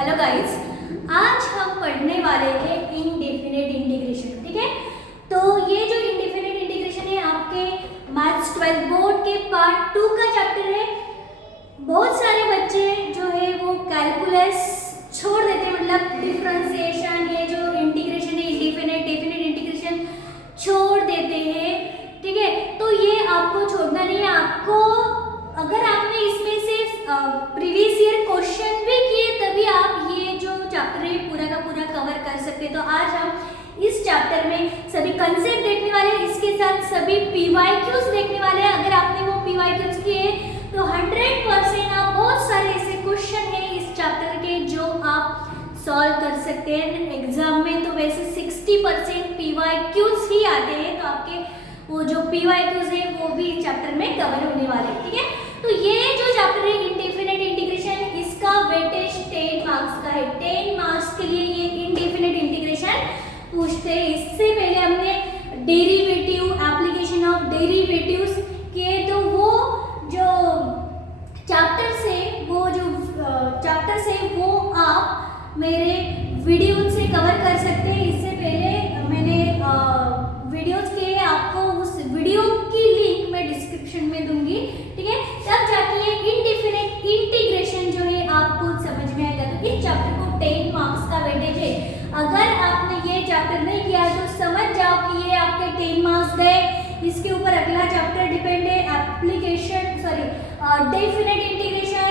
Hello guys, आज हम पढ़ने वाले हैं इनडेफिनेट इंटीग्रेशन। ठीक है, तो ये जो इनडेफिनेट इंटीग्रेशन है आपके मैथ्स 12 बोर्ड के पार्ट 2 का चैप्टर है। बहुत सारे बच्चे जो है वो कैलकुलस छोड़ देते हैं, मतलब डिफरेंशिएशन, ये जो इंटीग्रेशन है इनडेफिनेट डेफिनेट इंटीग्रेशन छोड़ देते हैं। ठीक है, तो ये आपको छोड़ना नहीं है। आपको अगर आपने इसमें से प्रीवियस ईयर क्वेश्चन भी किए तभी आप ये जो चैप्टर है पूरा का पूरा कवर कर सकते हैं। तो आज हम इस चैप्टर में सभी कंसेप्ट देखने वाले हैं, इसके साथ सभी पीवाईक्यूज देखने वाले हैं। अगर आपने वो पीवाईक्यूज किए तो 100% आप बहुत सारे ऐसे क्वेश्चन हैं इस चैप्टर के जो आप सॉल्व कर सकते हैं एग्जाम में। तो वैसे 60% पीवाईक्यूज ही आते हैं, तो आपके वो जो पीवाईक्यूज है वो भी चैप्टर में कवर होने वाले हैं। ठीक है, तो ये जो चैप्टर है इंडेफिनेट इंटीग्रेशन, इसका वेटेज 10 मार्क्स का है। 10 मार्क्स के लिए ये इंडेफिनेट इंटीग्रेशन पूछते हैं। इससे पहले हमने डेरिवेटिव, एप्लीकेशन ऑफ डेरिवेटिव्स किए, तो वो जो चैप्टर से वो आप मेरे वीडियो से कवर कर सकते हैं। इससे पहले मैंने वीडियोस के आपको उस वीडियो की लिंक मैं डिस्क्रिप्शन में दूंगी। ठीक है, तब जाके ये इनडेफिनेट इंटीग्रेशन जो है आपको समझ में आएगा। तो इस चैप्टर को 10 मार्क्स का वेटेज है। अगर आपने ये चैप्टर नहीं किया तो समझ जाओ कि ये आपके 10 मार्क्स गए। इसके ऊपर अगला चैप्टर डिपेंड है, definite integration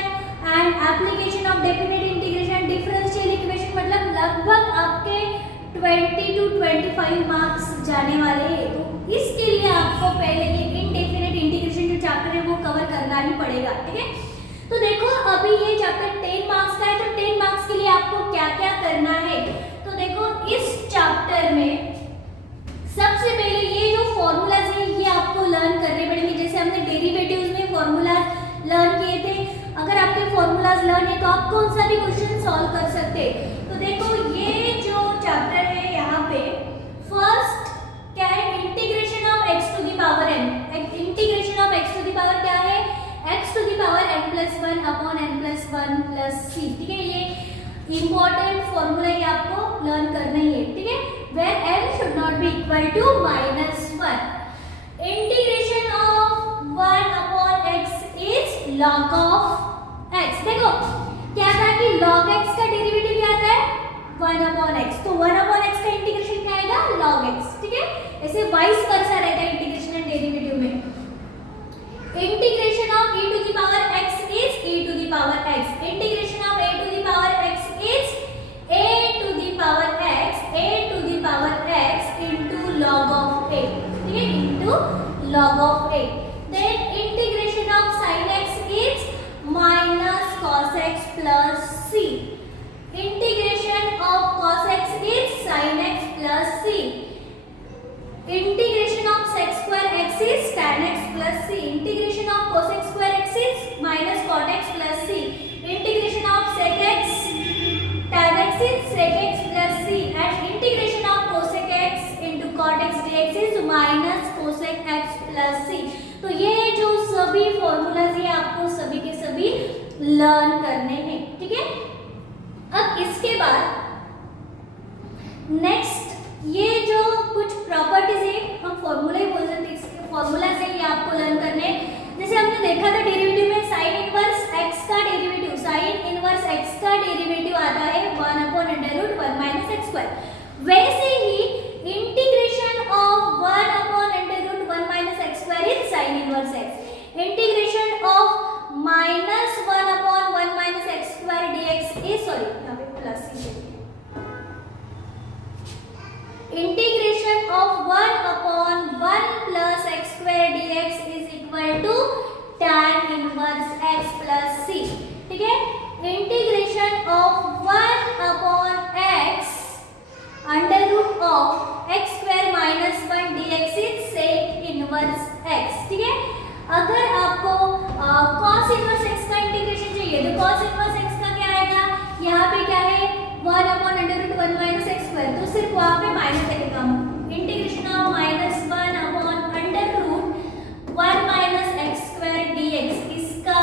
and application of definite integration, differential equation, मतलब लगभग आपके 20 to 25 मार्क्स जाने वाले हैं। तो इसके लिए आपको पहले ये इनडेफिनेट इंटीग्रेशन जो चैप्टर है वो कवर करना ही पड़ेगा। ठीक है, तो देखो अभी ये चैप्टर 10 मार्क्स का है, तो 10 मार्क्स के लिए आपको क्या क्या करना है। तो देखो इस चैप्टर में सबसे पहले ये जो फॉर्मूलाज है ये आपको लर्न करने पड़ेंगे। जैसे हमने डेरिवेटिव्स में फॉर्मूलाज लर्न किए थे, अगर आपके फॉर्मूलाज लर्न है तो आप कौन सा भी क्वेश्चन सॉल्व कर सकते हैं। तो देखो ये जो चैप्टर है यहाँ पे फर्स्ट क्या है, integration of x to the power n। Integration of x to the power क्या है, x to the power n+1 upon n+1 plus c। ठीक है, ये इंपॉर्टेंट फॉर्मूला ये आपको लर्न करना ही है। ठीक है, where n should not be equal to -1। Integration of 1 upon x is log of x। देखो क्या था कि log x का डेरिवेटिव क्या था, 1 अपॉन x, तो 1 अपॉन x का इंटीग्रेशन क्या आएगा, log x। ठीक है, ऐसे वाइस वर्सा रहता है इंटीग्रेशन एंड डेरिवेटिव में। Integration of e to the power x is e to the power x। Integration of a to the power x is a to the power x into log of a। ठीक है, into log of a। Then integration of sin x is minus cos x plus c। Integration of cos x is sin x plus c। Integration of sec square x is tan x plus c। Integration of cosec square x is minus cot x plus c। Integration of sec x tan x is sec x plus c। And integration of cosec x into cot x dx is minus cosec x plus c। तो ये जो सभी formulas ये आपको सभी के सभी learn करने हैं। ठीक है, अब इसके बाद नेक्स्ट ये जो कुछ प्रॉपर्टीज है, हम फॉर्मूला ही बोल सकते हैं, इसके फॉर्मूलाज है ये आपको लर्न करने। जैसे हमने देखा था डेरिवेटिव में साइन इनवर्स x का डेरिवेटिव, साइन इनवर्स x का डेरिवेटिव आता है 1 अपॉन √1 माइनस x स्क्वायर। वैसे ही integration of 1 upon √1 minus x square is sine inverse x। Integration of -1 upon 1 minus x square dx is, sorry यहाँ पे plus ही चाहिए, integration of 1 upon 1 plus x square dx is equal to tan inverse x plus c। ठीक है, integration of 1 upon x under root of x square minus 1 dx is sec inverse x। ठीक है, अगर आपको cos inverse x का integration चाहिए तो cos inverse x का क्या आएगा, यहाँ पे क्या है 1 अपॉन √1 माइनस x स्क्वायर, तो सिर्फ वहाँ पे माइनस लगेगा। Integration of -1 upon √1 minus x square dx, इसका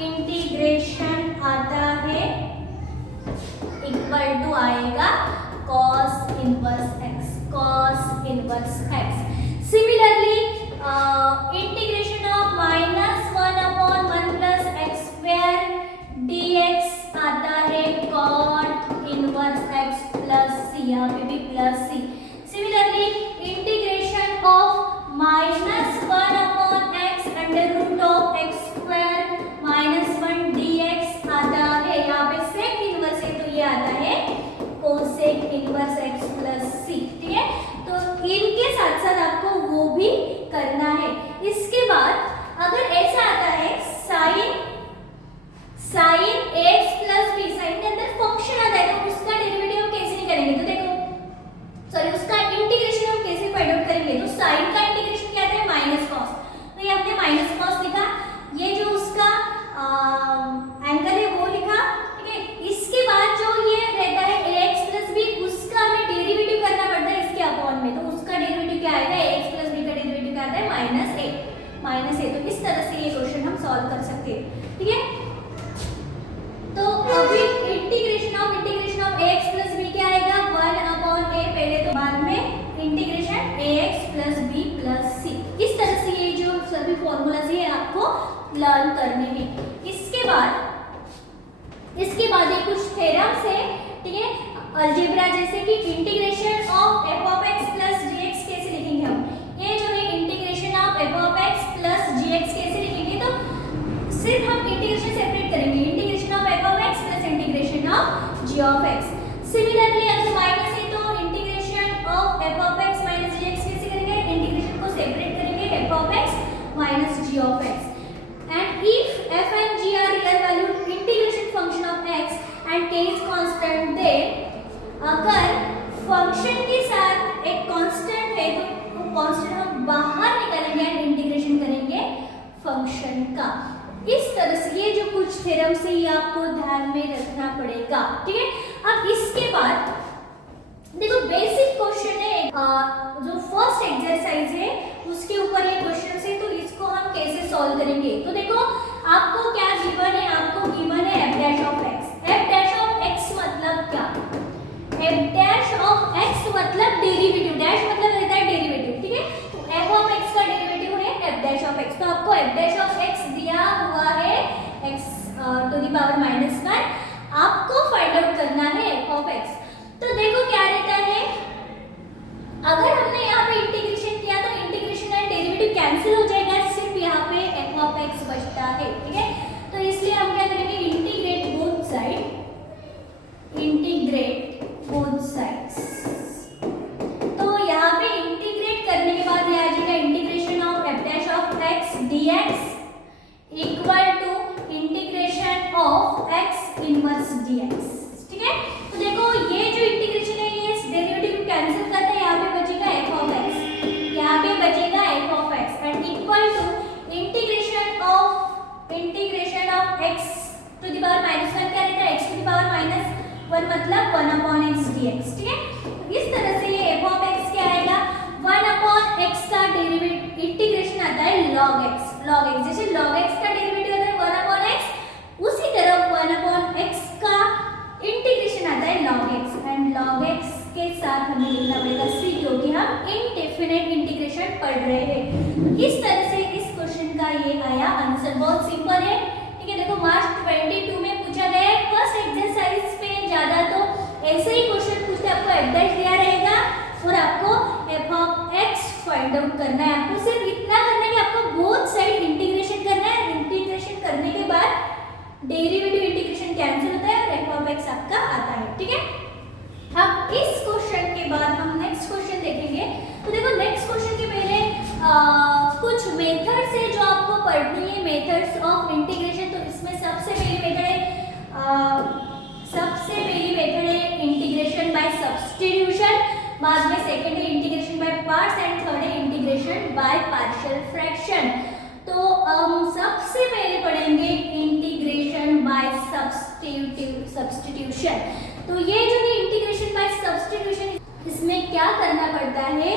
इंटीग्रेशन आता है इक्वल टू आएगा cos inverse x, cos inverse x। Similarly integration of -1/1 plus x square dx आता है cot inverse x plus c, यहाँ पे भी plus c। Similarly integration of -1/x under root of x square -1 dx आता है, यहाँ पे सेक इनवर्स है तो ये आता है cosec inverse x plus c। ठीक है, तो इनके साथ साथ आपको वो भी करना है। इसके बाद अगर ऐसा आता है sine x plus b, sine के अंदर फंक्शन आता है तो उसका डेरिवेटिव हम कैसे निकालेंगे, तो देखो सॉरी उसका इंटीग्रेशन हम कैसे फाइंड आउट करेंगे, तो साइन का इंटीग्रेशन क्या आता है माइनस कॉस, तो ये हमने माइनस कॉस लिखा, ये जो उसका एंगल है वो लिखा। ठीक है, इसके बाद जो ये रहता है ax प्लस b, उसका हमें डेरिवेटिव करना पड़ता है इसके अपॉन में, तो उसका डेरिवेटिव क्या आएगा, ax प्लस b का डेरिवेटिव क्या आता है माइनस a। तो इस तरह से ये क्वेश्चन हम सॉल्व कर सकते हैं। ठीक है, तो अभी integration of ax plus b क्या आएगा 1/a पहले, तो बाद में integration ax plus b plus c। इस तरह से ये जो सभी फॉर्मूलाज है आपको लर्न करने हैं। इसके बाद ये कुछ थ्योरम्स है। ठीक है, अलजेब्रा जैसे कि integration of f of x plus gx कैसे लिखेंगे हम, ये जो है integration of f of x plus gx कैसे लिखेंगे, तो सिर्फ हम इंटीग्रेशन सेपरेट करेंगे, integration of f of x plus integration of g of x। Similarly अगर माइनस है तो integration of f of x minus gx कैसे करेंगे, इंटीग्रेशन को सेपरेट करेंगे f of x minus g of x। And if f and g are real valued integration function of x and k is constant, then अगर function के साथ एक constant है तो वो कांस्टेंट हम बाहर निकालेंगे एंड इंटीग्रेशन करेंगे फंक्शन का। इस तरह से ये जो कुछ थ्योरम से ये आपको ध्यान में रखना पड़ेगा। ठीक है, अब इसके बाद देखो बेसिक क्वेश्चन है, जो फर्स्ट एक्सरसाइज है उसके ऊपर ये क्वेश्चन है, तो इसको हम कैसे सॉल्व करेंगे, तो देखो आपको क्या गिवन है, आपको गिवन है f dash of x। f dash of x मतलब क्या, f डैश ऑफ x मतलब डेरिवेटिव, डैश मतलब रहता है डेरिवेटिव। ठीक है, तो f ऑफ x का डेरिवेटिव है f डैश ऑफ x, तो आपको f डैश ऑफ x दिया हुआ है x टू द पावर -1, आपको फाइंड आउट करना है f ऑफ x। तो देखो क्या रहता है, अगर हमने यहाँ पे इंटीग्रेशन किया तो इंटीग्रेशन एंड डेरिवेटिव कैंसिल हो जाएगा, सिर्फ यहाँ पे f ऑफ x बचता है। ठीक है, तो इसलिए हम क्या करेंगे, इंटीग्रेट बोथ साइड्स। तो यहाँ पे इंटीग्रेट करने के बाद ये आ जाएगा integration of f dash of x dx equal to integration of x inverse dx। ठीक है, तो देखो ये जो इंटीग्रेशन है ये डेरिवेटिव कैंसिल करता है, यहाँ पे बचेगा f ऑफ x, यहाँ पे बचेगा f of x and equal to integration of x to the power -1 क्या रहता है, x टू द पावर -1 मतलब 1/x dx। ठीक है, इस तरह से ये f ऑफ x क्या आएगा, 1/x का डेरिवेटिव इंटीग्रेशन आता है log x, जैसे log x का डेरिवेटिव आता है 1/x, उसी तरह 1/x का इंटीग्रेशन आता है log x and log x के साथ हमें लिखना पड़ेगा c, क्योंकि हम इनडेफिनेट इंटीग्रेशन पढ़ रहे हैं। इस तरह से इस क्वेश्चन का ये आया आंसर, बहुत सिंपल है। ठीक है, देखो मार्च 22 में पूछा गया है, फर्स्ट एक्सरसाइज पे ज्यादा तो ऐसे ही क्वेश्चन पूछते, आपको f डैश दिया रहेगा और आपको f of x find out करना है। आपको सिर्फ इतना करना है कि आपको बोथ साइड इंटीग्रेशन करना है, इंटीग्रेशन करने के बाद डेरिवेटिव इंटीग्रेशन कैंसिल होता है और f ऑफ x आपका आता है। ठीक है, अब इस क्वेश्चन के बाद हम नेक्स्ट क्वेश्चन देखेंगे। तो देखो नेक्स्ट क्वेश्चन के पहले कुछ मेथड्स है जो आपको पढ़नी है, मेथड्स ऑफ इंटीग्रेशन। तो इसमें सबसे पहली मेथड है इंटीग्रेशन बाय सब्स्टिट्यूशन, बाद में सेकंड है integration by parts and third है इंटीग्रेशन बाय पार्शियल फ्रैक्शन। तो हम सबसे पहले पढ़ेंगे इंटीग्रेशन बाय सब्स्टिट्यूशन। तो ये जो है इंटीग्रेशन बाय सब्स्टिट्यूशन, इसमें क्या करना पड़ता है,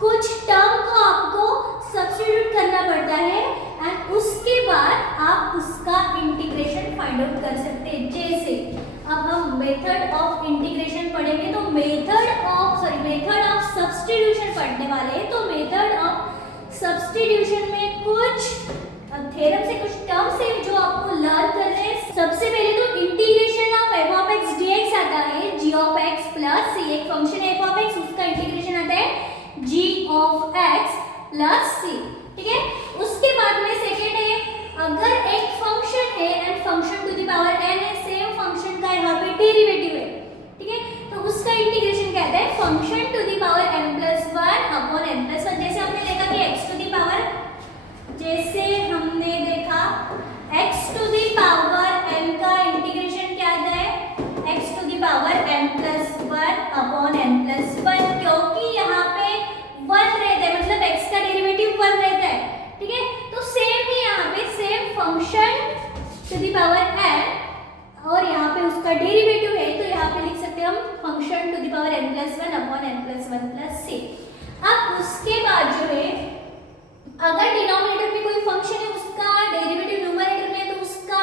कुछ टर्म को आपको सब्स्टिट्यूट करना पड़ता है एंड उसके बाद आप उसका इंटीग्रेशन फाइंड आउट कर सकते हैं। जैसे अब हम मेथड ऑफ इंटीग्रेशन पढ़ेंगे। तो मेथड ऑफ सब्स्टिट्यूशन पढ़ने वाले हैं। तो मेथड ऑफ सब्स्टिट्यूशन में कुछ थ्योरम से कुछ टर्म्स है जो आपको लर्न करने हैं। सबसे पहले तो integration of f of x dx आता है g of x plus c। एक फंक्शन है f ऑफ x, उसका इंटीग्रेशन आता है g of x plus c। ठीक है, उसके बाद में सेकेंड है, अगर एक फंक्शन है and function to the power n है, सेम फंक्शन का यहाँ पे डेरिवेटिव है। ठीक है, तो उसका इंटीग्रेशन क्या आता है, function to the power n plus 1 upon n plus 1। जैसे हमने देखा कि x टू द पावर, जैसे हमने देखा x to the power n का इंटीग्रेशन क्या आता है, x to the power n plus 1 upon n plus 1, क्योंकि यहाँ पे 1 रहता है, मतलब x का डेरिवेटिव 1 रहता है। ठीक है, तो सेम ही यहाँ पे same function to the power n और यहाँ पे उसका डेरिवेटिव है, तो यहाँ पे लिख सकते हैं हम function to the power n plus 1 upon n plus 1 plus c। अब उसके बाद जो है, अगर डिनोमिनेटर में कोई फंक्शन है, उसका डेरिवेटिव न्यूमरेटर में, तो उसका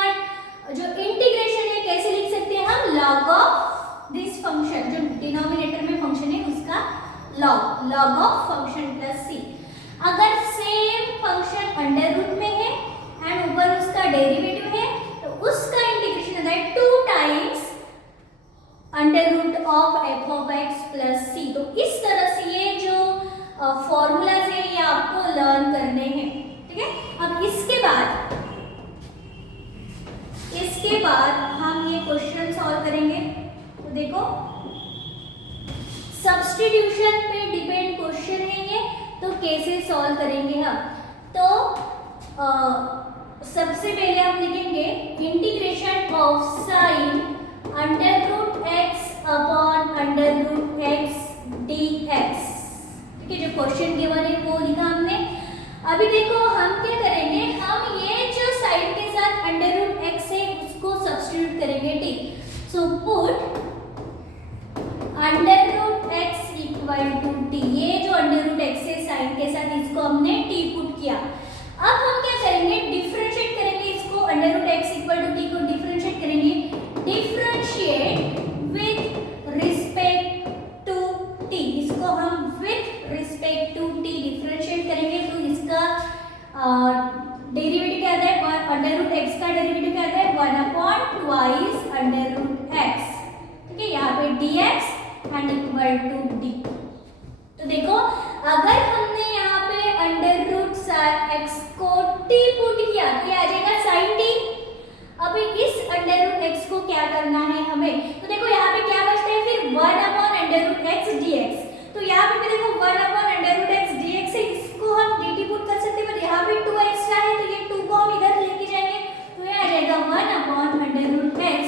जो इंटीग्रेशन है कैसे लिख सकते हैं हम, लॉग ऑफ दिस फंक्शन, जो डिनोमिनेटर में फंक्शन है उसका log of function plus c। अगर सेम फंक्शन अंडर रूट में है एंड ऊपर उसका डेरिवेटिव है, तो उसका इंटीग्रेशन आता है 2 times under root of f of x plus c। तो इस तरह से ये जो फॉर्मूलाज है ये आपको लर्न करने हैं। ठीक है, अब इसके बाद हम ये क्वेश्चन सॉल्व करेंगे। तो देखो, सब्स्टिट्यूशन पे डिपेंड क्वेश्चन है ये, तो कैसे सॉल्व करेंगे हम। तो सबसे पहले हम लिखेंगे integration of sine under root x upon under root x dx। ठीक है, जो क्वेश्चन गिवन है वो लिखा हमने। अभी देखो हम क्या करेंगे, हम ये जो साइन के साथ अंडर रूट x है उसको सब्स्टिट्यूट करेंगे t। So put under root x equal to t। ये जो अंडर रूट x है साइन के साथ, इसको हमने t पुट किया। अब हम क्या करेंगे, डिफरेंशिएट करेंगे इसको, under root x equal to t को डिफरेंशिएट करेंगे। Differentiate with respect to t, इसको हम with respect to t differentiate करेंगे। तो इसका डेरिवेटिव क्या आता है, अंडर रूट x का डेरिवेटिव क्या आता है, 1 upon twice under root x। ठीक है, यहाँ पे dx and equal to d। तो देखो, अगर हमने यहाँ पे अंडर रूट x को t पुट किया तो ये आ जाएगा sin t। अभी इस अंडर रूट x को क्या करना है हमें, तो देखो यहाँ पे क्या बचता है फिर 1 upon under root x dx। तो यहाँ पे देखो 1 upon under root x dx है, इसको हम dt पुट कर सकते हैं, पर यहाँ पे 2 एक्स्ट्रा है, तो ये 2 को हम इधर लेके जाएंगे, तो ये आ जाएगा 1 अपॉन अंडर रूट x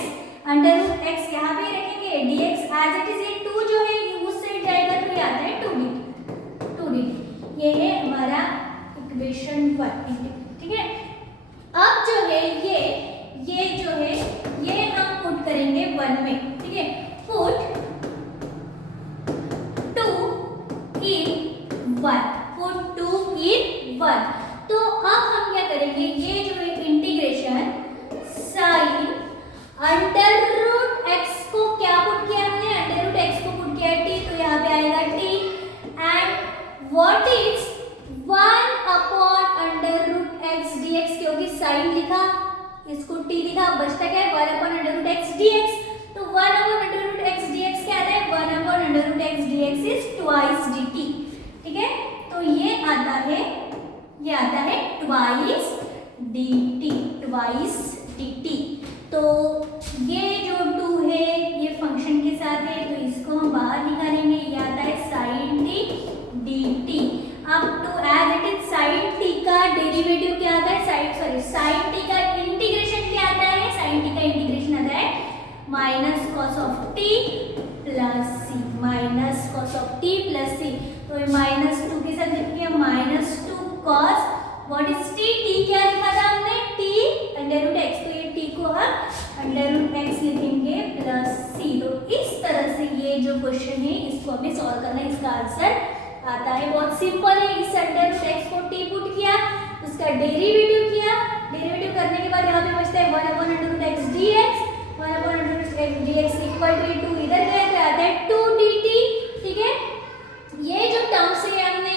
यहाँ पे रखेंगे, dx एज इट इज, ये 2 जो है उस साइड जाएगा, तो ये आता है 2dt। ये है हमारा इक्वेशन 1। ठीक है, अब जो है ये जो है ये हम पुट करेंगे 1 में। ठीक है, पुट 2 in 1। तो अब हम क्या करेंगे, ये जो है integration sine under root x को क्या पुट किया हमने, अंडर रूट x को पुट किया t, तो यहाँ पे आएगा t and what is 1 upon under root x dx, क्योंकि साइन लिखा इसको t लिखा, बचता क्या है 1 upon under root x dx। तो 1 upon under root x dx क्या आता है, 1 upon under root x dx is twice dt। ठीक है, तो ये आता है ट्वाइस dt। तो ये जो 2 है ये फंक्शन के साथ है, तो इसको हम बाहर निकालेंगे, ये आता है sin t dt। अब to as it is sin t का डेरिवेटिव क्या आता है, sin t का इंटीग्रेशन क्या आता है, sin t का इंटीग्रेशन आता है minus cos of t plus c, minus cos of t plus c। तो ये -2 के साथ लिखेंगे -2 cos what is t, t क्या लिखा था हमने, t अंडर रूट x, तो ये t को हम अंडर रूट x लिखेंगे प्लस c। तो इस तरह से ये जो क्वेश्चन है इसको हमें सॉल्व करना है, इसका आंसर आता है, बहुत सिंपल है। इस अंडर रूट x को t पुट किया, उसका डेरिवेटिव किया, डेरिवेटिव करने के बाद यहाँ पे बचता है 1 upon under root x dx, 1 upon under root dx equal to इधर गया तो आता है 2dt, ठीक है। ये जो टर्म्स है हमने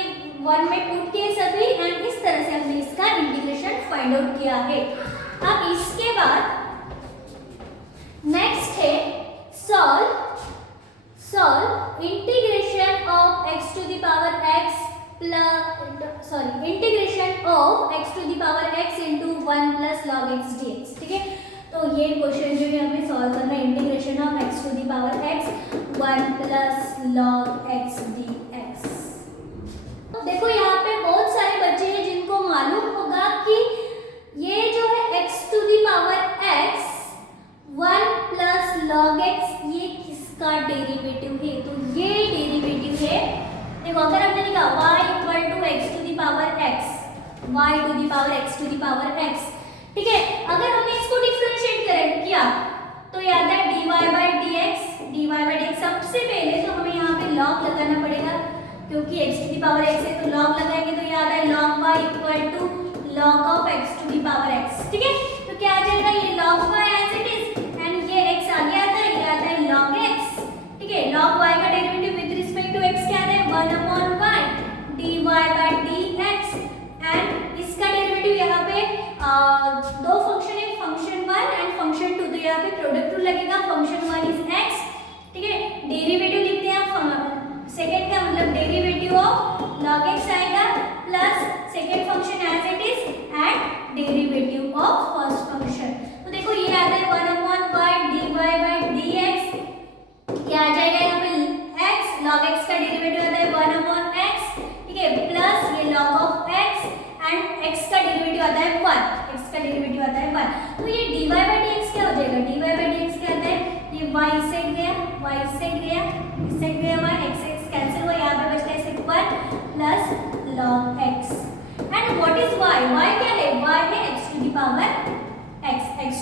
1 में पुट किए सभी एंड इस तरह से हमने इसका इंटीग्रेशन फाइंड आउट किया है। अब इसके बाद नेक्स्ट है solve integration of x to the power x plus integration of x to the power x into 1 plus log x dx, ठीक है। तो ये क्वेश्चन जो है हमें सॉल्व करना है, integration of x to the power x 1 plus log x dx। तो देखो यहाँ पे बहुत सारे बच्चे हैं जिनको मालूम होगा कि ये जो है x to the power x 1 plus log x ये किसका डेरिवेटिव है, तो ये डेरिवेटिव है। देखो अगर हमने लिखा y equal to x to the power x, y to the power x to the power x, ठीक है। अगर हमने इसको डिफरेंशिएट किया तो याद है dy by dx, सबसे पहले तो हमें यहाँ पे log लगाना पड़ेगा क्योंकि x to the power x है, तो log लगाएंगे तो याद है log y equal to log of x to the power x, ठीक है। तो क्या आ जाएगा ये log y as it is and ये x आगे आता है, ये आता है log x, ठीक है। log y का derivative with respect to x क्या आता है 1/y dy by dx and इसका डेरिवेटिव यहाँ पे दो फंक्शन है, फंक्शन 1 एंड फंक्शन 2, तो यहाँ पे प्रोडक्ट रूल लगेगा। फंक्शन 1 इज x, ठीक है। डेरिवेटिव लिखते हैं आप, सेकंड का मतलब डेरिवेटिव ऑफ log x आएगा plus second function as it is and derivative of first function. तो देखो ये आता है 1/y dy by dx, क्या आ जाएगा यहाँ पे x, log x का डेरिवेटिव आता है 1/x, ठीक है, प्लस ये log of x and x का डेरिवेटिव आता है 1, x का डेरिवेटिव आता है 1। तो ये dy by dx क्या हो जाएगा, dy by dx क्या आता है, ये y से गया, y से गया, इससे गया y, x x कैंसिल हुआ, यहाँ पे बचता है सिर्फ 1 plus log x and what is y, y क्या है, y है x to the power x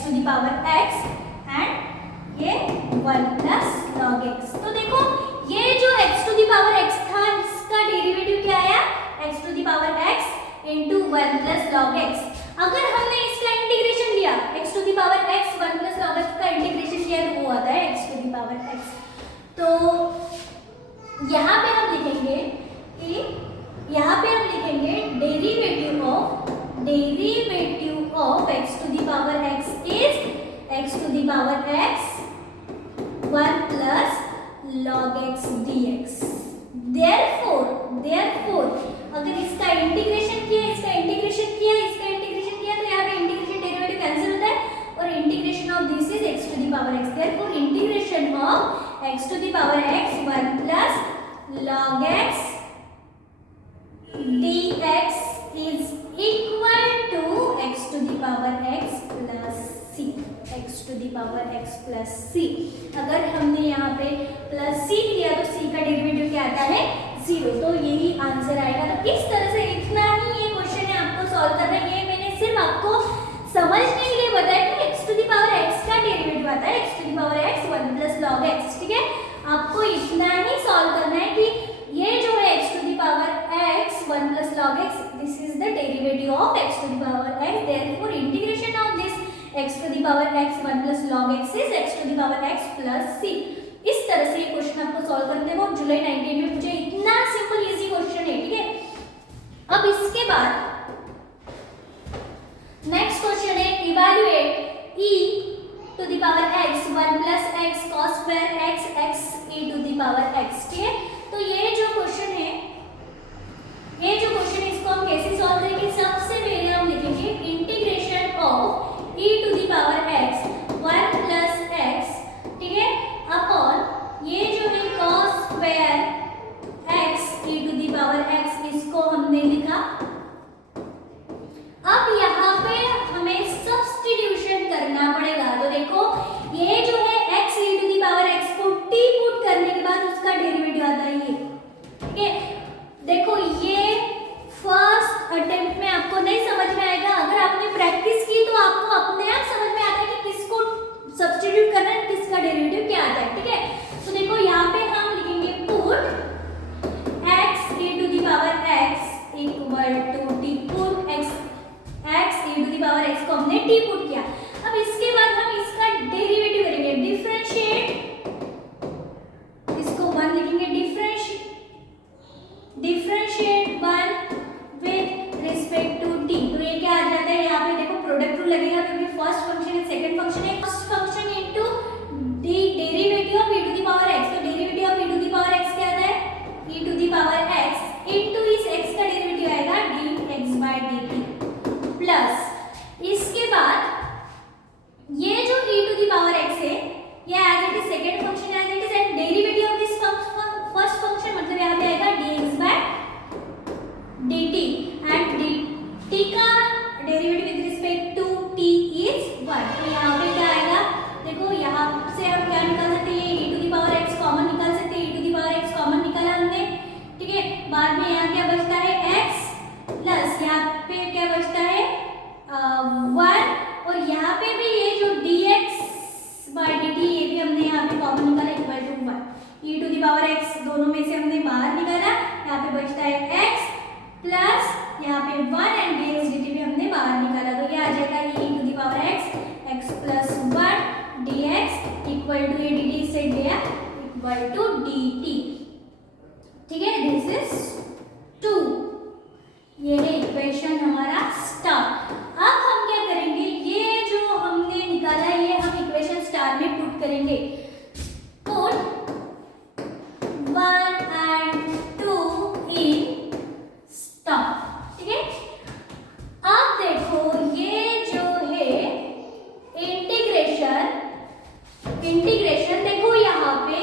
to the power x and ये 1 प्लस log x। तो देखो ये जो x to the power x था इसका डेरिवेटिव क्या आया, x to the power x into 1 plus log x। अगर हमने इसका इंटीग्रेशन लिया x to the power x 1 plus log x का इंटीग्रेशन किया तो वो आता है x to the power x। तो यहाँ पे हम लिखेंगे derivative of x to the power x is x to the power x 1 plus log x dx। therefore अगर इसका इंटीग्रेशन किया तो यहाँ पे इंटीग्रेशन डेरिवेटिव कैंसिल होता है और integration of this is x to the power x। therefore integration of x to the power x 1 plus log x dx is equal to x to the power x plus c, x to the power x plus c। अगर हमने यहाँ पे plus c लिया तो c का derivative क्या आता है 0, तो यही आंसर आएगा। तो इस तरह से इतना ही ये क्वेश्चन है आपको सॉल्व करना है। ये मैंने सिर्फ आपको समझने के लिए बताया कि x to the power x का डेरिवेटिव आता है x to the power x 1 plus log x, ठीक है। आपको इतना ही सॉल्व करना है कि ये जो है x to the power x 1 plus log x, this is the derivative of x to the power x। therefore integration of this x to the power x 1 plus log x is x to the power x plus c। इस तरह से ये question आपको solve करने को जुलाई 19 में पूछे, इतना सिंपल इजी क्वेश्चन है, ठीक है। अब इसके बाद नेक्स्ट क्वेश्चन है evaluate e to the power x 1 plus x cos square x e to the power x, ठीक है। तो ये जो क्वेश्चन है इसको हम कैसे सॉल्व करेंगे, सबसे पहले हम लिखेंगे integration of e to the power x 1 plus x, ठीक है, अपॉन ये जो है cos square x e to the power x, इसको हमने लिखा। अब यहाँ पे हमें सब्स्टिट्यूशन करना पड़ेगा। तो देखो ये जो है x e to the power x को t पुट करने के बाद उसका डेरिवेटिव आता है ये, ठीक है। देखो ये फर्स्ट अटेम्प्ट में दोनों में से हमने बाहर निकाला, यहाँ पे बचता है x प्लस यहाँ पे 1 एंड dx dt भी हमने बाहर निकाला, तो ये आ जाएगा e to the power x plus 1 dx equal to ये dt से गया इक्वल टू dt। ठीक है, दिस इज 2। ये है इक्वेशन हमारा स्टार। अब हम क्या करेंगे, ये जो हमने निकाला ये हम इक्वेशन स्टार में पुट करेंगे। Put 1 and 2 in star. ठीक है, अब देखो ये जो है इंटीग्रेशन देखो यहाँ पे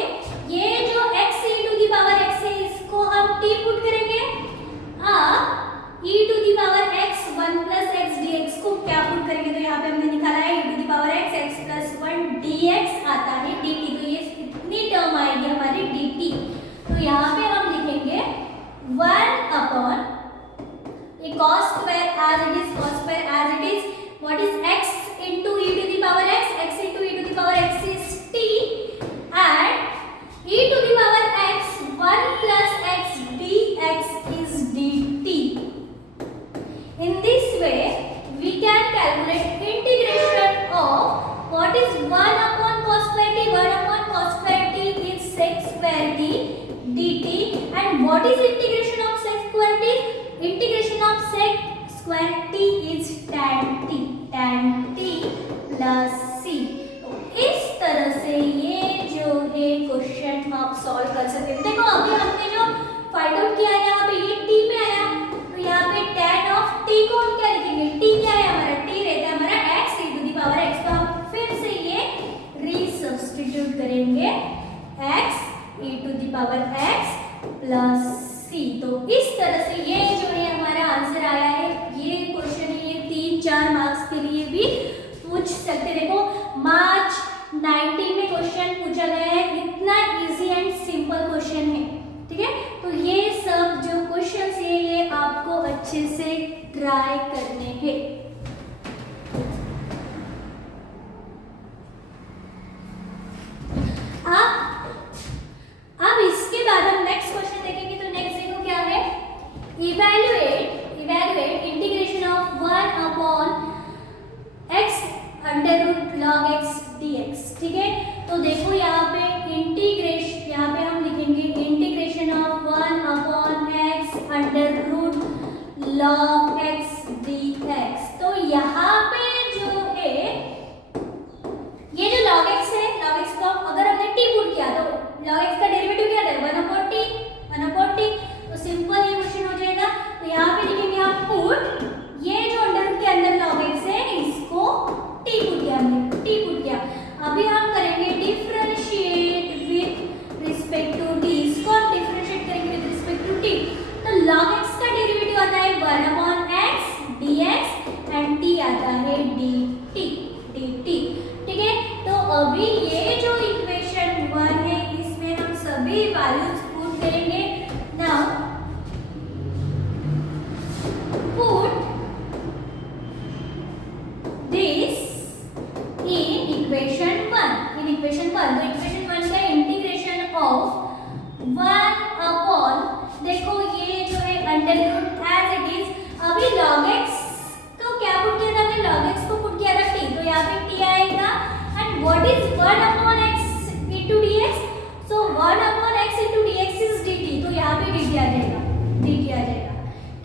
ये जो x e to the power x है इसको हम t पुट करेंगे। अब e to the power x 1 plus x dx को क्या पुट करेंगे, तो यहाँ पे हमने निकाला है e to the power x plus 1 dx आता है dt, तो ये इतनी टर्म आएगी हमारी dt। तो यहाँ पे हम लिखेंगे 1 अपॉन ये cos square as it is, cos square as it is, what is x into e to the power x into e to the power x is t, and e to the power x 1 plus x dx is dt. In this way we can calculate integration of what is 1 upon cos square t, 1 upon cos square t is sec square t dt, and what is integration of sec square t? Integration of sec square t is tan t plus c। तो इस तरह से ये जो है question आप solve कर सकते हैं। देखो अभी हमने जो फाइंड आउट किया है यहाँ पे ये t में आया, तो यहाँ पे tan ऑफ t को हम क्या लिखेंगे, t क्या है हमारा, t रहता है हमारा x e to the power x, तो हम फिर से ये रीसब्स्टिट्यूट करेंगे x e to the power x plus c। तो इस तरह से ये जो है हमारा आंसर आया है। ये क्वेश्चन है, ये 3-4 मार्क्स के लिए भी पूछ सकते। देखो मार्च 19 में क्वेश्चन पूछा गया है, इतना इजी एंड सिंपल क्वेश्चन है। ठीक है, तो ये सब जो क्वेश्चन है ये आपको अच्छे से ट्राई करने हैं। अब इसके बाद हम नेक्स्ट क्वेश्चन देखेंगे। तो नेक्स्ट देखो क्या है, evaluate integration of 1 upon x under root log x dx। ठीक है, तो देखो यहाँ पे इंटीग्रेशन, यहाँ पे हम लिखेंगे integration of 1 upon x under root log x dx। तो यहाँ पे जो है ये जो log x है, log x को अगर हमने t पुट किया तो log x का डेरिवेटिव क्या है 1 अपॉन t, तो सिंपल ये क्वेश्चन हो जाएगा। तो यहाँ पे लिखेंगे हम पुट ये जो अंडर रूट के अंदर log x है इसको t पुट किया, हमने t पुट किया। अभी हम करेंगे differentiate with respect to t, इसको हम डिफरेंशिएट करेंगे विद रिस्पेक्ट टू t। तो log x का डेरिवेटिव आता है 1 upon x dx and t आता है dt। ठीक है, तो अभी ये जो इक्वेशन 1 है इसमें हम सभी वैल्यूज पुट करेंगे। Now put this in equation 1। तो इक्वेशन 1 का इंटीग्रेशन ऑफ 1 अपॉन, देखो ये जो है under root as it is, अभी log x को क्या पुट किया था, log x को पुट किया था t, तो यहाँ पे t आएगा। And what is 1 upon x into dx, so 1 upon x into dx is dt, तो यहाँ पे dt आ जाएगा,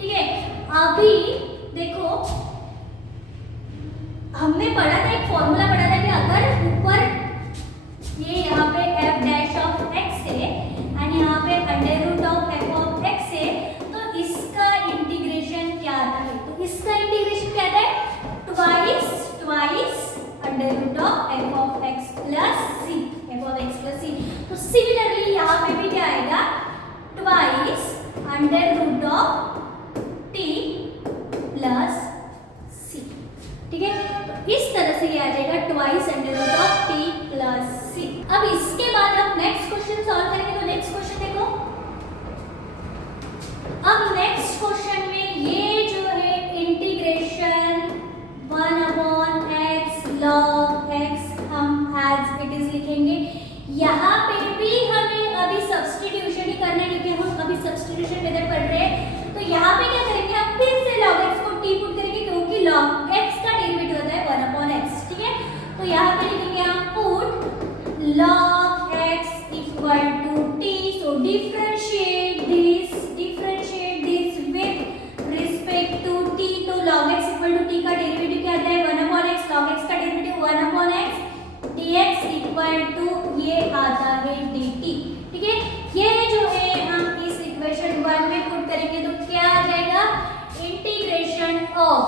ठीक है। अभी देखो हमने पढ़ा था, एक फॉर्मूला पढ़ा था कि अगर ऊपर ये यहाँ पे f डैश ऑफ x है एंड यहाँ पे under root of f of x है, तो इसका इंटीग्रेशन क्या आता है, तो इसका इंटीग्रेशन क्या आता है twice under root of f of x plus c। तो सिमिलरली यहाँ पे भी क्या आएगा twice under root of t plus c। ठीक है, तो इस तरह से ये आ जाएगा twice under root of t plus c। अब इसके बाद हम नेक्स्ट क्वेश्चन सॉल्व करेंगे। तो नेक्स्ट क्वेश्चन देखो, अब नेक्स्ट क्वेश्चन में ये जो है integration 1 upon x log x हम एज इट इज लिखेंगे। यहाँ पे भी हमें अभी substitution he log x equal to t. So differentiate this with respect to t. तो log x equal to t का डेरिवेटिव क्या आता है 1 upon x. log x का derivative 1 upon x dx equal to ये आता है dt. ठीक है, ये जो है हम इस इक्वेशन 1 में पुट करेंगे तो क्या आ जाएगा integration of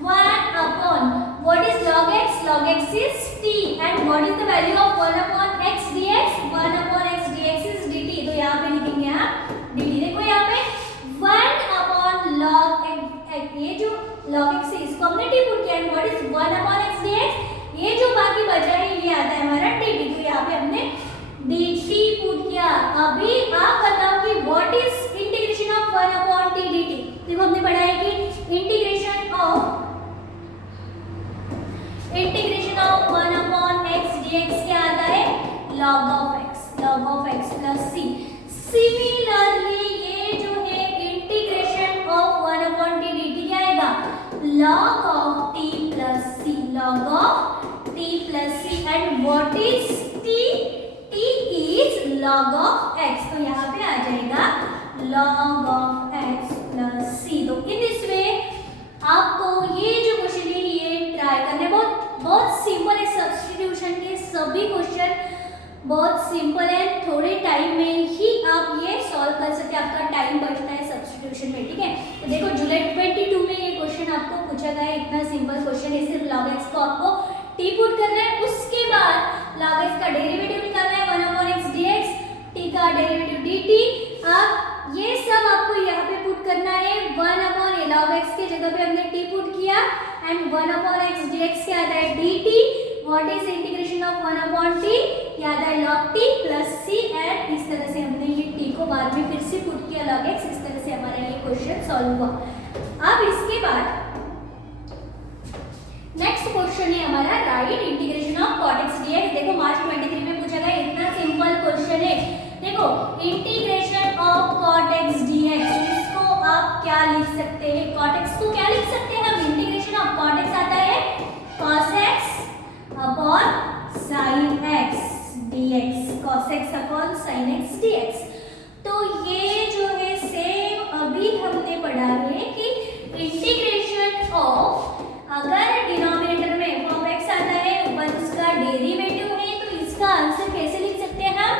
1 upon what is log x? log x is t and what is the value of 1 upon x dx? 1 upon x dx is dt. तो यहाँ पे लिखेंगे आप dt. देखो यहाँ पे 1 upon log x, ये जो log x है इसको हमने t पुट किया and what is 1 upon x dx? ये जो बाकी बचा है ये आता है हमारा dt. तो यहाँ पे हमने dt पुट किया. अभी आप बताओ कि what is integration of 1 upon t dt? देखो हमने पढ़ा है कि integration of 1 upon x dx क्या आता है log of x plus c. Similarly ये जो है integration of 1 upon t dt क्या आएगा log of t plus c. And what is t? t is log of x. तो यहाँ पे आ जाएगा log of x plus c. तो इन दिस वे आपको ये जो क्वेश्चन है ये ट्राई करने बहुत सिंपल है. सब्स्टिट्यूशन के सभी क्वेश्चन बहुत सिंपल है. थोड़े टाइम में ही आप ये सॉल्व कर सकते हैं. आपका टाइम बचता है सब्स्टिट्यूशन में. ठीक है, तो देखो जुलाई 22 में ये क्वेश्चन आपको पूछा गया है. इतना सिंपल क्वेश्चन है. सिर्फ log x को आपको t पुट करना है. उसके बाद log x का डेरिवेटिव निकालना है 1 upon x dx. t का डेरिवेटिव dt. अब ये सब आपको यहाँ पे पुट करना है 1 upon log x के जगह पे हमने t पुट किया and 1 upon x dx क्या आता है dt. What is integration of 1 upon t? क्या आता है log t plus c. and इस तरह से हमने ये t को बाद में फिर से पुट किया log x. इस तरह से हमारा ये क्वेश्चन सॉल्व हुआ. अब इसके बाद नेक्स्ट क्वेश्चन है हमारा right integration of cot x dx. देखो मार्च 23 में पूछा गया. इतना सिंपल क्वेश्चन है. देखो integration of cot x dx इसको आप क्या लिख सकते हैं? cot x को क्या लिख सकते हैं हम? इंटीग्रेशन ऑफ cot x आता है cos x upon sin x dx. cos x upon sin x dx. तो ये जो है सेम अभी हमने पढ़ा है कि इंटीग्रेशन ऑफ अगर डिनोमिनेटर में f of x आता है ऊपर उसका डेरिवेटिव है तो इसका आंसर कैसे लिख सकते हैं हम?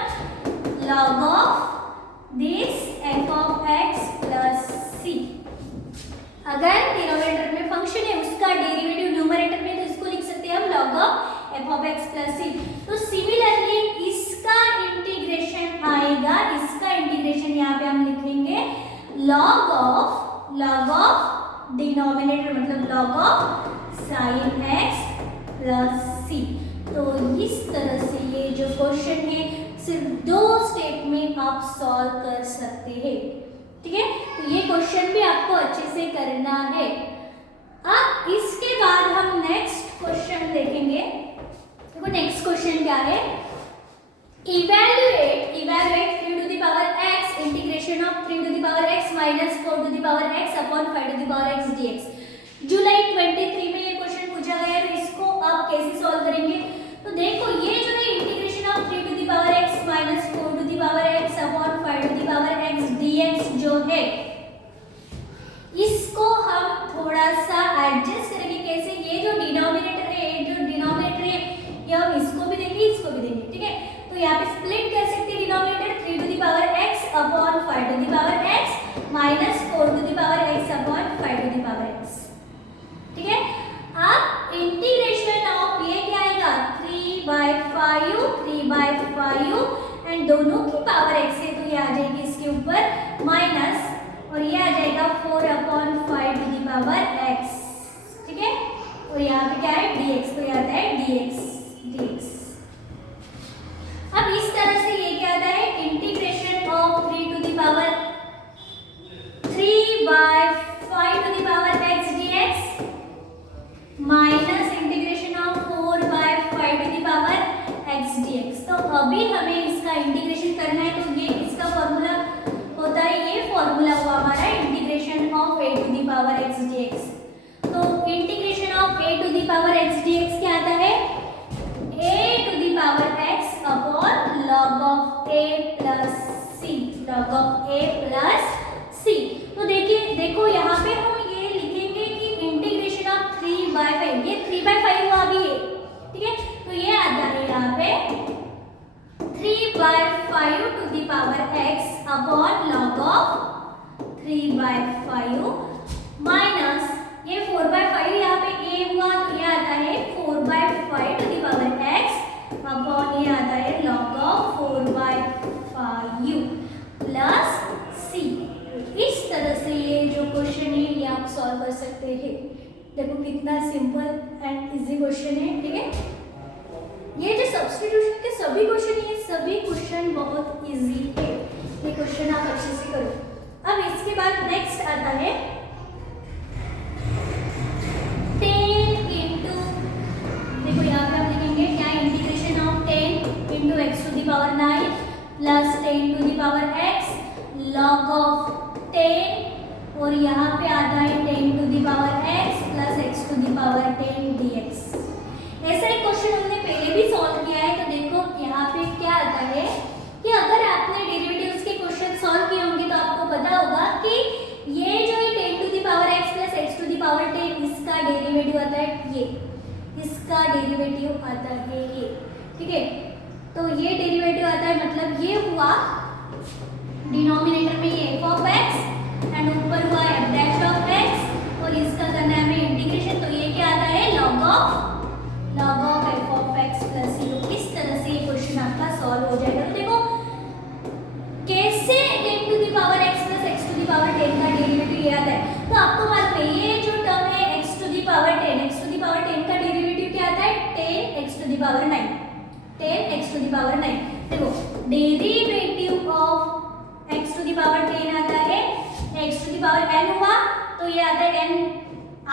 log of this f of x plus c. अगर डिनोमिनेटर में फंक्शन है उसका डेरिवेटिव न्यूमरेटर में तो इसको लिख सकते हैं हम log of f of x plus c. तो सिमिलरली इसका इंटीग्रेशन आएगा. इसका इंटीग्रेशन यहाँ पे हम लिखेंगे log of डिनोमिनेटर मतलब log of sin x plus c. तो इस तरह से ये जो क्वेश्चन है सिर्फ 2 स्टेप में आप सॉल्व कर सकते हैं. ठीक है, तो ये क्वेश्चन भी आपको अच्छे से करना है. अब इसके बाद हम नेक्स्ट क्वेश्चन देखेंगे. देखो नेक्स्ट क्वेश्चन क्या है? Evaluate 3 to the power x integration of 3 to the power x minus 4 to the power x upon 5 to the power x dx. जुलाई 23 में ये क्वेश्चन पूछा गया है. तो इसको आप कैसे सॉल्व करेंगे? तो देखो ये जो है integration of 3 to the power x minus 4 to the power x upon 5 to the power x dx जो है इसको हम थोड़ा सा एडजस्ट करेंगे. कैसे? ये जो डिनोमिनेटर है ये हम इसको भी देंगे इसको भी देंगे. ठीक है, तो यहाँ पे स्प्लिट कर सकते हैं denominator 3 to the power x upon 5 to the power x minus 4 to the power x upon 5 to the power x. ठीक है, अब इंटीग्रेशन ऑफ ये क्या आएगा 3/5 एंड दोनों की पावर x है तो ये आ जाएगी इसके ऊपर माइनस और ये आ जाएगा 4/5 to the power x. ठीक है, और यहाँ पे क्या है dx. तो ये आता है dx. अब इस तरह से ये क्या आता है integration of 3 to the power 3/5 to the power x dx minus integration of 4/5 to the power x dx. तो अभी हमें इसका इंटीग्रेशन करना है. तो ये इसका फॉर्मूला होता है. ये फॉर्मूला हुआ हमारा integration of a to the power x dx. तो integration of a to the power x dx क्या आता है? a log of a plus c। तो देखिए देखो यहाँ पे हम ये लिखेंगे कि इंटीग्रेशन ऑफ 3/5, ये 3/5 हुआ अभी ये, ठीक है। तो ये आता है यहाँ पे 3/5 to the power x upon log of 3/5 minus ये 4/5 यहाँ पे a हुआ, तो ये आता है 4/5 to the power x upon ये आता है log ऑफ 4/5 प्लस c। इस तरह से ये जो क्वेश्चन है ये आप सॉल्व कर सकते हैं। देखो कितना सिंपल एंड इजी क्वेश्चन है, ठीक है। ये जो सब्स्टिट्यूशन के सभी क्वेश्चन है, सभी क्वेश्चन बहुत इजी है, ये क्वेश्चन आप अच्छे से करो। अब इसके बाद नेक्स्ट आता है 10 इंटू, देखो यहाँ पे हम लिखेंगे क्या, integration of 10 into x to the power 9 plus 10 to the power x log of 10, और यहाँ पे आता है 10 to the power x plus x to the power 10 dx। ऐसा एक क्वेश्चन हमने पहले भी सॉल्व किया है। तो देखो यहाँ पे क्या आता है कि अगर आपने डेरिवेटिव्स के क्वेश्चन सॉल्व किए होंगे तो आपको पता होगा कि ये जो है 10 to the power x plus x to the power 10, इसका डेरिवेटिव आता है ये, इसका डेरिवेटिव आता है ये, ठीक है। तो ये डेरिवेटिव आता है, मतलब ये हुआ डिनोमिनेटर में ये f ऑफ x एंड ऊपर हुआ f डैश ऑफ x, और इसका करना है हमें इंटीग्रेशन। तो ये क्या आता है log of f of x plus c। इस तरह से ये क्वेश्चन आपका सॉल्व हो जाएगा। तो देखो कैसे 10 to the power x plus x to the power 10 का डेरिवेटिव ये आता है। तो आपको मालूम है ये जो टर्म है x to the power 10, x to the power 10 का डेरिवेटिव क्या आता है 10x to the power 9, 10x to the power 9। देखो derivative of x to the power 10 आता है x to the power n हुआ, तो ये आता है n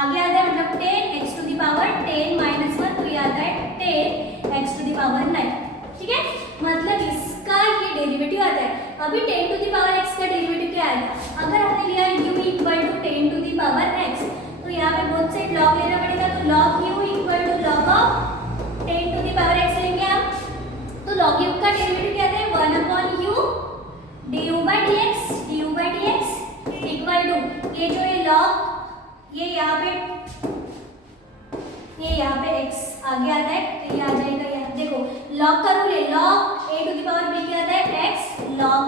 आगे आता है, मतलब 10x to the power 10 minus 1, तो ये आता है 10x टू द पावर 9, ठीक है। मतलब इसका ये डेरिवेटिव आता है। अभी 10 टू द पावर x का डेरिवेटिव क्या आएगा, अगर हमने लिया u equal to 10 to the power x, तो यहाँ पे बोथ साइड log लेना पड़ेगा। तो log u equal to log of 10 to the power x लेंगे हम, तो log u का डेरिवेटिव क्या आता है 1 upon u du by dx equal to ये जो है log, ये यहाँ पे x आगे आता है, तो ये आ जाएगा यहाँ। देखो log का रूल है, log a to the power b क्या आता है x log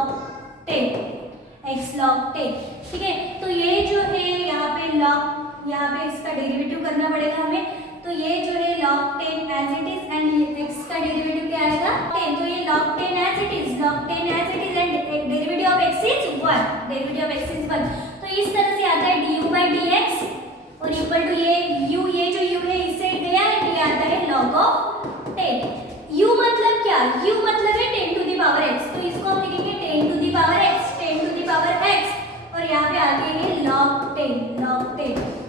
10, ठीक है। तो ये जो है यहाँ पे log, यहाँ पे इसका डेरिवेटिव करना पड़ेगा हमें। तो ये जो है log 10 as it is and x का डेरिवेटिव क्या आएगा 10, तो ये log 10 as it is and derivative of x is 1, तो इस तरह से आता है du by dx और इक्वल टू ये जो u है इससे गया है, ये आता है log ऑफ 10। u मतलब क्या, u मतलब है 10 टू द पावर x, तो इसको हम लिखेंगे 10 टू द पावर x, और यहाँ पे आगे है log 10।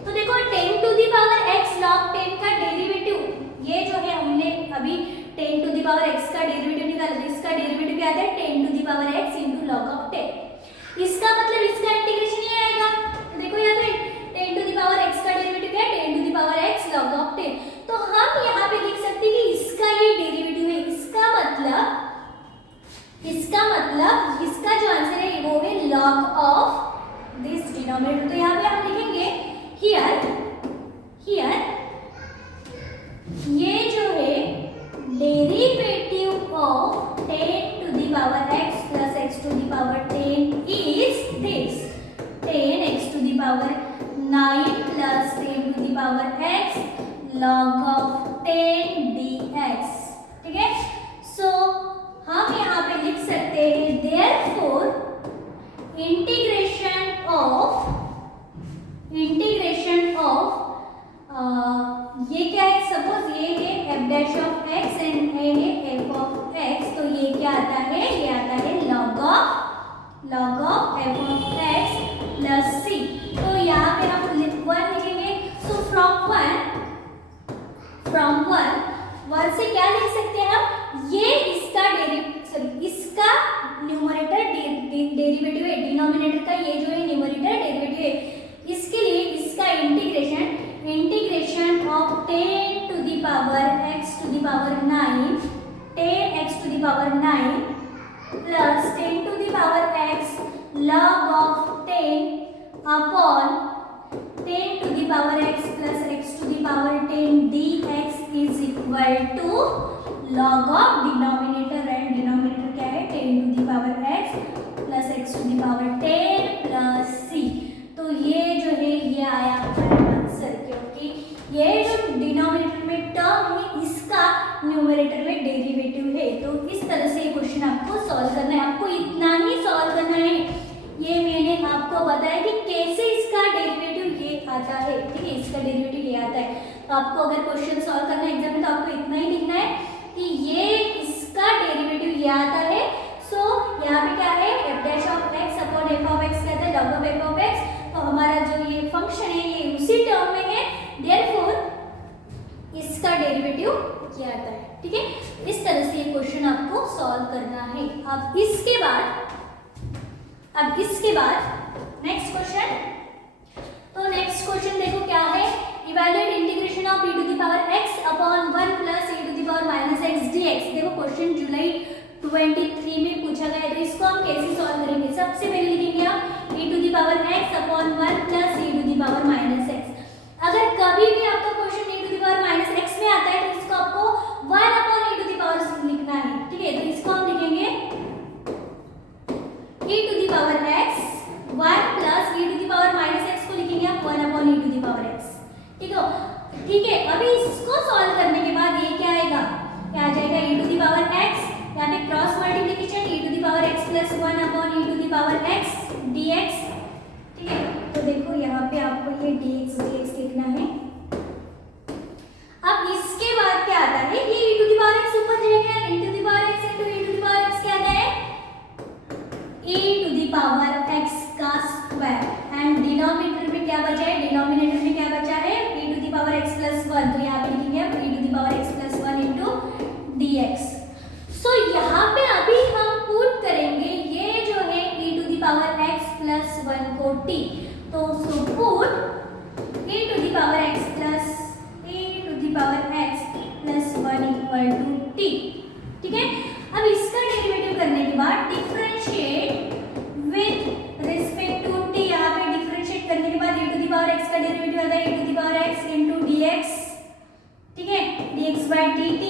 तो देखो 10 to the power x log 10 का डेरिवेटिव, ये जो है हमने अभी 10 टू द पावर x का डेरिवेटिव निकाला, तो इसका डेरिवेटिव क्या आता है 10 to the power x into log of 10। इसका मतलब इसका इंटीग्रेशन ये आएगा। तो देखो यहाँ पे 10 टू द पावर x का डेरिवेटिव क्या है 10 to the power x log of 10। तो हम यहाँ पे लिख सकते हैं कि इसका ये डेरिवेटिव है, इसका मतलब इसका जो आंसर है वो है log ऑफ दिस डिनोमिनेटर। तो यहाँ पे हम लिखेंगे हियर ये जो है derivative of 10 to the power x plus x to the power 10 is this 10x to the power 9 plus 10 to the power x log of 10 dx, ठीक है। सो हम यहाँ पे लिख सकते हैं therefore इंटीग्रेशन ऑफ ये क्या है, सपोज ये है f dash of x and ये है f ऑफ x, तो ये क्या आता है, ये आता है log of f of x plus c। तो यहाँ पे हम 1 लिखेंगे। सो फ्रॉम वन से क्या लिख सकते हैं हम, ये इसका न्यूमरेटर डेरिवेटिव है, डिनोमिनेटर का ये जो है न्यूमरेटर डेरिवेटिव है, इसके लिए इसका integration of 10 to the power x to the power 9 10x to the power 9 plus 10 to the power x log of 10 upon 10 to the power x plus x to the power 10 dx is equal to log of denominator and denominator क्या है 10 to the power x plus x to the power 10 plus c। तो ये जो है ये आया हमारा answer, क्योंकि ये जो डिनोमिनेटर में टर्म है इसका न्यूमरेटर में डेरिवेटिव है। तो इस तरह से ये क्वेश्चन आपको सॉल्व करना है, आपको इतना ही सॉल्व करना है। ये मैंने आपको बताया कि कैसे इसका डेरिवेटिव ये आता है, ठीक है, इसका डेरिवेटिव ये आता है। तो आपको अगर क्वेश्चन सॉल्व करना है एग्जाम में तो आपको इतना ही लिखना है कि ये इसका डेरिवेटिव ये आता है। सो यहाँ पे क्या है f dash of x upon f of x कहते हैं log of f of x। तो हमारा जो ये फंक्शन है ये उसी टर्म में है, देयरफॉर इसका डेरिवेटिव ये आता है, ठीक है। इस तरह से ये क्वेश्चन आपको सॉल्व करना है। अब इसके बाद नेक्स्ट क्वेश्चन, तो नेक्स्ट क्वेश्चन देखो क्या है, evaluate integration of e to the power x upon 1 plus e to the power minus x dx। देखो क्वेश्चन जुलाई 23 में पूछा गया है, तो इसको हम कैसे सॉल्व करेंगे। सबसे पहले लिखेंगे आप e to the power x upon 1 plus e to the power minus x। अगर कभी भी आपका question e to the power minus x में आता है तो इसको आपको 1 upon e to the power लिखना है, ठीक है। तो इसको हम लिखेंगे e to the power x 1 plus e to the power minus x को लिखेंगे आप 1 upon e to the power x, ठीक है। अभी इसको सॉल्व करने के बाद ये क्या आएगा, क्या आ जाएगा e to the power x, यहाँ पे cross multiplication e to the power x plus 1 upon e to the power x dx, ठीक है। तो देखो यहाँ पे आपको ये dx लिखना है। अब इसके बाद क्या आता है, ये e to the power x ऊपर जाएगा, e to the power x into e to the power x क्या आता है e to the power x का स्क्वायर, एंड डिनोमिनेटर में क्या बचा है, डिनोमिनेटर में क्या बचा है e to the power x plus 1। तो यहाँ पे लिखेंगे आप e to the power x plus 1 into dx। So यहाँ पे अभी हम पुट करेंगे ये जो है e to the power x plus 1 को t। तो so put e to the power x plus e to the power x plus 1 equal to t, ठीक है। अब इसका डेरिवेटिव करने के बाद differentiate with respect to t। यहाँ पे डिफरेंशिएट करने के बाद e to the power x का डेरिवेटिव आता है e to the power x into dx, ठीक है, dx बाय dt।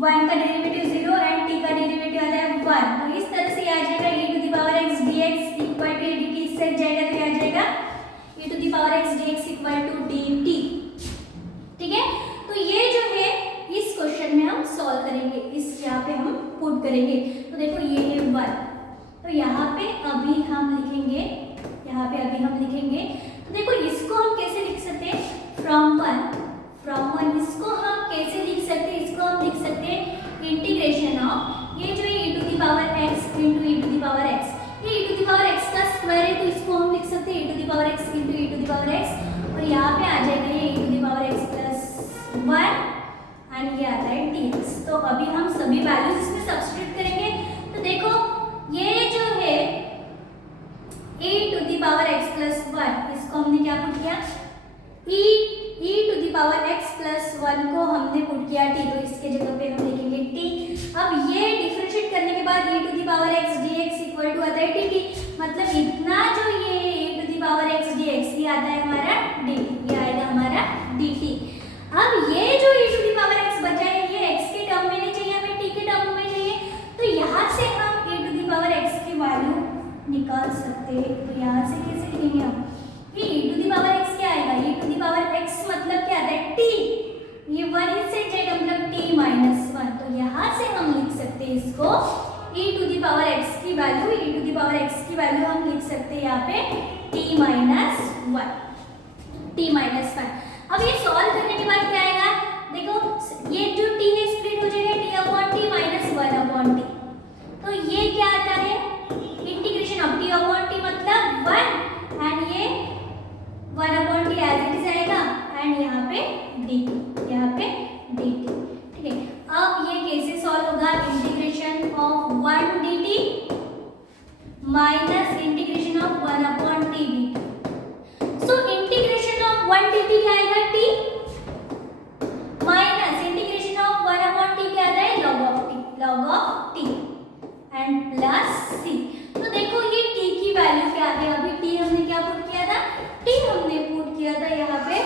1 का डेरिवेटिव 0 एंड t का डेरिवेटिव आता है 1। तो इस तरह से आ जाएगा e to the power x dx equal to dt, इससे जाएगा तो क्या आ जाएगा e to the power x dx equal to dt, ठीक है। तो ये जो है इस क्वेश्चन में हम सॉल्व करेंगे, इस यहाँ पे हम पुट करेंगे। तो देखो ये है 1, तो यहाँ पे अभी हम लिखेंगे, यहाँ पे अभी हम लिखेंगे। तो देखो इसको हम कैसे लिख सकते हैं, फ्रॉम 1 इसको हम कैसे लिख सकते हैं, इसको हम लिख सकते हैं इंटीग्रेशन ऑफ ये जो e to the power x into e to the power x। ये e to the power x का स्क्वायर है तो इसको हम लिख सकते हैं e to the power x into e to the power x, और यहाँ पे आ जाएगा ये e to the power x plus 1 and ये आता है dx। तो अभी हम सभी वैल्यूज इसमें सब्स्टिट्यूट करेंगे। तो देखो ये जो है e to the power x plus 1, इसको हमने क्या पुट किया e to the power x plus 1 को हमने पुट किया t, तो इसके जगह पे हम लिखेंगे t। अब ये डिफरेंशिएट करने के बाद e to the power x dx equal to आता है dt, मतलब इतना जो ये e to the power x dx ये आता है हमारा dt, ये आएगा हमारा dt। अब ये जो e to the power x बचा है ये x के टर्म में नहीं चाहिए, हमें t के टर्म में चाहिए। तो यहाँ से हम e to the power x की वैल्यू निकाल सकते हैं। तो यहाँ से कैसे लिखेंगे हम, ये e to the power x क्या आएगा, e to the power x मतलब क्या आता है t, ये 1 इससे जाएगा मतलब t माइनस 1। तो यहाँ से हम लिख सकते हैं इसको e to the power x की value, e to the power x की वैल्यू हम लिख सकते हैं यहाँ पे t माइनस 1। अब ये सॉल्व करने के बाद क्या आएगा, देखो ये जो t है स्प्लिट हो जाएगा t upon t minus 1 upon t। तो ये क्या आता है integration of t upon t मतलब 1 एंड ये 1 upon t as it is आएगा एंड यहाँ पे dt, यहाँ पे dt, ठीक है। अब ये कैसे सॉल्व होगा, integration of 1 dt minus integration of 1 upon t dt। So integration of 1 dt क्या आएगा t minus integration of 1 upon t क्या आता है log of t and plus c. तो देखो ये t की वैल्यू क्या है, अभी t हमने क्या पुट किया था, t हमने पुट किया था यहाँ पे,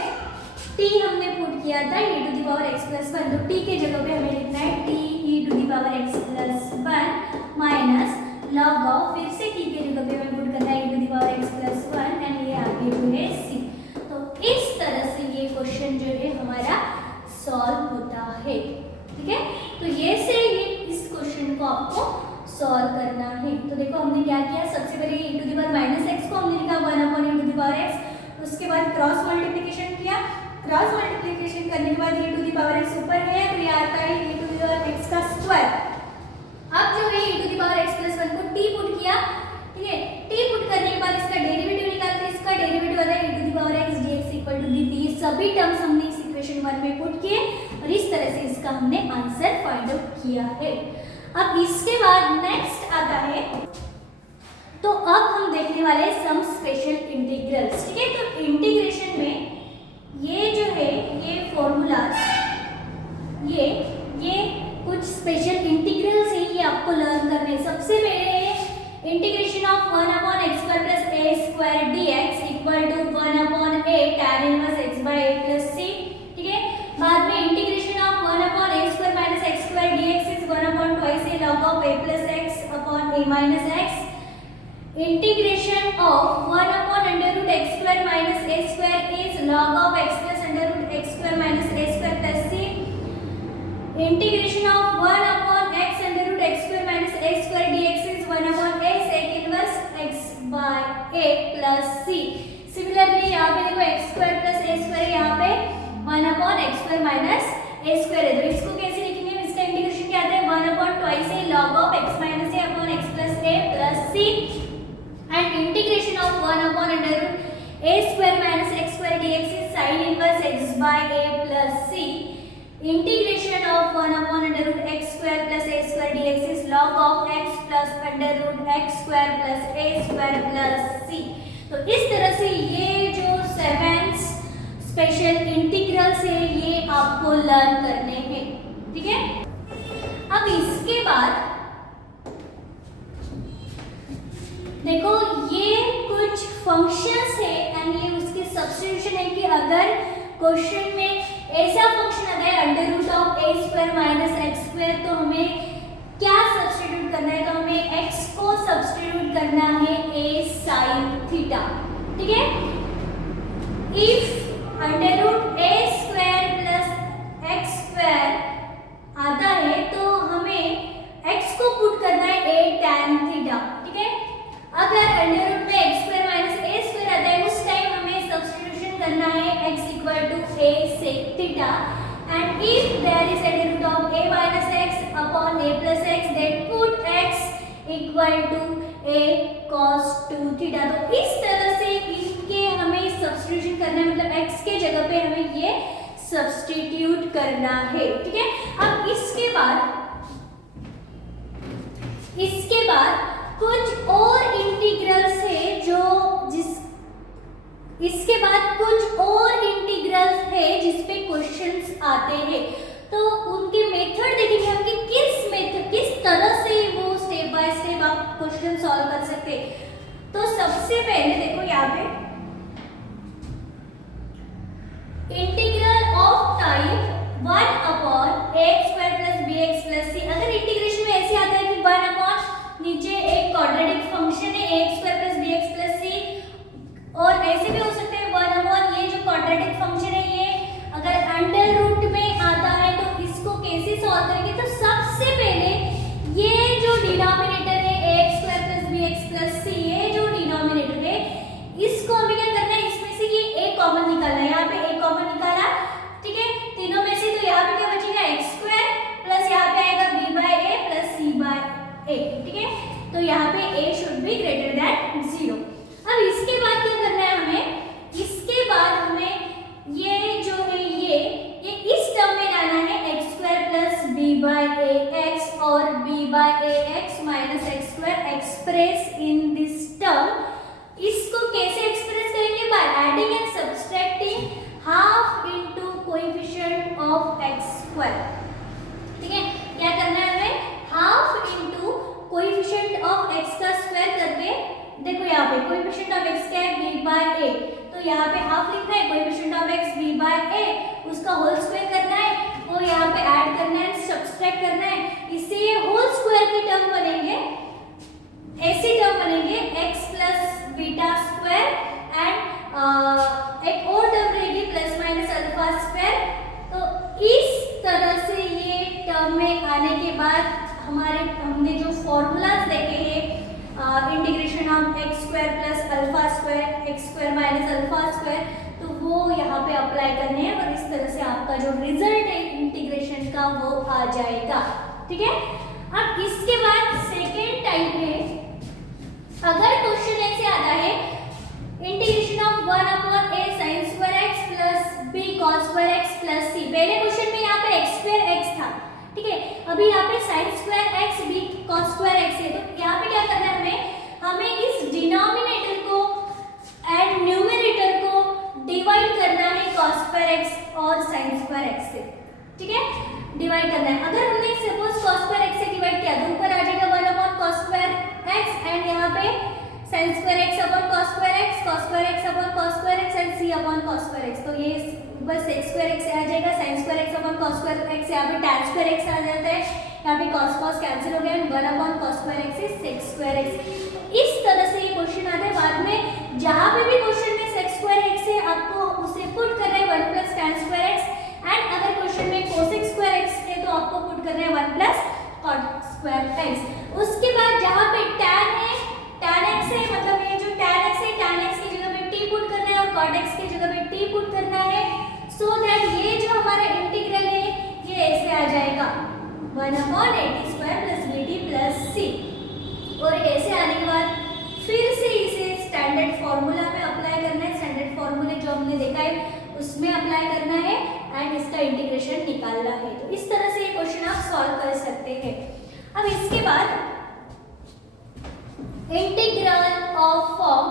t हमने पुट किया था e to the power x plus 1। तो t के जगह पे हमें लिखना है t e to the power x plus 1 minus log of, फिर से t के जगह पे हमें पुट करना है e to the power x plus 1 and ये आगे जो है c। तो इस तरह से ये क्वेश्चन जो है हमारा सॉल्व होता है, ठीक है। तो ये से ये इस क्वेश्चन को आपको सॉल्व करना है। तो देखो हमने क्या किया, सबसे पहले e to the power minus x को हमने लिखा 1 upon e to the power x, उसके बाद क्रॉस मल्टीप्लिकेशन किया, क्रॉस मल्टीप्लिकेशन करने के बाद e to the power x ऊपर गया तो ये आता है e to the power x का स्क्वायर। अब जो है e to the power x plus 1 को t पुट किया, ठीक है, t पुट करने के बाद इसका डेरिवेटिव निकालते हैं, इसका डेरिवेटिव आता है e to the power x dx equal to dt। ये सभी टर्म्स हमने इस इक्वेशन 1 में पुट किए और इस तरह से इसका हमने आंसर फाइंड आउट किया है। अब इसके बाद नेक्स्ट आता है, तो अब हम देखने वाले सम स्पेशल इंटीग्रल्स, ठीक है। तो इंटीग्रेशन में ये जो है ये फॉर्मूलाज, ये कुछ स्पेशल इंटीग्रल्स है, ये आपको लर्न करने। सबसे पहले integration of 1 upon x square plus a square d x equal to 1 upon a tan inverse x by a plus c, ठीक है। बाद में integration of 1 upon a square minus x square d x is 1 upon twice a log of a plus x upon a minus x. Integration of 1 upon under root x square minus a square is log of x plus under root x square minus a square plus c. Integration of 1 upon x under root x square minus a square dx is 1 upon a sec inverse x by a plus c। Similarly यहाँ पे देखो x square plus a square, यहाँ पे 1 upon x square minus a square है, तो इसको कैसे लिखेंगे, इसका इंटीग्रेशन क्या आता है 1 upon twice a log of x minus a upon x plus a plus c। And integration of 1 upon under root a square minus x square dx is sin inverse x by a plus c। Integration of 1 upon under root x square plus a square dx is log of x plus under root x square plus a square plus c. तो इस तरह से ये जो 7 special integrals है ये आपको learn करने हैं, ठीक है। अब इसके बाद देखो ये कुछ फंक्शंस है एंड ये उसके सब्स्टिट्यूशन है कि अगर क्वेश्चन में ऐसा फंक्शन आता है under root of a square minus x square, तो हमें क्या सब्स्टिट्यूट करना है, तो हमें x को सब्स्टिट्यूट करना है a sin थीटा, ठीक है। If under root a square plus x square आता है तो हमें x को पुट करना है a tan थीटा, ठीक है। अगर अंडर रूट में x square minus a square आता है उस टाइम हमें सब्स्टिट्यूशन करना है x equal to a sec थीटा। And if there is under root of a minus x upon a plus x then put x equal to a cos 2 थीटा। तो इस तरह से इनके हमें सब्स्टिट्यूशन करना है, मतलब x के जगह पे हमें ये सब्स्टिट्यूट करना है, ठीक है। अब इसके बाद कुछ और इंटीग्रल्स है जो इसके बाद कुछ और इंटीग्रल्स है जिस पे क्वेश्चंस आते हैं, तो उनके मेथड देखेंगे हम कि किस तरह से वो स्टेप बाय स्टेप आप क्वेश्चन सॉल्व कर सकते हैं। तो सबसे पहले देखो यहाँ पे integral of type 1 upon x square plus b x plus c. अगर इंटीग्रेशन में ऐसे आता है कि 1 अपॉन नीचे एक क्वाड्रेटिक फंक्शन है x square plus b x plus c, और ऐसे भी हो सकते हैं 1 अपॉन ये जो क्वाड्रेटिक फंक्शन है ये अगर अंडर रूट में आता है तो इसको कैसे सॉल्व करेंगे। तो सबसे पहले ये जो डिनोमिनेटर है x square plus b x plus c, ये जो डिनोमिनेटर है इसको हमें क्या करना है, इसमें से ये a कॉमन निकालना है। यहाँ पे a कॉमन निकाला, ठीक है, तीनों में से, तो यहाँ पे क्या बचेगा एक्स स्क्वायर प्लस यहाँ पे आएगा b by a plus c by a, ठीक है। तो यहाँ पे a should be greater than 0। अब इसके बाद क्या करना है हमें, इसके बाद हमें ये जो है ये इस टर्म में लाना है x square plus b by a x और b by a x minus x square express in this term. इसको कैसे एक्सप्रेस करेंगे, by adding and subtracting half into coefficient of x square, ठीक है। क्या करना है हमें, हाफ इनटू कोएफिशिएंट x क्या है b बाय a, तो यहाँ पे हाफ लिखना है, coefficient of x b by a, उसका होल स्क्वायर करना है, वो यहाँ पे ऐड करना है, सब्सट्रैक्ट करना है, इससे ये होल स्क्वायर के टर्म बनेंगे, ऐसे टर्म बनेंगे x plus beta square and एक और टर्म रहेगी प्लस माइनस अल्फा स्क्वायर। तो इस तरह से ये टर्म में आने के बाद हमने जो फॉर्मूलाज देखे हैं integration of x square plus alpha square x square minus alpha square, तो वो यहाँ पे अप्लाई करने हैं और इस तरह से आपका जो रिजल्ट है इंटीग्रेशन का वो आ जाएगा। ठीक है, अब इसके बाद सेकेंड टाइप में अगर क्वेश्चन ऐसे आता है integration of 1 upon a sin square x plus b cos square x plus c, पहले क्वेश्चन में यहाँ पे x स्क्वायर x था, ठीक है, अभी यहाँ पे sin square x b cos square x है, तो यहाँ पे क्या करना है हमें इस डिनोमिनेटर को एंड न्यूमरेटर को डिवाइड करना है cos स्क्वायर x और sin स्क्वायर x से। ठीक है, डिवाइड करना है। अगर हमने सपोज cos स्क्वायर x से डिवाइड किया तो ऊपर आ जाएगा 1 upon cos square x and यहाँ पे sin square x upon cos square x, cos square x upon cos square x and c upon cos square x, तो ये बस x स्क्वायर x आ जाएगा, sin square x upon cos square x, यहाँ पे tan square x आ जाता है, यहाँ पे cos cos कैंसिल हो गया and 1 upon cos square x is sec square x। इस तरह से ये क्वेश्चन आता है। बाद में जहाँ पे भी क्वेश्चन में sec स्क्वायर x है आपको उसे पुट करना है 1 plus tan square x and अगर क्वेश्चन में cosec स्क्वायर x है तो आपको पुट करना है 1 प्लस cot स्क्वायर x। उसके बाद जहाँ पे tan है tan x है, मतलब ये जो tan x है tan x की जगह पे t पुट करना है और cot x की जगह पे t पुट करना है, सो दैट ये जो हमारा इंटीग्रल है ये ऐसे आ जाएगा 1 upon a t square plus b t plus c। और ऐसे आने के बाद फिर से इसे स्टैंडर्ड फॉर्मूला में अप्लाई करना है, स्टैंडर्ड फॉर्मूले जो हमने देखा है उसमें अप्लाई करना है एंड इसका इंटीग्रेशन निकालना है। तो इस तरह से ये क्वेश्चन आप सॉल्व कर सकते हैं। अब इसके बाद इंटीग्रल ऑफ फॉर्म,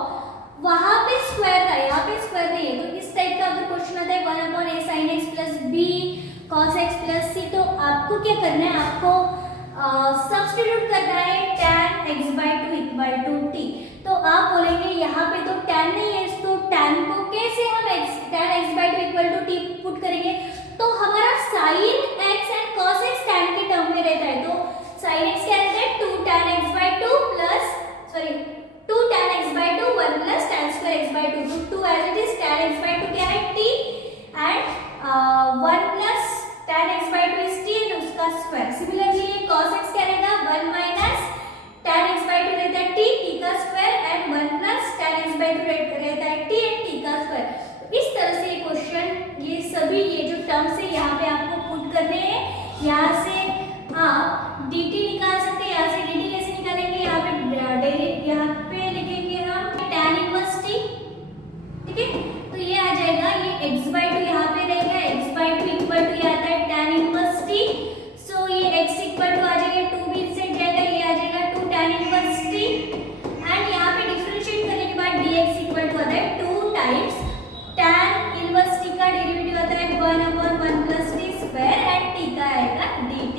वहां पे स्क्वायर था यहाँ पे स्क्वायर नहीं है, तो इस टाइप का अगर क्वेश्चन आता है 1 upon a sin x plus b cos x plus c, तो आपको क्या करना है, आपको सब्स्टिट्यूट करना है tan x by 2 equal to t। तो आप बोलेंगे यहाँ पे तो tan नहीं है, तो tan को कैसे हम tan x by 2 equal to t put करेंगे, तो हमारा sin x and cos x tan के टर्म में रहता है, तो sin x क्या रहता है 2 tan x by 2 plus 2 tan x by 2 1 plus tan square x by 2, तो 2 as it is, tan x by 2 क्या है t and 1 plus tan x by 2 is t and उसका स्क्वायर। सिमिलरली ये cos x क्या रहेगा 1 minus tan x by 2 रहता है t, t का square and 1 plus tan x by 2 रहता है t and t का स्क्वायर। इस तरह से ये क्वेश्चन ये सभी ये जो टर्म्स है यहाँ पे आपको पुट करने हैं। यहाँ से आप dt निकाल सकते हैं, यहाँ से dt कैसे निकालेंगे, यहाँ पे लिखेंगे हम tan इनवर्स t। ठीक है, तो ये आ जाएगा, ये x by 2 यहाँ पे रहेगा, x by 2 इक्वल टू आता है tan इनवर्स t, सो ये x इक्वल टू आ जाएगा 2 भी से जाएगा, ये आ जाएगा 2 tan इनवर्स t एंड यहाँ पे डिफरेंशिएट करने के बाद dx इक्वल टू आता है 2 टाइम्स tan इनवर्स t का डेरिवेटिव आता है 1 upon 1 plus t square and t का आएगा dt।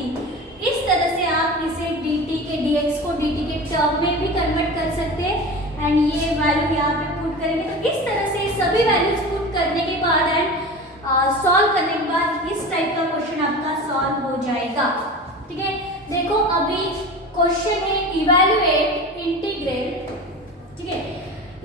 इस तरह से आप इसे dt के dx को dt के टर्म में भी कन्वर्ट कर सकते हैं एंड ये वैल्यू यहाँ पे पुट करेंगे। तो इस तरह से सभी वैल्यूज पुट करने के बाद एंड सॉल्व करने के बाद इस टाइप का क्वेश्चन आपका सॉल्व हो जाएगा। ठीक है, देखो अभी क्वेश्चन है इवैल्यूएट इंटीग्रल। ठीक है,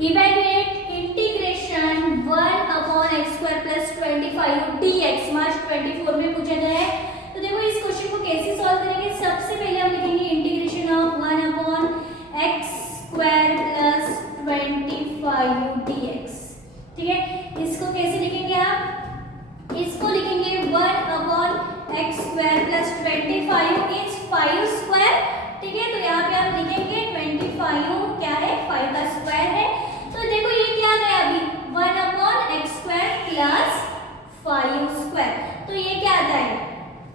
evaluate integration 1 upon x square plus 25 dx मार्च 24 में पूछा गया है। तो देखो इस क्वेश्चन को कैसे सॉल्व करेंगे, सबसे पहले हम लिखेंगे integration of 1 upon x square plus 25 dx। ठीक है, इसको कैसे लिखेंगे आप, इसको लिखेंगे 1 upon x square plus 25 is 5 square. ठीक है, तो यहाँ पे आप लिखेंगे 25 क्या है 5 का स्क्वायर है। तो देखो ये क्या आ गया अभी 1 upon x square plus 5 square, तो ये क्या आता है,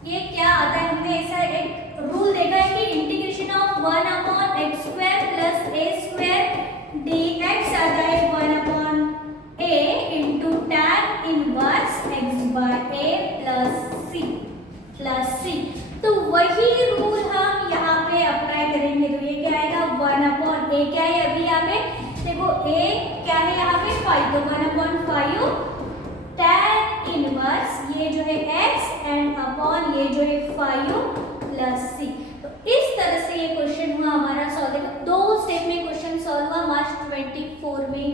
ये क्या आता है, हमने ऐसा एक रूल देखा है कि integration of 1 upon x square plus a square dx आता है 1 upon a into tan inverse x by a plus c। तो वही रूल हम यहाँ पे अप्लाई करेंगे, तो ये क्या आएगा 1 अपॉन a क्या है अभी यहाँ पे देखो a क्या है यहाँ पे 5, तो 1/5 tan इनवर्स ये जो है x एंड अपॉन ये जो है 5 प्लस c। तो इस तरह से ये क्वेश्चन हुआ हमारा सॉल्व। देखो 2 स्टेप में क्वेश्चन सॉल्व हुआ। मार्च 24 में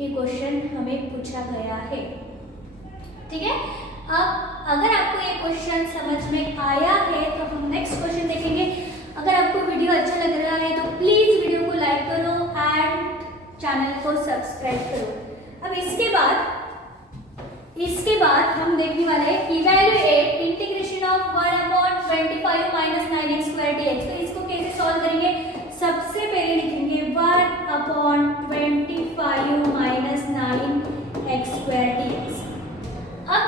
ये क्वेश्चन हमें पूछा गया है। ठीक है, अब अगर आपको ये क्वेश्चन समझ में आया है तो हम नेक्स्ट क्वेश्चन देखेंगे। अगर आपको वीडियो अच्छा लग रहा है तो प्लीज वीडियो को लाइक करो एंड चैनल को सब्सक्राइब करो। अब इसके बाद हम देखने वाले हैं evaluate integration of 1/25 minus 9x² dx। तो इसको कैसे सॉल्व करेंगे? सबसे पहले लिखेंगे 1/25 माइनस 9x² dx। अब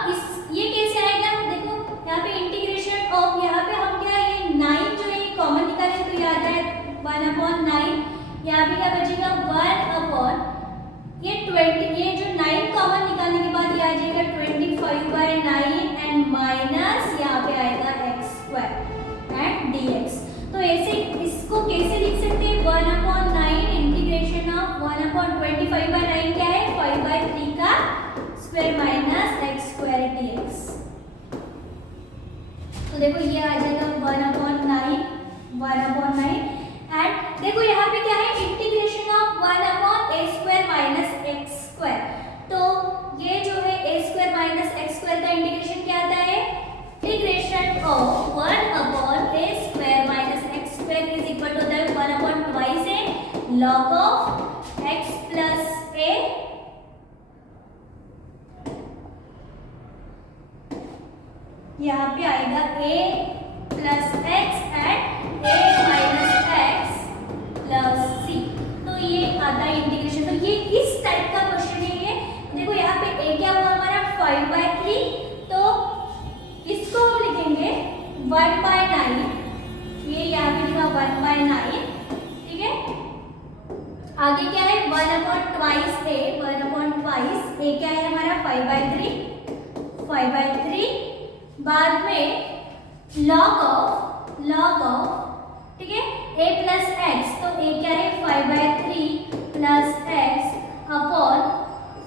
ये कैसे आएगा? देखो यहाँ पे इंटीग्रेशन ऑफ, यहाँ पे हम क्या ये 9 जो है कॉमन निकालें तो याद है 1/9। यहाँ पे क्या बचेगा 1/, ये 20, ये जो 9 कॉमन निकालने के बाद ये आ जाएगा 25/9 एंड माइनस यहाँ पे आएगा x² एंड dx। तो ऐसे इसको कैसे लिख सकते हैं? 1/9 इंटीग्रेशन ऑफ 1/25/9 क्या है 5/3 का स्क्वायर माइनस x² dx। तो देखो ये आ जाएगा 1/9 एंड देखो यहाँ पे क्या है integration of 1/a² minus x²। तो ये जो है a² माइनस x² का इंटीग्रेशन क्या आता है? Integration of 1/a² minus x² is equal to 1/2 है log of x plus a यहाँ पे आएगा a plus x and a minus x plus c। तो ये आता है इंटीग्रेशन। तो ये इस टाइप का क्वेश्चन है ये। देखो यहाँ पे a क्या हुआ हमारा 5/3, तो इसको हम लिखेंगे 1/9। ये यहाँ पे लिखा 1/9। ठीक है, आगे क्या है 1/2 a क्या है हमारा 5/3 बाद में log ऑफ, ठीक है, a प्लस x। तो a क्या है 5/3 plus x upon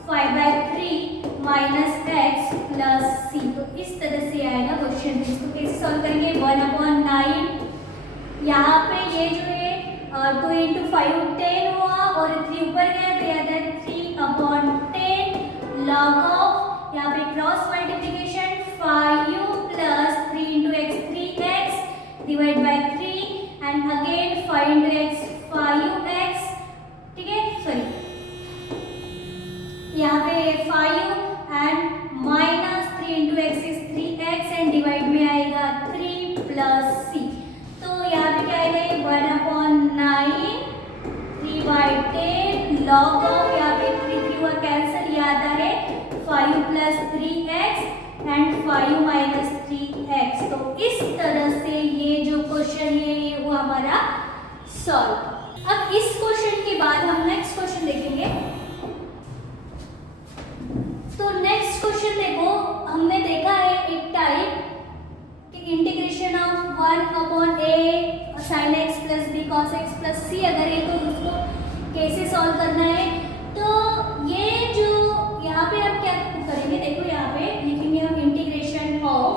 5/3 minus x plus c। तो इस तरह से आएगा क्वेश्चन। इसको कैसे सॉल्व करेंगे? 1/9 यहाँ पे ये जो है 2 × 5 10 हुआ और 3 ऊपर गया तो याद है 3/10 log ऑफ, यहाँ पे cross multiplication 5 plus 3 × x 3x divide by 3 and again 5 × x 5x। ठीक है, सॉरी यहाँ पे 5 and minus 3 × x is 3x and divide में आएगा 3 प्लस c। तो यहाँ पे क्या आएगा 1/9 3/10 log ऑफ, यहाँ पे 3 हुआ कैंसिल, ये आता है 5 plus 3x and 5 minus 3x। तो इस तरह से ये जो क्वेश्चन है ये वो हमारा सॉल्व। अब इस क्वेश्चन के बाद हम नेक्स्ट क्वेश्चन देखेंगे। तो नेक्स्ट क्वेश्चन देखो, हमने देखा है एक टाइप कि integration of 1/a sin x plus b cos x plus c अगर है तो उसको कैसे सॉल्व करना है। तो ये जो यहाँ पे हम क्या करेंगे, देखो यहाँ पे लिखेंगे हम integration of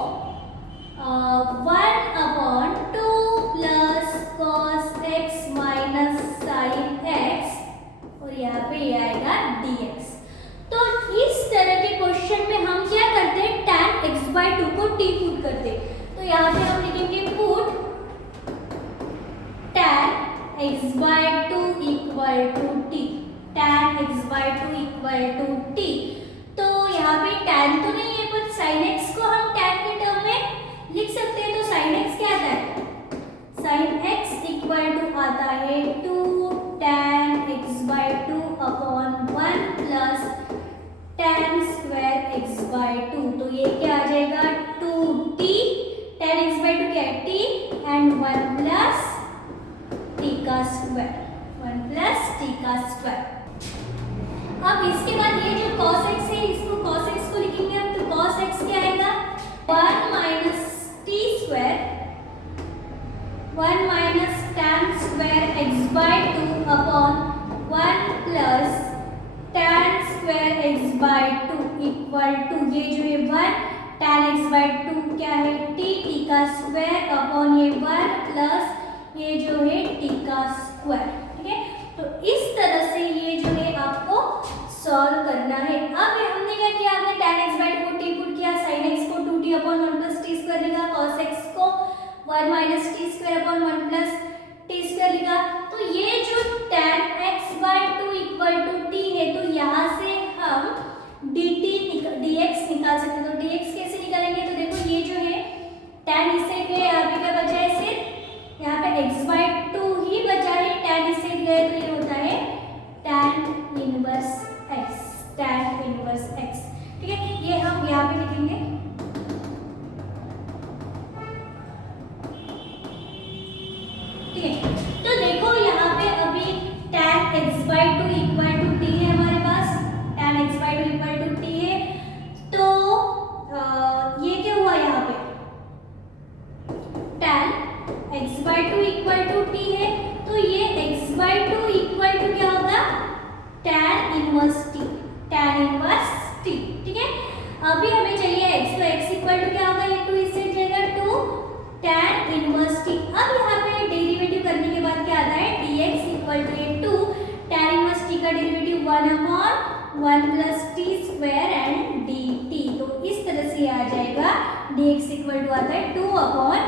1/2 plus cos x minus sin x और यहाँ पे ये आएगा dx। तो इस तरह के क्वेश्चन में हम क्या करते हैं tan x/2 को t पुट करते हैं। तो यहाँ पे हम लिखेंगे put tan x/2 equal to t, tan x/2 equal to t। तो यहाँ पे tan तो नहीं है पर sin x को हम tan के टर्म में लिख सकते हैं। तो sin x क्या आता है? sin x इक्वल टू आता है 2 tan x/2 upon 1 plus tan square x/2। तो ये क्या आ जाएगा 2t, tan x/2 क्या है t एंड 1 प्लस t का स्क्वायर, 1 प्लस t का स्क्वायर। अब इसके बाद ये जो cos x है इसको cos x को लिखेंगे हम। तो cos x क्या आएगा 1 minus t square 1 minus tan square x/2 upon 1 plus tan square x by two equal to ये जो है 1 tan x बाई टू क्या है t का स्क्वायर अपॉन ये 1 प्लस ये जो है t का स्क्वायर। ठीक है, तो इस तरह से ये जो है आपको सॉल्व करना है। अब हमने क्या किया, आपने tan x बाई टू को t पुट किया, sin x को 2t upon 1 plus t square लिखा, cos x को 1 minus t square upon 1 plus t square लिखा। तो ये जो tan x by two equal to t है, तो यहाँ से हम dx निकाल सकते हैं। तो dx कैसे निकालेंगे, तो देखो ये जो है tan इसे गए, यहाँ पे क्या बचा है, सिर्फ यहाँ पे x बाई टू ही बचा है, tan इसे गए तो ये होता है tan inverse x, tan inverse x। ठीक है, ये हम यहाँ पे लिखेंगे। ठीक है, तो देखो यहाँ पे अभी tan x by two equal to t है हमारे पास, tan x by two equal to t है। तो ये क्या हुआ, यहाँ पे tan x by two equal to t है, तो ये x by two equal to क्या होगा, tan inverse t, tan inverse t। ठीक है, अभी हमें चाहिए x, तो x इक्वल टू क्या होगा, ये 2 इससे जाएगा 2 tan इनवर्स t। अब यहाँ पे डेरिवेटिव करने के बाद क्या आता है, dx इक्वल टू ये 2 tan इनवर्स t का derivative 1 upon 1 plus t square and dt। तो इस तरह से आ जाएगा dx इक्वल टू आता है 2 upon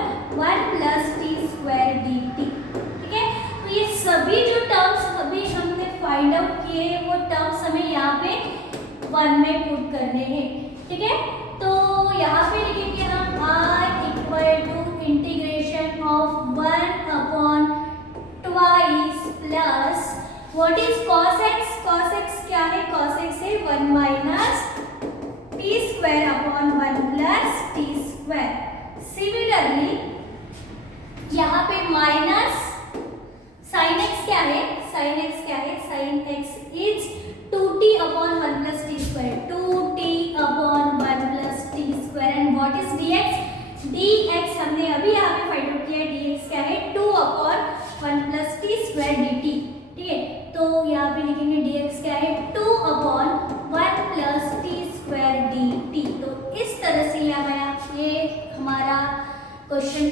1 plus t square dt। ठीक है, तो ये सभी जो टर्म्स अभी हमने फाइंड आउट किए वो टर्म्स हमें यहाँ पे 1 में पुट करने हैं। ठीक है, तो यहाँ पे लिखेंगे हम i equal to integration of 1 upon twice plus what is cos x, cos x क्या है, cos x है 1 minus t square upon 1 plus t square. Similarly यहाँ पे माइनस sin x क्या है, sin x क्या है, sin x is 2t upon 1 plus t square, 2t upon 1 plus t square and what is dx, dx हमने अभी यहाँ पे फाइंड आउट किया, dx क्या है 2 upon 1 plus t square dt। ठीक है, तो यहाँ पे लिखेंगे dx क्या है 2 upon 1 plus t square dt। तो इस तरह से ये हमारा क्वेश्चन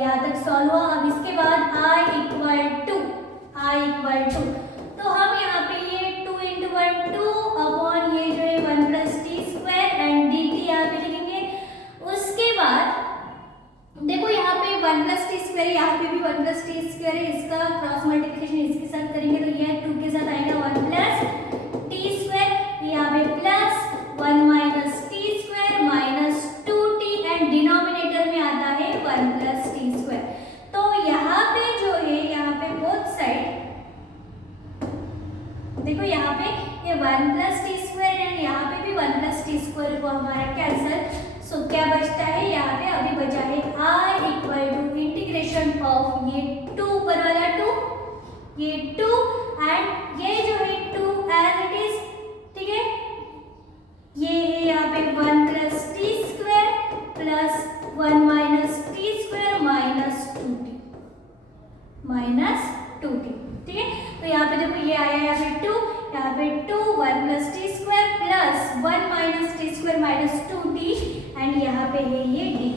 यहाँ तक सॉल्व हुआ। अब इसके बाद i इक्वल टू तो हम यहाँ पे ये 2 इंटू 1 2 अपॉन ये जो है 1 plus T square and dt यहाँ पे लिखेंगे। उसके बाद देखो यहाँ पे 1 प्लस टी स्क्वायर, यहाँ पे भी 1 प्लस टी स्क्वायर है, इसका क्रॉस मल्टीप्लिकेशन इसके साथ करेंगे तो ये 2 के साथ आएगा 1 प्लस टी स्क्वायर, यहाँ पे plus 1 minus T square minus 2t and denominator में आता है 1 प्लस टी स्क्वायर। तो यहाँ पे जो है, यहाँ पे बोथ साइड देखो यहाँ पे ये 1 प्लस टी स्क्वायर एंड यहाँ पे भी 1 प्लस टी स्क्वायर को हमारा कैंसिल। सो क्या बचता है, यहाँ पे अभी बचा है i equal to integration of ये 2 ऊपर वाला 2, ये 2 एंड ये जो है 2 एज इट इज। ठीक है, ये है यहाँ पे 1 plus T square plus 1 minus T square minus 2t। ठीक है, तो यहाँ पे देखो ये आया यहाँ पे 2, यहाँ पे 2 1 plus T square plus 1 minus T square minus 2t and यहाँ पे है ये dt।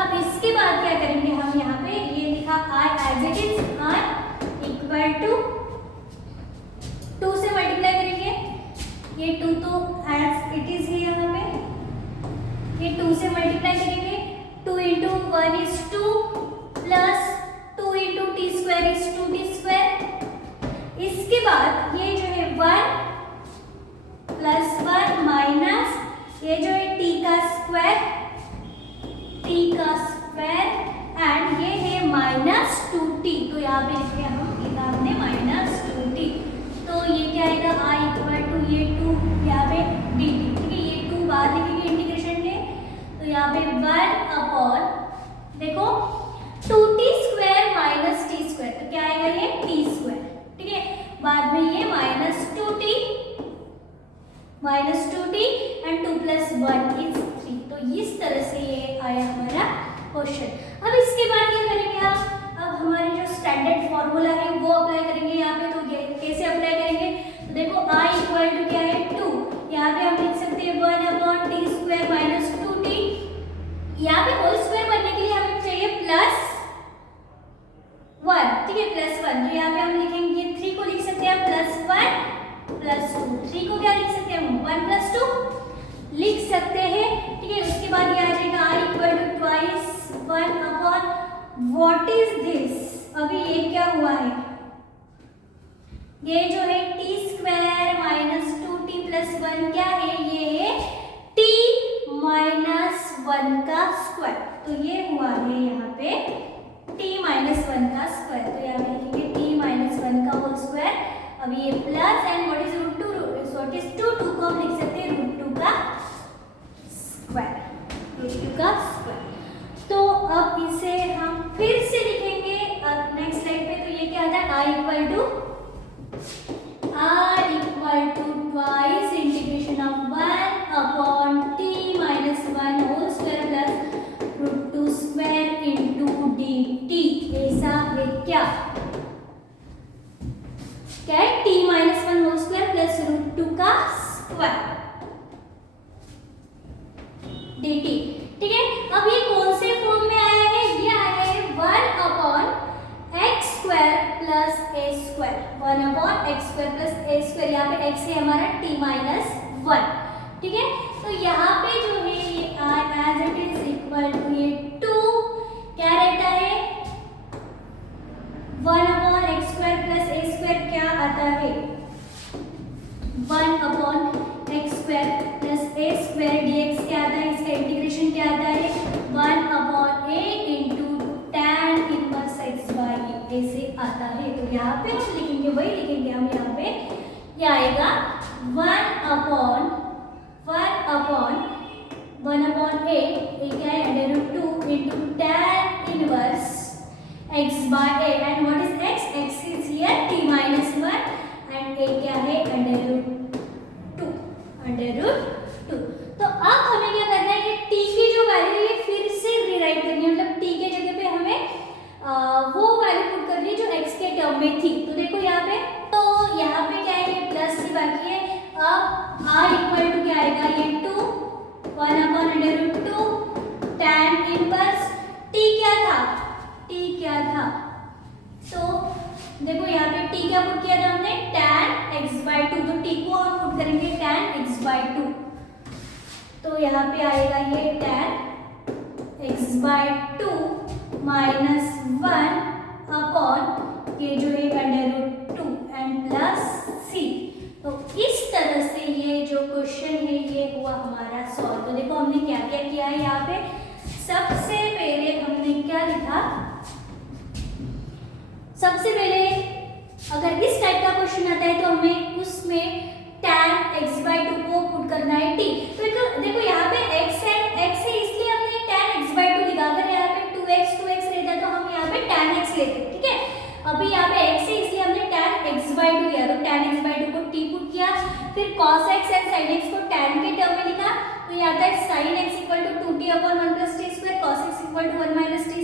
अब इसके बाद क्या करेंगे हम, यहाँ पे ये लिखा i as it is, i equal to 2 से मल्टीप्लाई करेंगे, ये 2 तो एज इट इज है यहाँ पे, ये 2 से मल्टीप्लाई करेंगे, 2 into 1 is 2 plus 2 into T square is 2t square. इसके बाद ये जो है 1 प्लस 1 माइनस ये जो है t का स्क्वायर एंड ये है माइनस 2t। तो यहाँ पे लिखे हम हमने माइनस 2t, तो ये क्या आएगा i इक्वल टू ये 2 यहाँ पे dt। ठीक है, ये 2 बाहर लिखेंगे इंटीग्रेशन के, तो यहाँ पे 1 अपॉन देखो 2t square minus T square, तो क्या आएगा ये t स्क्वायर। ठीक है, बाद में ये minus 2t and 2 plus 1 is 3। तो इस तरह से ये आया हमारा क्वेश्चन। अब इसके बाद क्या करेंगे हम, अब हमारे जो स्टैंडर्ड फॉर्मूला है वो अप्लाई करेंगे यहाँ पे। तो ये कैसे अप्लाई करेंगे? तो देखो i इक्वल टू क्या है 2, यहाँ पे हम लिख सकते हैं 1/t² माइनस 2t। यहाँ पे होल स्क्वायर बनने के लिए हमें चाहिए +1, ठीक है, +1। तो यहाँ पे हम लिखेंगे 3 को लिख सकते हैं +1 +2, 3 को क्या लिख सकते हैं हम 1 + 2 लिख सकते हैं, ठीक है। उसके बाद ये आ जाएगा i equal to twice 1/, what is this? अभी ये क्या हुआ है? ये जो है t² माइनस 2t + 1 क्या है? ये है t - 1 का स्क्वायर। तो ये हुआ है यहाँ पे t - 1 का स्क्वायर। तो यहाँ पे लिखेंगे t - 1 का होल स्क्वायर। अभी ये प्लस एंड व्हाट इज √2 को हम लिख सकते हैं √2 का स्क्वायर, √2 का स्क्वायर। तो अब इसे हम फिर से लिखेंगे अब नेक्स्ट स्लाइड पे। तो ये क्या आता है? i equal to twice integration of 1/t - 1 whole square plus √2² into dt। ऐसा है क्या? क्या है? t - 1 होल स्क्वायर प्लस √2 का स्क्वायर dt, ठीक है। अब ये कौन से फॉर्म में आया है? ये आया है 1/x² plus a², 1/x² plus a²। यहाँ पे x है हमारा t - 1, ठीक है। तो यहाँ पे जो है ये as it is equal to ये 2 क्या रहता है? 1/x² प्लस a² क्या आता है? 1/x² प्लस a² dx क्या आता है? इसका इंटीग्रेशन क्या आता है? 1/a into tan inverse x/a ऐसे आता है। तो यहाँ पे हम लिखेंगे, वही लिखेंगे हम यहाँ पे, क्या आएगा 1/a क्या है √2 into tan inverse x/a and what is x? x is here t - 1 and a क्या है √2। तो अब हमें क्या करना है कि t की जो वैल्यू है फिर से रीराइट करनी है, मतलब t के जगह पे हमें वो वैल्यू पुट करनी है जो x के टर्म में थी। तो देखो यहाँ पे, तो यहाँ पे क्या है? ये प्लस ही बाकी है। अब r इक्वल टू क्या आएगा? ये 2 1/√2 tan इनवर्स t क्या था? तो देखो यहाँ पे t क्या पुट किया था हमने? tan x/2। तो t को हम पुट करेंगे tan x/2। तो यहाँ पे आएगा ये tan x/2 माइनस 1 ये जो है √2 एंड प्लस c। तो इस तरह से ये जो क्वेश्चन है ये हुआ हमारा सॉल्व। तो देखो हमने क्या क्या किया है यहाँ पे। सबसे पहले हमने क्या लिखा? सबसे पहले अगर इस टाइप का क्वेश्चन आता है तो हमें उसमें tan x/2 को पुट करना है t। तो देखो यहाँ पे x है इसलिए हमने tan x/2 लिखा। अगर यहाँ पे 2x रहता तो हम यहाँ पे tan x लेते, ठीक है। अभी यहाँ पे x है इसलिए हमने tan x/2 लिया। तो tan x/2 को t पुट किया, फिर cos x एंड sin x को tan के टर्म में लिखा। तो ये आता है sin x equal to 2t/1 + t², cos x equal to 1 - t²,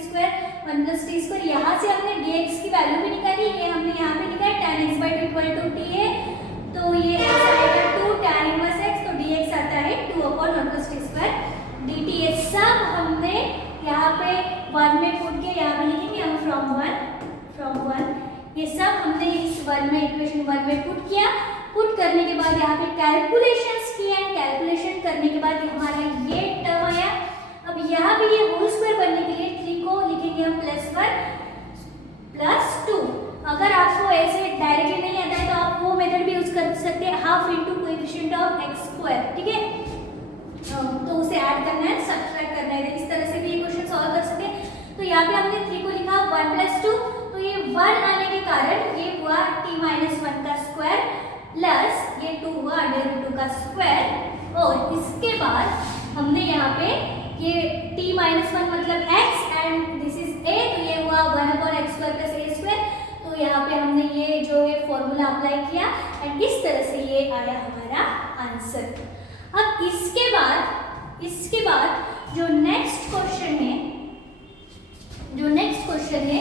1 + t²। यहाँ से हमने dx की वैल्यू भी निकाली, ये हमने यहाँ पे लिखा है tan x/2 equal to t है। तो ये x आएगा 2 tan इनवर्स x, तो dx आता है 2/1 + t² dt। ये सब हमने यहाँ पे 1 में पुट के यहाँ पे लिखेंगे हम फ्रॉम 1 ये सब हमने इस 1 में इक्वेशन 1 में पुट किया। पुट करने के बाद यहाँ पे कैलकुलेशंस किए एंड कैलकुलेशन करने के बाद हमारा ये टर्म आया। अब यहाँ पे ये होल स्क्वायर बनने के लिए 3 को लिखेंगे हम +1 + 2। अगर आपको ऐसे डायरेक्टली नहीं आता है तो आप वो मेथड भी यूज कर सकते हैं, half into coefficient of x², ठीक है। तो उसे ऐड करना है, सब्ट्रैक्ट करना है, इस तरह से भी ये क्वेश्चन सॉल्व कर सकते हैं। तो यहाँ पे हमने 3 को लिखा 1 + 2, तो ये 1 आने के कारण ये हुआ t - 1 का स्क्वायर प्लस ये 2 हुआ √2 का स्क्वायर। और इसके बाद हमने यहाँ पे ये t - 1 मतलब x and this is a, तो ये हुआ 1/x² + a²। तो यहाँ पे हमने ये जो है फॉर्मूला अप्लाई किया एंड इस तरह से ये आया हमारा आंसर। अब इसके बाद जो नेक्स्ट क्वेश्चन है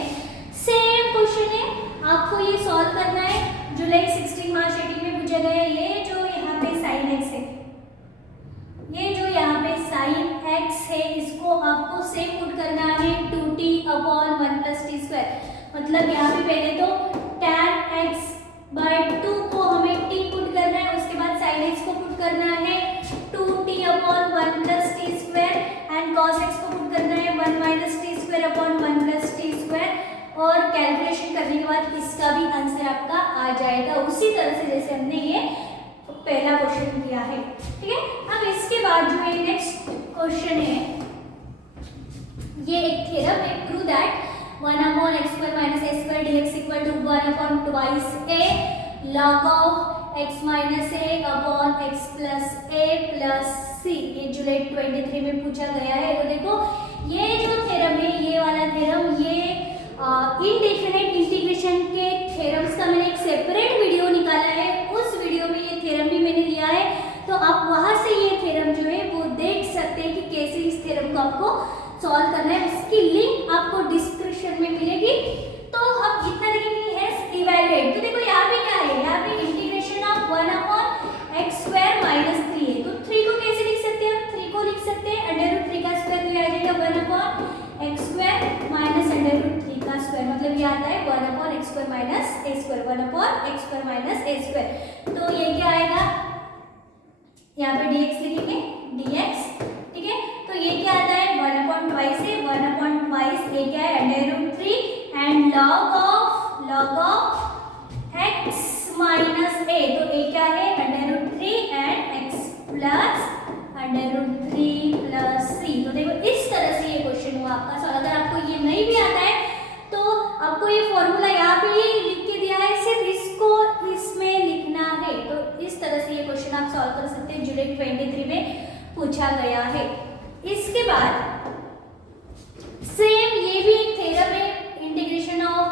सेम क्वेश्चन है, आपको ये सॉल्व करना है। जो जुलाई 16 मार्च 18 में पूछा गया। ये जो यहाँ पे साइन एक्स है, ये जो यहाँ पे साइन एक्स है, इसको आपको सेम पुट करना है 2t upon 1 plus T square. मतलब यहाँ पे पहले तो tan x बाय 2 को हमें t पुट करना है, उसके बाद sin x को पुट करना है 2t upon 1 plus T square and cos x को पुट करना है 1 minus T square upon 1 plus T square. और कैलकुलेशन करने के बाद इसका भी आंसर आपका आ जाएगा उसी तरह से जैसे हमने ये पहला क्वेश्चन किया है। ठीक है, अब इसके बाद जो है नेक्स्ट क्वेश्चन है, ये एक थ्योरम है, prove that 1 upon x square minus a square dx equal to 1 upon twice a log of x minus a upon x plus a plus c। ये जुलाई 23 में पूछा गया है। तो देखो ये जो थ्योरम है, ये वाला थ्योरम, ये इनडेफिनेट इंटीग्रेशन के थ्योरम्स का मैंने एक सेपरेट वीडियो निकाला है। उस वीडियो में ये थ्योरम भी मैंने लिया है, तो आप वहां से ये थ्योरम जो है वो देख सकते हैं कि कैसे इस थ्योरम को आपको सॉल्व करना है। उसकी लिंक आपको डिस्क्रिप्शन में मिलेगी। तो अब इतना देखेंगे एस इवैल्यूएट। तो देखो यहाँ पे क्या है, यहाँ पे integration of 1 upon x square minus 3 है। तो 3 को कैसे लिख सकते हैं हम? 3 को लिख सकते हैं अंडर रूट 3 का स्क्वायर, तो ये आ जाएगा 1 upon x square minus under root 3 का स्क्वायर। मतलब ये आता है 1 upon x square minus a square, 1 upon x square minus a square. तो ये क्या आएगा, यहाँ पे dx लिखेंगे, dx। ठीक है, तो ये क्या आता है 1 अपॉन ट्वाइस है, 1 अपॉन ट्वाइस ए क्या है under root 3 and log of x minus a। तो a क्या है under root 3 and x plus under root 3 plus c। तो देखो इस तरह से ये क्वेश्चन हुआ आपका सॉल्व। अगर आपको ये नहीं भी आता है तो आपको ये फॉर्मूला यहाँ पे ही लिख के दिया है, सिर्फ इसको इसमें लिखना है। तो इस तरह से ये क्वेश्चन आप सॉल्व कर सकते हैं, जुलाई 23 में पूछा गया है। इसके बाद सेम ये भी एक थ्योरम है, integration of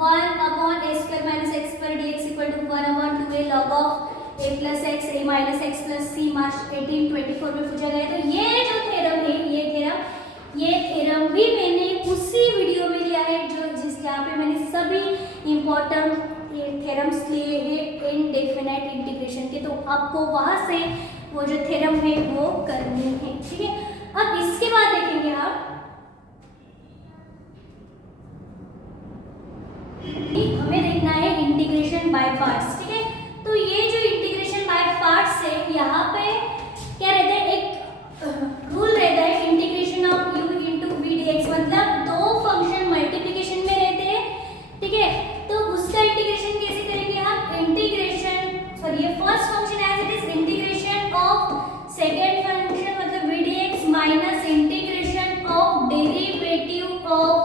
1 upon a square minus x square dx equal to 1 upon 2a log of a plus x a minus x plus c मार्च 1824 में पूछा गया। तो ये जो थ्योरम है, ये थ्योरम भी मैंने उसी वीडियो में लिया है जहाँ पे मैंने सभी इंपॉर्टेंट थ्योरम्स लिए हैं इनडेफिनेट इंटीग्रेशन के। तो आपको वहां से वो जो थ्योरम है वो करनी है। ठीक है, अब इसके बाद देखेंगे आप, हमें देखना है इंटीग्रेशन बाय पार्ट्स। ठीक है, तो ये जो इंटीग्रेशन बाय पार्ट्स है, यहाँ पे क्या रहता है, एक रूल रहता है integration of u into v dx। मतलब दो फंक्शन मल्टीप्लिकेशन में रहते हैं। ठीक है, तो उसका इंटीग्रेशन कैसे करेंगे हम? ये first function as it is integration of second function मतलब v dx minus integration of derivative of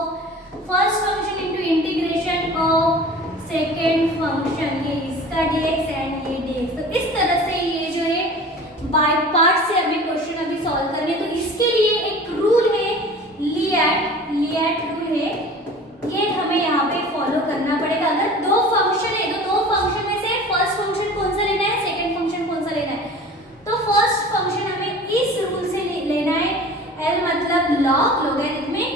first function into integration of second function. ये इसका dx एंड ये dx। तो इस तरह से ये जो है बाय पार्ट से हमें क्वेश्चन अभी सॉल्व करने। तो इसके लिए एक रूल है, लिएट रूल है, ये हमें यहाँ पे फॉलो करना पड़ेगा। अगर दो फंक्शन है तो दो फंक्शन में से फर्स्ट फंक्शन कौन सा लेना है, सेकंड फंक्शन कौन सा लेना है? तो फर्स्ट फंक्शन हमें इस रूल से लेना है। L मतलब लॉगरिथमिक,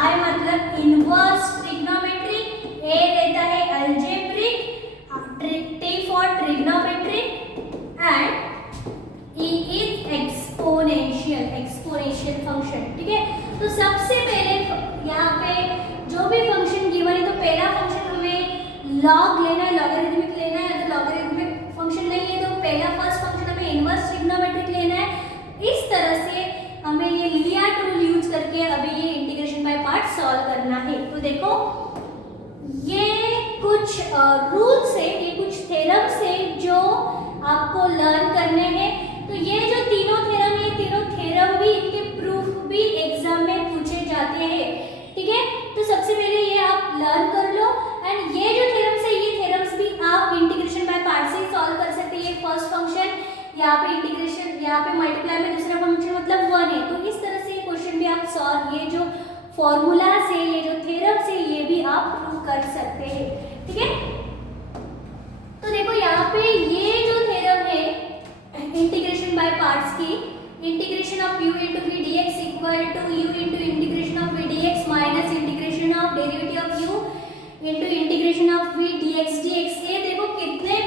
I मतलब इनवर्स ट्रिग्नोमेट्रिक, A रहता है algebraic, T for trigonometric and E is exponential function. ठीक है, तो सबसे पहले यहाँ पे जो भी फंक्शन गिवन है तो पहला फंक्शन हमें लॉग लेना है, लॉगरिथमिक लेना है। अगर लॉगरिथमिक फंक्शन नहीं है तो पहला फर्स्ट फंक्शन हमें इनवर्स ट्रिग्नोमेट्रिक लेना है। इस तरह से हमें ये लिएट रूल यूज करके अभी ये इंटीग्रेशन बाय पार्ट सॉल्व करना है। तो देखो ये कुछ रूल्स है, ये कुछ थ्योरम्स है जो आपको लर्न करने हैं। तो ये जो तीनों थ्योरम है, तीनों थ्योरम भी, इनके प्रूफ भी एग्जाम में पूछे जाते हैं। ठीक है, तो सबसे पहले ये आप लर्न कर लो एंड ये जो थ्योरम्स है, ये थ्योरम्स भी आप इंटीग्रेशन बाय पार्ट से सॉल्व कर सकते हैं। ये फर्स्ट फंक्शन, यहाँ पे इंटीग्रेशन, यहाँ पे मल्टीप्लाई में दूसरा फंक्शन मतलब 1 है। तो इस तरह से ये क्वेश्चन भी आप सॉल्व, ये जो फॉर्मूला से, ये जो थ्योरम से, ये भी आप प्रूव कर सकते हैं। ठीक है, तो देखो यहाँ पे ये जो थ्योरम है इंटीग्रेशन बाय पार्ट्स की, integration of u into v dx equal to u into integration of v dx minus integration of derivative of u into integration of v dx dx। ये देखो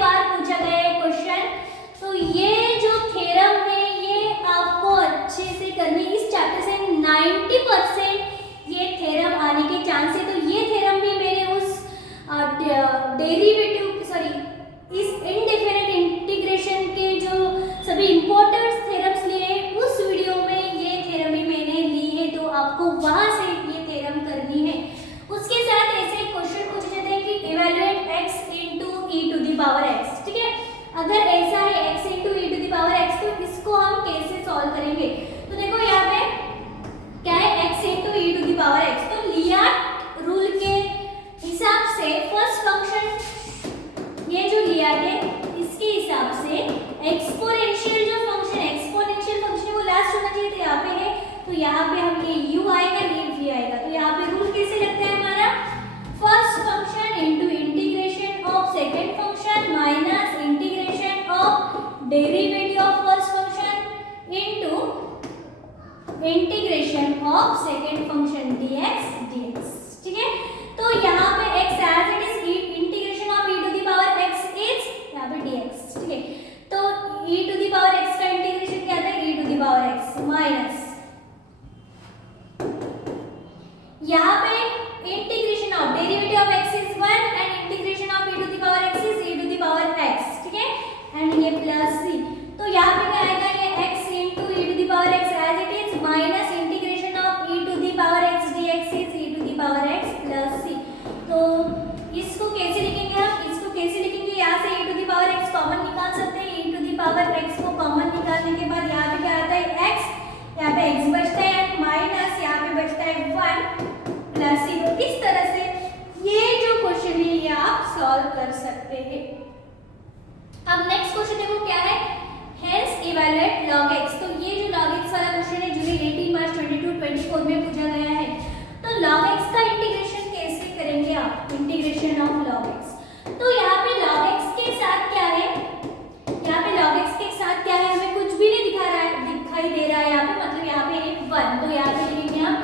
बार पूछा गया है क्वेश्चन। तो ये जो थ्योरम है ये आपको अच्छे से करनी, इस चैप्टर से 90% ये थ्योरम आने के चांस है। तो ये थ्योरम भी मैंने उस डेरिवेटिव इस इनडेफिनिट इंटीग्रेशन के जो सभी इंपॉर्टेंट थ्योरम्स लिए हैं उस वीडियो में ये थ्योरम भी मैंने ली है, तो आपको वहां से ये थ्योरम करनी है। उसके साथ ऐसे क्वेश्चन पूछे जाते हैं कि evaluate x into e to the power x, ठीक है। अगर ऐसा है x into e to the power x तो इसको हम कैसे सॉल्व करेंगे? तो देखो यहाँ पे क्या है x into e to the power x, तो लियार्ड रूल के हिसाब से फर्स्ट फंक्शन ये जो लियार्ड है इसके हिसाब से एक्सपोनेंशियल जो फंक्शन है वो लास्ट होना चाहिए, तो यहाँ पे है, तो यहाँ पे हम ये u आएगा ये v आएगा। तो यहाँ पे रूल कैसे लगता है हमारा? First function into integration of second function minus integration of derivative of first function into integration of second function dx, ठीक है। तो यहाँ पे x as it is integration of e to the power x is यहाँ पे dx, ठीक है। तो e to the power x का इंटीग्रेशन क्या था? e to the power x minus यहाँ पे integration of derivative of x is 1 and integration of e to the power x is e to the power x, ठीक है, and ये plus c। तो यहाँ पे क्या आएगा? ये x into e to the power x as it is minus integration of e to the power x dx is e to the power x plus c। तो इसको कैसे लिखेंगे हम? इसको कैसे लिखेंगे? यहाँ से e to the power x common निकाल सकते हैं। e to the power x को कॉमन निकालने के बाद यहाँ पे क्या आता है? x, यहाँ पे x बचता है माइनस यहाँ पे बचता है 1 प्लस c। तो इस तरह से ये जो क्वेश्चन है ये आप सॉल्व कर सकते हैं। अब नेक्स्ट क्वेश्चन देखो क्या है? Hence evaluate log x। तो ये जो log x वाला क्वेश्चन है जो 18 मार्च 2024 में पूछा गया है। तो log x का इंटीग्रेशन कैसे करेंगे आप? Integration of log x। तो यहाँ पे log x के साथ क्या है? यहाँ पे log x के साथ क्या है? हमें कुछ भी नहीं दिखाई दे रहा है यहाँ पे, मतलब यहाँ पे 1। तो यहाँ पे लिखेंगे हम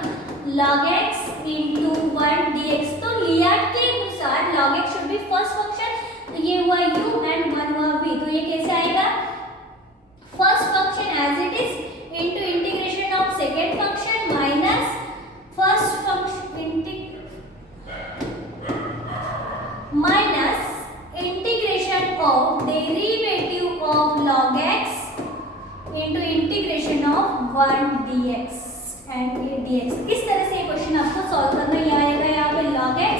log x into 1 dx। तो लियार्ड के अनुसार log x should be first function। तो ये हुआ u and 1 हुआ v। तो ये कैसे आएगा? First function as it is into integration of second function minus first function minus integration of derivative of log x into integration of 1 dx and dx। इस तरह से ये क्वेश्चन आपको सॉल्व करना ही आएगा। यहाँ पे log x,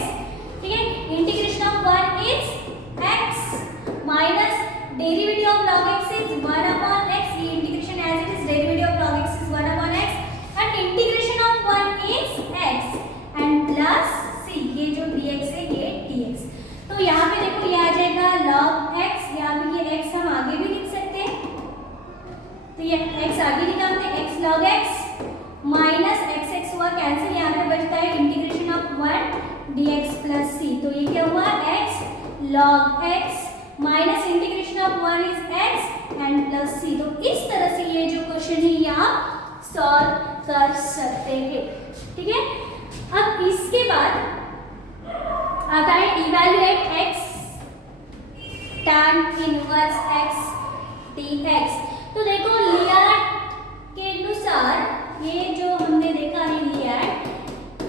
ठीक है, integration of 1 is x minus derivative of log x is 1 upon x। ये integration as it is derivative of log x is 1 upon x and integration of 1 is x and plus c। ये जो dx है ये dx। तो यहाँ पे देखो ये आ जाएगा log x, यहाँ पे ये x हम आगे भी लिख सकते हैं। तो ये x आगे लिखा हमने x log x minus x हुआ कैंसिल, यहाँ पे बचता है integration of 1 dx plus c। तो ये क्या हुआ? x log x minus integration of 1 is x and plus c। तो इस तरह से ये जो क्वेश्चन है ये आप सॉल्व कर सकते हैं, ठीक है। अब इसके बाद आता है evaluate x tan inverse x dx। तो देखो लियार्ड के अनुसार ये जो हमने देखा है लियार्ड,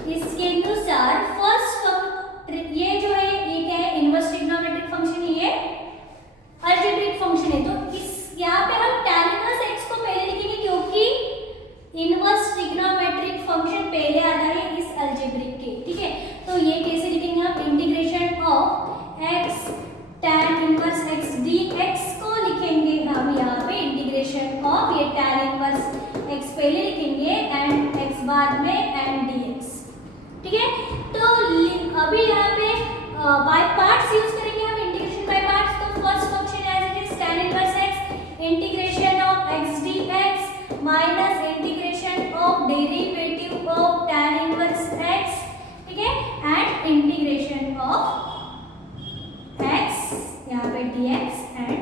इसके अनुसार फर्स्ट ये जो है ये क्या है? इनवर्स ट्रिग्नोमेट्रिक फंक्शन है, ये अलजेब्रिक फंक्शन है। तो इस यहाँ पे हम tan इनवर्स x को पहले लिखेंगे क्योंकि इनवर्स ट्रिग्नोमेट्रिक फंक्शन पहले आता है इस अलजेब्रिक के, ठीक है। तो ये कैसे लिखेंगे हम? Integration of x tan inverse x dx को लिखेंगे हम यहाँ पे इंटीग्रेशन ऑफ ये tan इनवर्स x पहले लिखेंगे एंड x बाद में एंड dx, ठीक है। तो अभी यहाँ पे बाय पार्ट्स यूज करेंगे हम, इंटीग्रेशन बाय पार्ट्स। तो first function as it is tan inverse x integration of x dx minus integration of derivative of tan inverse x, ठीक है, एंड इंटीग्रेशन ऑफ x यहाँ पे dx एंड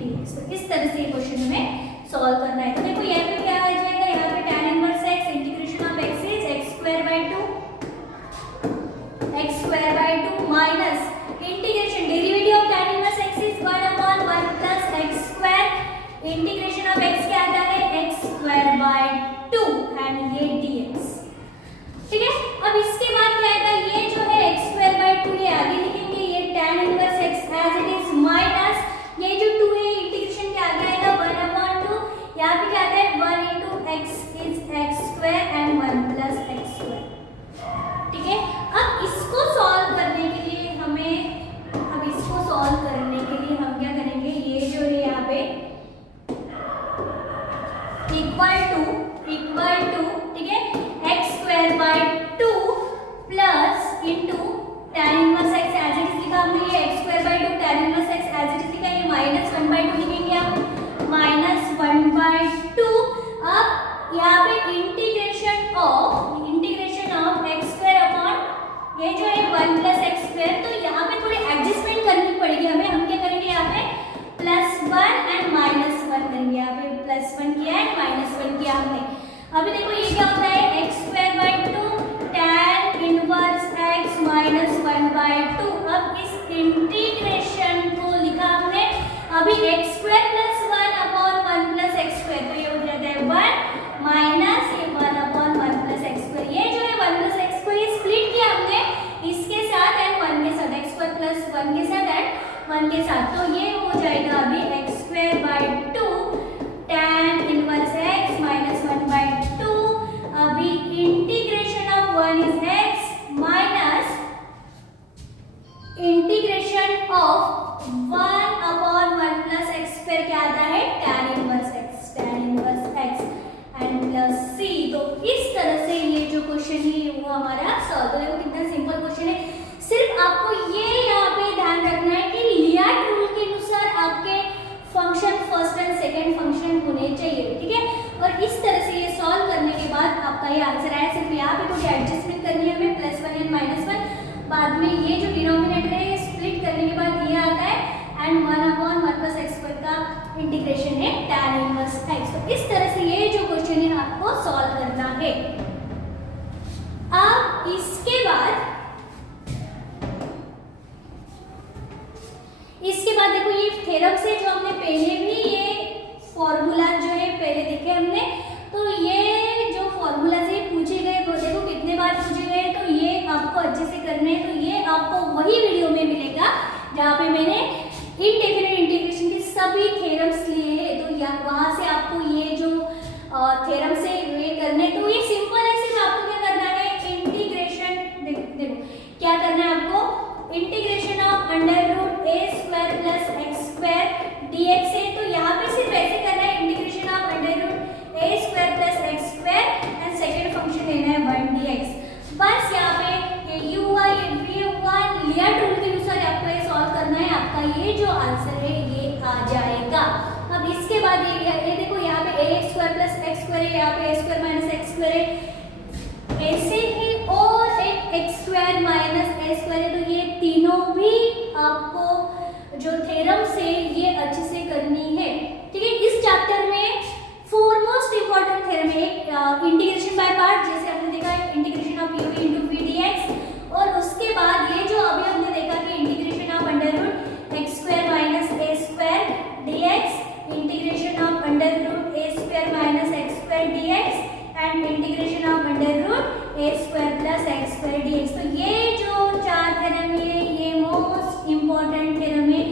dx। तो इस तरह से क्वेश्चन हमें सॉल्व करना है। तो देखो यहाँ पे क्या आ जाएगा? यहाँ पे tan inverse x integration of x is x square by 2 minus integration derivative of tan inverse x is 1 integration of x क्या आता है x स्क्वायर बाय 2 एंड ये dx। ठीक है, अब इसके बाद क्या आएगा, ये जो है x स्क्वायर बाय 2 ये आगे लिखेंगे, ये tan inverse x as it is minus ये जो 2 है इंटीग्रेशन के आगे आएगा 1/2, यहाँ पे क्या आता है 1 into x is x square and 1 plus x square। ठीक है, अब इसको सॉल्व करने के लिए हम क्या करेंगे, ये जो है यहाँ पे इक्वल टू ठीक है x square by 2 plus into tan inverse x as it is लिखा हमने, ये x square by 2 tan inverse x as it is लिखा, ये -1/2 लिखेंगे हम, -1/2। अब यहाँ पे integration of x square upon ये जो है 1 प्लस x स्क्वायर, तो यहाँ पे थोड़ी एडजस्टमेंट करनी पड़ेगी हमें। हम क्या करेंगे यहाँ पे +1 एंड -1 करेंगे, यहाँ पे +1 किया एंड -1 किया हमने। अभी देखो ये क्या होता है x square by 2 tan inverse x -1/2। अब इस इंटीग्रेशन को लिखा हमने अभी x square plus 1 upon 1 plus x square, तो ये हो जाता है 1 माइनस ये 1 अपॉन 1 प्लस x स्क्वायर। ये जो है 1 प्लस x स्क्वायर ये स्प्लिट किया हमने इसके साथ एंड 1 के साथ, x स्क्वायर प्लस 1 के साथ एंड 1 के साथ, तो ये हो जाएगा अभी x square by 2 tan inverse x -1/2। अभी integration of 1 is x minus integration of 1 upon 1 plus x square क्या आता है tan inverse x and plus c। तो इस तरह से ये जो क्वेश्चन है वो हमारा सॉल्व। तो देखो कितना सिंपल क्वेश्चन है, सिर्फ आपको ये यहाँ पे ध्यान रखना है कि लियाट रूल के अनुसार आपके function first and second function होने चाहिए। ठीक है, और इस तरह से ये सॉल्व करने के बाद आपका ये आंसर आया। सिर्फ यहाँ पे थोड़ी एडजस्टमेंट करनी है हमें, +1 एंड -1। बाद में ये जो डिनोमिनेटर है स्प्लिट करने के बाद ये आता है and 1 upon 1 plus x square का इंटीग्रेशन है tan इनवर्स x। तो इस तरह से ये जो क्वेश्चन है आपको सॉल्व करना है। अब इसके बाद देखो ये थ्योरम से जो हमने पहले भी ये फॉर्मूला जो है पहले देखे हमने, तो ये जो फॉर्मूला से पूछे गए वो देखो कितने बार पूछे गए, तो ये आपको अच्छे से करने हैं। तो ये आपको वही वीडियो में मिलेगा जहाँ पे मैंने इनडेफिनेट इंटीग्रेशन के सभी थ्योरम्स लिए हैं। तो वहाँ से आपको ये जो थ्योरम से ये करने, तो ये सिंपल है, सिर्फ आपको क्या करना है इंटीग्रेशन देखो क्या करना है आपको, integration of √a² plus x² dx है। तो यहाँ पे सिर्फ ऐसे करना है integration of √a² plus x² and second function लेना है 1 dx। बस यहाँ पे ये u हुआ ये v हुआ, लियाट रूल के अनुसार आपको ये सॉल्व करना है, आपका ये जो आंसर है ये आ जाएगा। अब इसके बाद ये देखो यहाँ पे ax² प्लस x² है, यहाँ पे a² माइनस x² है, ऐसे ही और एक x² माइनस a² है। तो ये तीनों भी आपको जो थ्योरम से ये अच्छे से करनी है। ठीक है, इस चैप्टर में फोरमोस्ट इंपॉर्टेंट थ्योरम है इंटीग्रेशन बाय पार्ट, जैसे हमने देखा है integration of u into v dx, और उसके बाद ये जो अभी हमने देखा कि integration of √x² minus a² dx, integration of √a² minus x² dx and integration of √a² plus x² dx। तो ये जो चार थ्योरम है ये मोस्ट इंपॉर्टेंट थ्योरम है,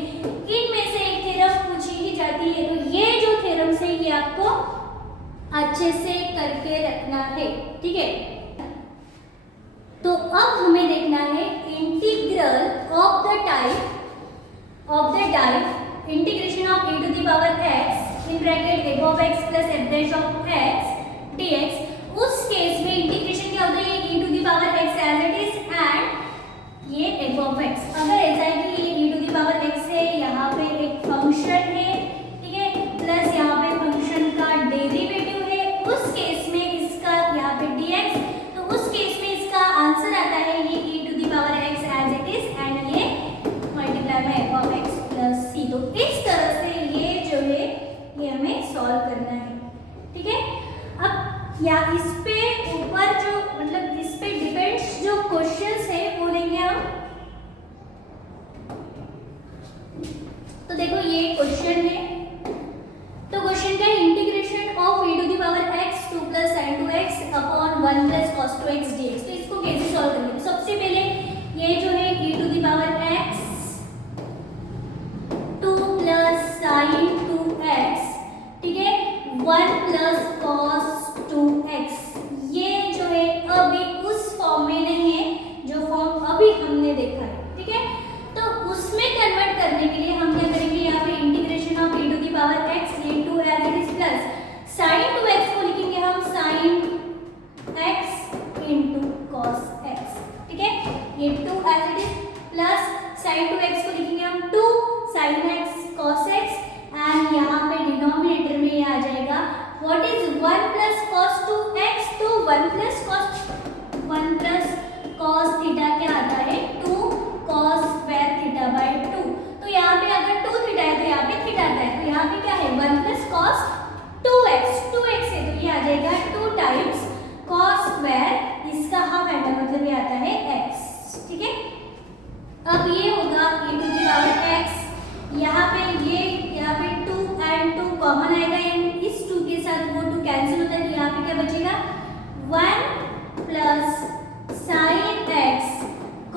इनमें से एक थ्योरम पूछी ही जाती है। तो ये जो थ्योरम से ये आपको अच्छे से करके रखना है। ठीक है, तो अब हमें देखना है integral of the type integration of e to the power x in bracket f(x) plus f(x) dx। उस केस में इंटीग्रेशन क्या होता है, e to the power x as it is and ये f(x)। अगर ऐसा है कि ये e to the power x है, यहाँ पे एक फंक्शन है, ठीक है, प्लस यहाँ पे फंक्शन का डेरिवेटिव है, उस केस में इसका यहाँ पे dx, तो उस केस में इसका आंसर आता है ये e to the power x as it is and ये multiply by f(x) plus c। तो इस तरह से ये जो है ये हमें सॉल्व करना है। ठीक है, अब या इस पे ऊपर जो मतलब इस पे डिपेंड्स जो क्वेश्चंस है वो लेंगे हम। तो देखो ये क्वेश्चन है, तो question x upon 1 plus cos 2x dx। तो इसको कैसे सॉल्व करेंगे? सबसे पहले ये जो है e to the power x 2 plus sine 2x, ठीक है, 1 प्लस कॉस 2x, ये जो है अभी उस फॉर्म में नहीं है जो फॉर्म अभी हमने देखा है, ठीक है। तो उसमें कन्वर्ट करने के लिए हम क्या करेंगे, यहाँ पे integration of e to the power x into as it is plus sine 2x को लिखेंगे हम sine x into cos x, ठीक है, ये 2 as it is plus sine 2x को लिखेंगे हम 2 sine x cos x and यहाँ पे डिनोमिनेटर में ये आ जाएगा what is 1 plus cos 2x, तो 1 प्लस cos थीटा क्या आता है 2 cos स्क्वायर थीटा बाय 2। तो यहाँ पे अगर 2 थीटा है तो यहाँ पे थीटा आता है, तो यहाँ पे क्या है 1 प्लस cos 2x है, तो ये आ जाएगा 2 टाइम्स cos स्क्वायर, इसका हाफ एंगल मतलब ये आता है x, ठीक है। अब ये होगा e to the power x, यहाँ पे 2 एंड 2 कॉमन आएगा एंड इस 2 के साथ वो 2 कैंसिल होता है, तो यहाँ पे क्या बचेगा 1 plus sign x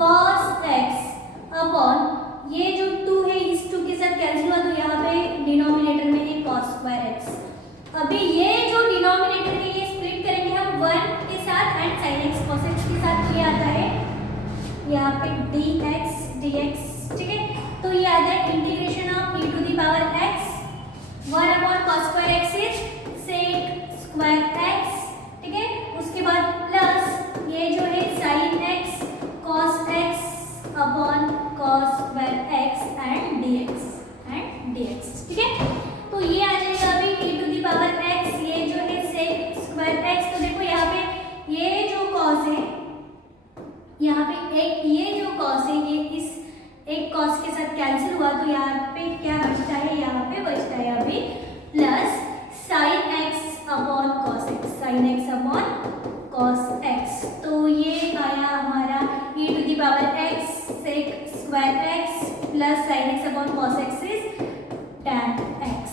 cos x upon ये जो 2 है इस 2 के साथ कैंसिल हुआ, तो यहाँ पे डिनोमिनेटर में है cos स्क्वायर x। अभी ये जो डिनोमिनेटर है ये स्प्लिट करेंगे हम 1 के साथ and sine x cos x के साथ, तो ये आता है यहाँ पे dx, ठीक है। तो ये आता है integration of e to the power x 1 upon cos square x is sec square x, ठीक है, उसके बाद प्लस ये जो है sin x cos x upon cos square x and dx, ठीक है। तो ये आ जाएगा अभी e to the power x, ये जो है sec स्क्वायर x। तो देखो यहाँ पे ये जो cos है, यहाँ पे एक ये जो cos है ये इस एक cos के साथ कैंसिल हुआ, तो यहाँ पे क्या बचता है, यहाँ पे बचता है अभी plus sin x upon cos x, sin x upon cos x। तो ये आया हमारा e to the power x sec square x plus sin x upon cos x is tan x,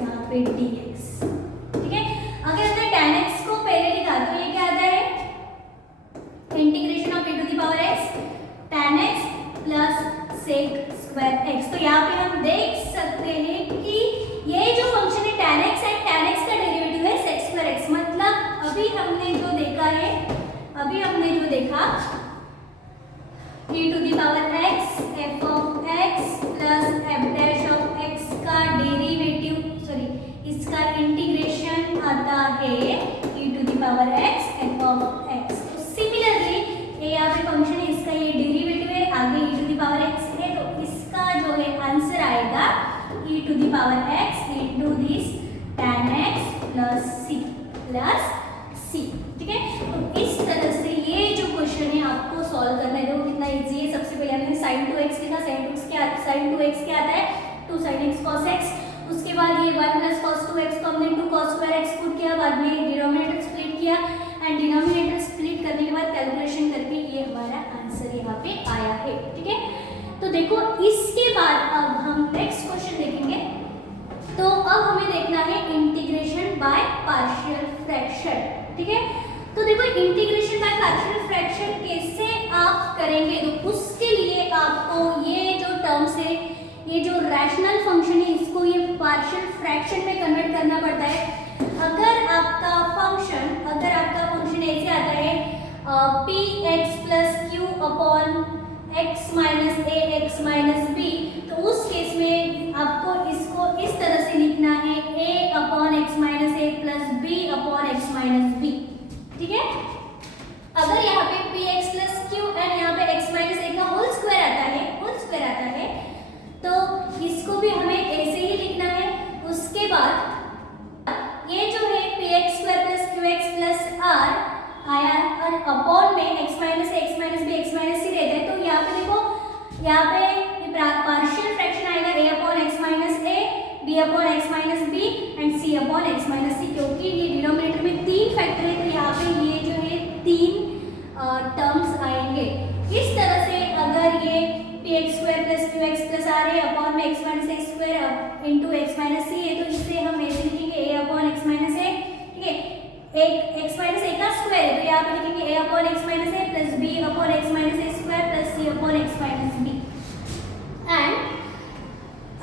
यहाँ पे dx, ठीक है। अगर हमने tan x को पहले लिखा तो ये क्या आता है integration of e to the power x tan x plus sec square x। तो यहाँ पे हम देख सकते हैं कि ये जो फंक्शन है tan x है, tan x का डेरिवेटिव है sec स्क्वायर x, मतलब अभी हमने जो देखा e to the power x f of x plus f dash of x का डेरिवेटिव, सॉरी इसका इंटीग्रेशन आता है e to the power x f of x। तो सिमिलरली ये यहाँ पे फंक्शन है, इसका ये डेरिवेटिव है, आगे e to the power x है, तो इसका जो है आंसर आएगा e to the power x into this tan x plus c, ठीक है। तो इस तरह से ये जो क्वेश्चन है आपको सॉल्व करना है, देखो कितना इजी है। सबसे पहले हमने sin 2x लिखा, sin 2x क्या आता है 2 sin x cos x, उसके बाद ये 1 प्लस cos 2x को हमने 2 cos स्क्वायर x पुट किया, बाद में डिनोमिनेटर स्प्लिट किया एंड डिनोमिनेटर स्प्लिट करने के बाद कैलकुलेशन करके ये हमारा आंसर यहाँ पे आया है, ठीक है। तो देखो इसके बाद अब हम नेक्स्ट क्वेश्चन देखेंगे। तो अब हमें देखना है इंटीग्रेशन बाय पार्शियल फ्रैक्शन, ठीक है। तो देखो इंटीग्रेशन बाय पार्शियल फ्रैक्शन कैसे आप करेंगे, तो उसके लिए आपको ये जो टर्म्स है, ये जो रैशनल फंक्शन है, इसको ये पार्शियल फ्रैक्शन में कन्वर्ट करना पड़ता है। अगर आपका फंक्शन ऐसे आता है px plus q upon x minus a x minus b, तो उस केस में आपको इसको इस तरह से लिखना है a upon x minus a plus b upon x minus b, ठीक है। अगर यहाँ पे px प्लस क्यू एंड यहाँ पे x माइनस ए का होल स्क्वायर आता है, तो इसको भी हमें ऐसे ही लिखना है। उसके बाद ये जो है px square plus qx plus r आया और अपॉन में x minus b x minus c रहता है, तो यहाँ पे देखो यहाँ पे पार्शियल फ्रैक्शन आएगा a upon x minus a, b upon x minus b and c upon x minus c, क्योंकि ये डिनोमिनेटर में 3 फैक्टर है, तो यहाँ पे ये जो है 3 टर्म्स आएंगे। इस तरह से अगर ये px square plus qx plus r है अपॉन में x minus x square into x minus c है, तो इसे हम ऐसे लिखेंगे a upon x minus a, ठीक है। एक x माइनस ए का स्क्वायर है, तो यहाँ पे लिखेंगे a upon x minus a plus b upon x minus a square plus c upon x minus b. And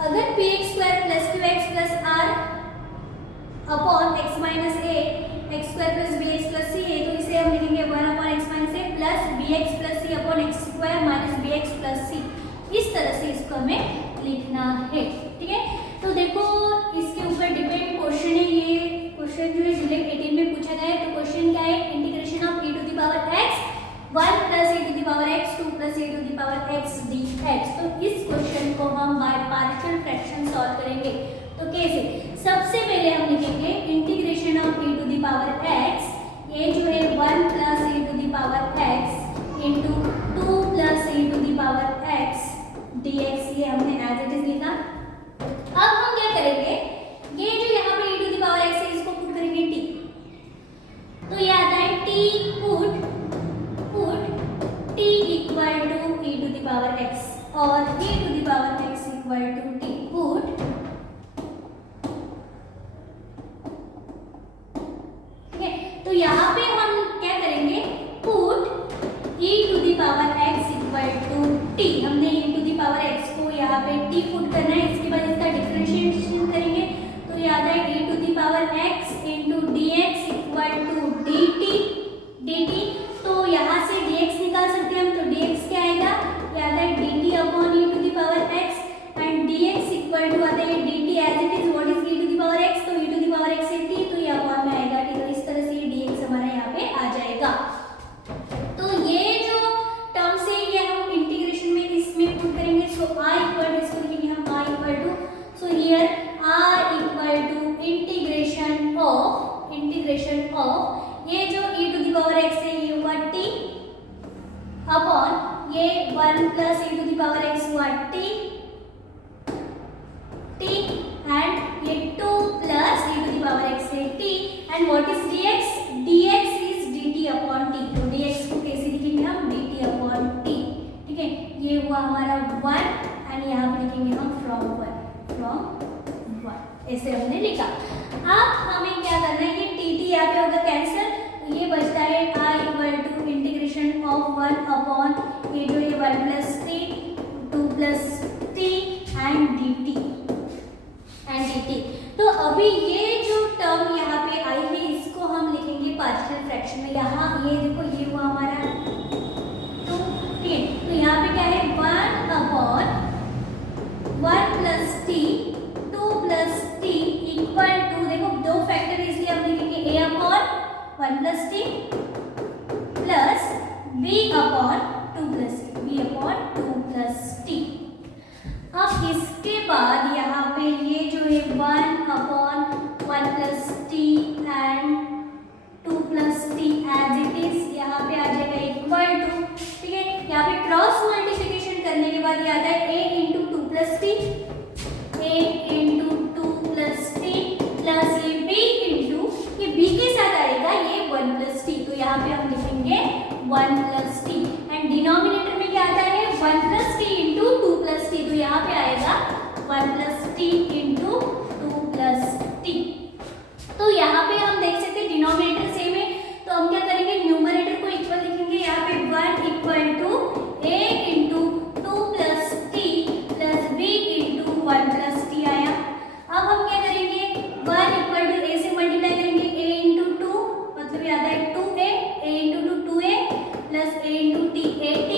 अगर px square plus qx plus r upon x minus a x square plus b x plus c है, तो इसे हम लिखेंगे 1 upon x minus a plus b x plus c upon x square minus b x plus c. इस तरह से इसको हमें लिखना है, ठीक है। तो देखो इसके ऊपर डिपेंड क्वेश्चन है, ये क्वेश्चन जो है जुलाई 18 में पूछा गया है। तो क्वेश्चन क्या है, integration of e to the power x 1 plus e to the power x 2 plus e to the power x dx। तो इस क्वेश्चन को हम बाय पार्शियल फ्रैक्शन सॉल्व करेंगे। तो कैसे, सबसे पहले हम लिखेंगे integration of e to the power x, ये जो है 1 plus e to the power x into 2 plus e to the power x dx, ये हमने एज इट इज लिखा। अब हम क्या करेंगे, ये जो यहाँ पे e to the power x है इसको पुट करेंगे t, तो ये आता है t put t equal to e to the power x और e to the power x equal to t put, ठीक है। तो यहाँ पे हम क्या करेंगे, put e to the power x equal to t, हमने e to the power x को यहाँ पे t पुट करना है, इसके बाद इसका डिफरेंशिएशन करेंगे। तो ये आता है e to the power x into dx equal to dt। तो यहाँ से dx निकाल सकते हैं हम, तो dx क्या आएगा, ये आता है dt upon e to the power x and dx equal to आता है dt as it is what is e to the power x, तो e to the power x है t, तो ये अपॉन में आएगा t। तो इस तरह से ये dx हमारा यहाँ पे आ जाएगा। तो ये जो टर्म्स है ये हम इंटीग्रेशन में इसमें पुट करेंगे। सो r इक्वल टू, इसको लिखेंगे हम r equal to, so here r equal to integration of ये जो e to the power x है ये हुआ t अपॉन ये 1 plus e to the power x हुआ t एंड ये 2 plus e to the power x है t and what is dx is dt upon t। तो dx को कैसे लिखेंगे हम, dt अपॉन t, ठीक है। ये हुआ हमारा 1 एंड यहाँ पे लिखेंगे हम फ्रॉम 1, ऐसे हमने लिखा। अब हमें क्या करना है, ये tt यहाँ पे होगा कैंसिल, तो ये बचता है r equal to integration of 1 upon ये जो ये 1 plus t 2 plus t and dt। तो अभी ये जो टर्म यहाँ पे आई है इसको हम लिखेंगे पार्शियल फ्रैक्शन में। यहाँ ये देखो ये हुआ हमारा 2, ठीक है। तो यहाँ पे क्या है 1 upon 1 plus t 2 plus t equal to, देखो दो फैक्टर इसलिए हम लिखेंगे a upon 1 plus t plus b upon 2 plus t। अब इसके बाद यहाँ पे ये जो है 1 upon 1 plus t and 2 plus t as it is यहाँ पे आ जाएगा इक्वल टू, ठीक है। यहाँ पे क्रॉस मल्टीप्लिकेशन करने के बाद ये आता है a into 2 plus T, a into 2 plus t plus ये b इंटू, ये b के साथ आएगा ये 1 प्लस टी, तो यहाँ पे हम लिखेंगे 1 प्लस टी एंड डिनोमिनेटर में क्या आता है 1 plus t into 2 plus t, तो यहाँ पे आएगा 1 plus t into 2 plus t. तो यहाँ पे हम देख सकते हैं डिनोमिनेटर सेम है, तो हम क्या करेंगे न्यूमरेटर को इक्वल लिखेंगे। यहाँ पे 1 equal to a into 2 plus t plus b into 1 plus t आया। अब हम क्या करेंगे 1 इक्वल टू a से मल्टीप्लाई करेंगे a इंटू 2, मतलब ये आता है 2a, a into 2 2a plus a into t at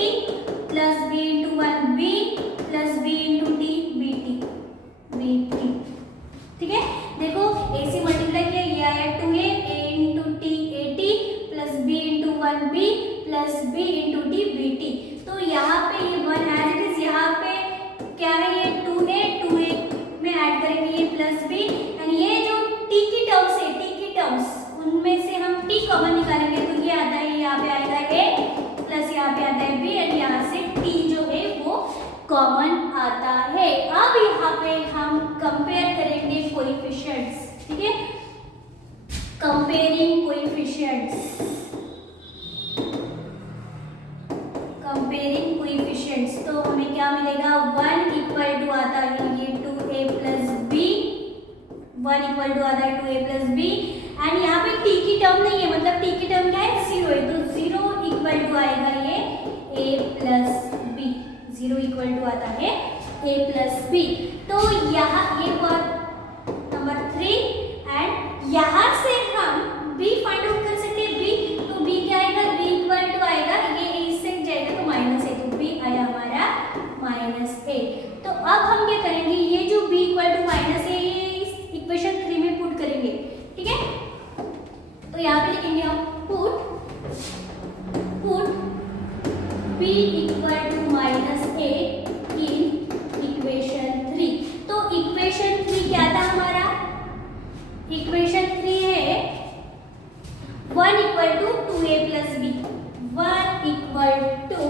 plus b into 1b plus b into t bt, ठीक है। देखो a से मल्टीप्लाई किया ये आया 2a, a into t at plus b into 1b plus b into t bt। तो यहाँ पे ये 1 एज इट इज, यहाँ पे क्या है ये 2a में ऐड करेंगे ये प्लस b एंड ये जो t की टर्म्स है, t की टर्म्स उनमें से हम t कॉमन निकालेंगे, तो ये आता है यहाँ पे आएगा a प्लस यहाँ पे आता है b एंड यहाँ से t जो है वो कॉमन आता है। अब यहाँ पे हम कंपेयर करेंगे कोएफिशिएंट्स, ठीक है, कंपेयरिंग कोएफिशिएंट्स। तो हमें क्या मिलेगा 1 इक्वल टू आता है ये 2a plus b, 1 equal to आता है 2a प्लस b एंड यहाँ पे t की टर्म नहीं है, मतलब t की टर्म क्या है, 0 है, तो 0 इक्वल टू आएगा ये a plus b, 0 equal to आता है a प्लस बी। तो यहाँ ये हुआ नंबर 3 एंड यहाँ से हम b फाइंड आउट कर सकते हैं, b, तो b क्या आएगा, b इक्वल टू आएगा, ये a इससे जाएगा तो माइनस है, तो b आया हमारा माइनस a। तो अब हम क्या करेंगे, ये जो b इक्वल टू माइनस है ये इस इक्वेशन 3 में पुट करेंगे, ठीक है। तो यहाँ पे लिखेंगे हम put b equal to minus a in equation 3। तो इक्वेशन 3 क्या था हमारा, इक्वेशन 3 है 1 equal to 2a plus b, 1 equal to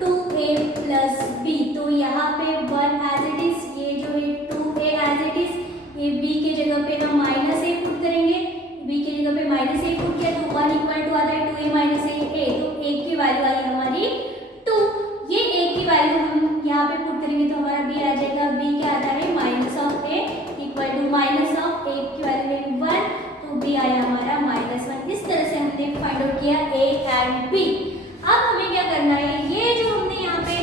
2a plus b। तो यहाँ पे 1 एज इट इज, ये जो है 2a एज इट इज, ये b के जगह पे हम माइनस a पुट करेंगे, b के जगह पे माइनस a पुट किया तो 1 इक्वल टू आता है 2a माइनस a, तो a की वैल्यू आई हमारी 2। ये a की वैल्यू हम यहाँ पे पुट करेंगे तो हमारा b आ जाएगा, b क्या आता है minus of a equal to minus of a की वैल्यू है 1, तो b आया हमारा -1। इस तरह से हमने फाइंड आउट किया a एंड b। अब हमें क्या करना है, ये जो हमने यहाँ पे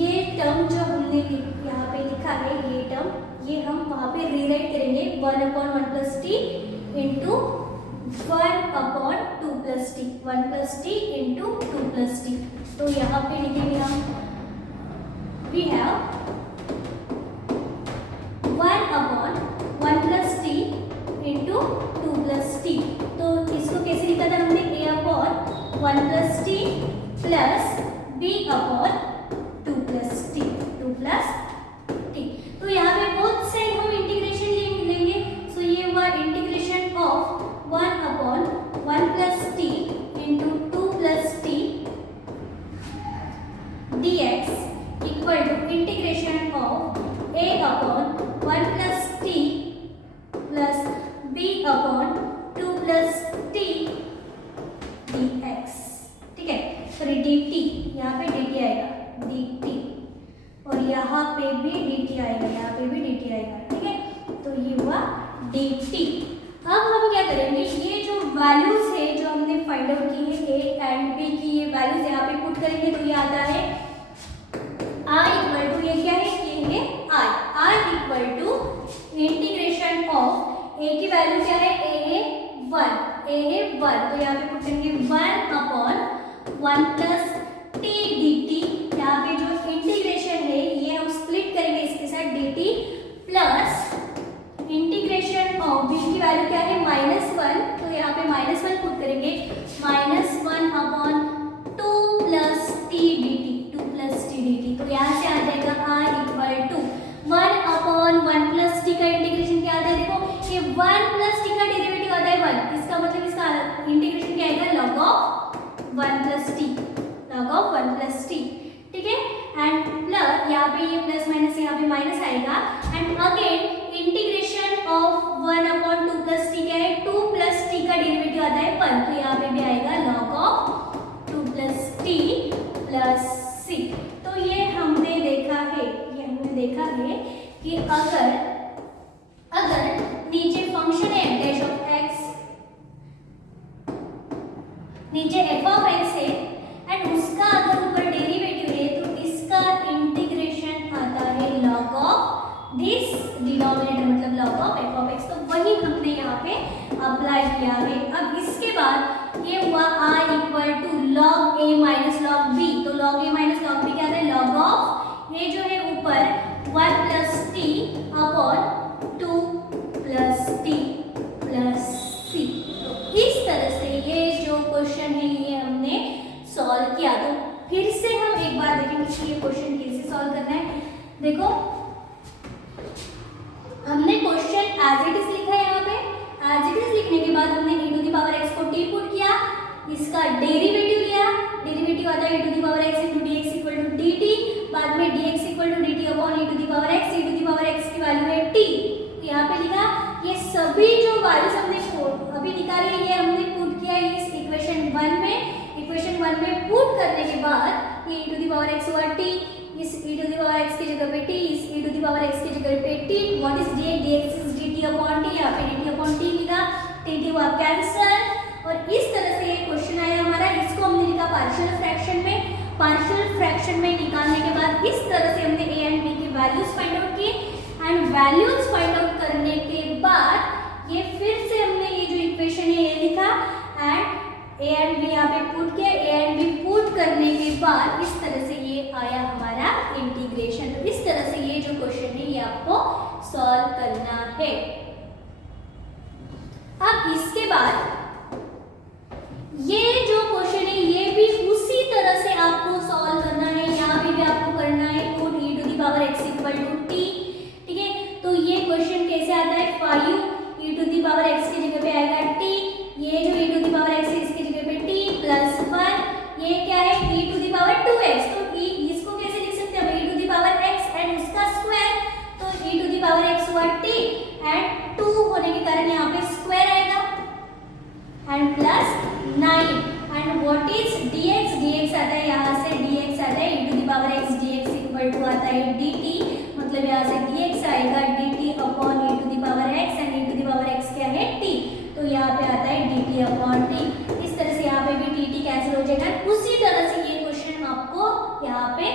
ये टर्म जो हमने यहाँ पे लिखा है, ये टर्म, ये हम वहाँ पे रीराइट करेंगे 1/1 plus t into 1/2 plus t, 1 plus t into 2 plus t. तो यहाँ पे लिखेंगे हम we have 1/1 plus t into 2 plus t. तो इसको कैसे लिखा था हमने, a/1 plus t plus b/2 plus t, 2 plus t. तो यहाँ पे बोथ साइड हम इंटीग्रेशन लेंगे, सो ये हुआ integration of 1/1 plus t into 2 plus t dx equal to integration of a/1 plus t plus b/2 plus t dx, ठीक है। Sorry dt, यहाँ पे dt आएगा dt, और यहाँ पे भी dt आएगा, यहाँ पे भी dt आएगा, ठीक है। तो ये हुआ dt। अब हम क्या करेंगे, ये जो वैल्यूज है जो हमने फाइंड आउट की है a एंड b की, ये वैल्यूज यहाँ पे पुट करेंगे तो ये आता है i इक्वल टू, ये क्या है, ये है i equal to integration of a की वैल्यू क्या है, a है 1, तो यहाँ पे पुट करेंगे 1/1 प्लस t dt। यहाँ पे जो इंटीग्रेशन है ये हम स्प्लिट करेंगे इसके साथ dt plus integration of b की वैल्यू क्या है -1, तो यहाँ पे -1 पुट करेंगे, -1/2 plus t dt, 2 plus t dt। तो यहाँ से आ जाएगा i equal to 1/1 plus t का इंटीग्रेशन क्या आता है, देखो ये 1 प्लस t का डेरिवेटिव आता है 1, इसका मतलब इसका इंटीग्रेशन क्या आएगा, log of 1 plus t, log of 1 plus t, ठीक है। एंड प्लस यहाँ पे ये प्लस माइनस, यहाँ पे माइनस आएगा, and again integration of 1/2 plus t क्या है, 2 प्लस t का डेरिवेटिव आता है 1, तो यहाँ पे भी आएगा log of 2 plus t plus c। तो ये हमने देखा है, कि अगर नीचे फंक्शन है डैश ऑफ x, नीचे f ऑफ x है एंड उसका अगर ऊपर डेरिवेटिव है तो इसका इंटीग्रेशन आता है log ऑफ दिस डिनोमिनेटर, मतलब log of f of x। तो वही हमने यहाँ पे अप्लाई किया है। अब इसके बाद ये हुआ i equal to log a minus log b, तो log a minus log b क्या आता है, log ऑफ ये जो है ऊपर 1 plus t upon 2 plus t plus c। तो इस तरह से ये जो क्वेश्चन है ये हमने सॉल्व किया। तो फिर से हम एक बार देखेंगे कि ये क्वेश्चन कैसे सॉल्व करना है। देखो हमने क्वेश्चन एज इट इज लिखा है, यहाँ पे एज इट इज लिखने के बाद हमने e to the power x को t पुट किया, इसका डेरिवेटिव लिया, डेरिवेटिव आता है e to the power x into dx equal to dt, बाद में dx equal to dt upon e to the power x, e to the power x की value है t। तो यहाँ पे लिखा ये सभी जो वैल्यूज हमने अभी निकाली है ये हमने पुट किया है इस इक्वेशन 1 में। इक्वेशन 1 में पुट करने के बाद ये e to the power x हुआ t, इस e to the power x की जगह पे t, इस e to the power x की जगह पे t, what is dx, dx is dt upon t, यहाँ पे dt अपॉन t लिखा, t t हुआ कैंसिल। और इस तरह से ये क्वेश्चन आया हमारा, इसको हमने लिखा पार्शियल फ्रैक्शन में। पार्शियल फ्रैक्शन में निकालने के बाद इस तरह से हमने a एंड b की वैल्यूज फाइंड आउट की, एंड वैल्यूज फाइंड आउट करने के बाद ये फिर से हमने ये जो इक्वेशन है ये लिखा, एंड a एंड b यहाँ पे पुट किया, a एंड b पुट करने के बाद इस तरह से ये आया हमारा इंटीग्रेशन। तो इस तरह से ये जो क्वेश्चन है ये आपको सॉल्व करना है। अब इसके बाद ये जो क्वेश्चन है ये भी उसी तरह से आपको सॉल्व करना है, यहाँ पे भी आपको करना है put e to the power x equal to t, ठीक है। तो ये क्वेश्चन कैसे आता है, 5 e to the power x की जगह पे आएगा t, ये जो e to the power x है इसकी जगह पे t प्लस 1, ये क्या है e to the power 2x, तो इसको कैसे लिख सकते हैं e to the power x and उसका स्क्वायर, तो e to the power x हुआ t एंड 2 होने के कारण यहाँ पे स्क्वायर आएगा, and plus 9, and what is dx, dx आता है यहाँ से dx आता है e to the power x, dx equal to आता है dt, मतलब यहाँ से dx आएगा dt upon e to the power x, and e to the power x क्या है t, तो यहाँ पे आता है dt अपॉन t। इस तरह से यहाँ पे भी dt कैंसिल हो जाएगा। उसी तरह से ये क्वेश्चन आपको यहाँ पे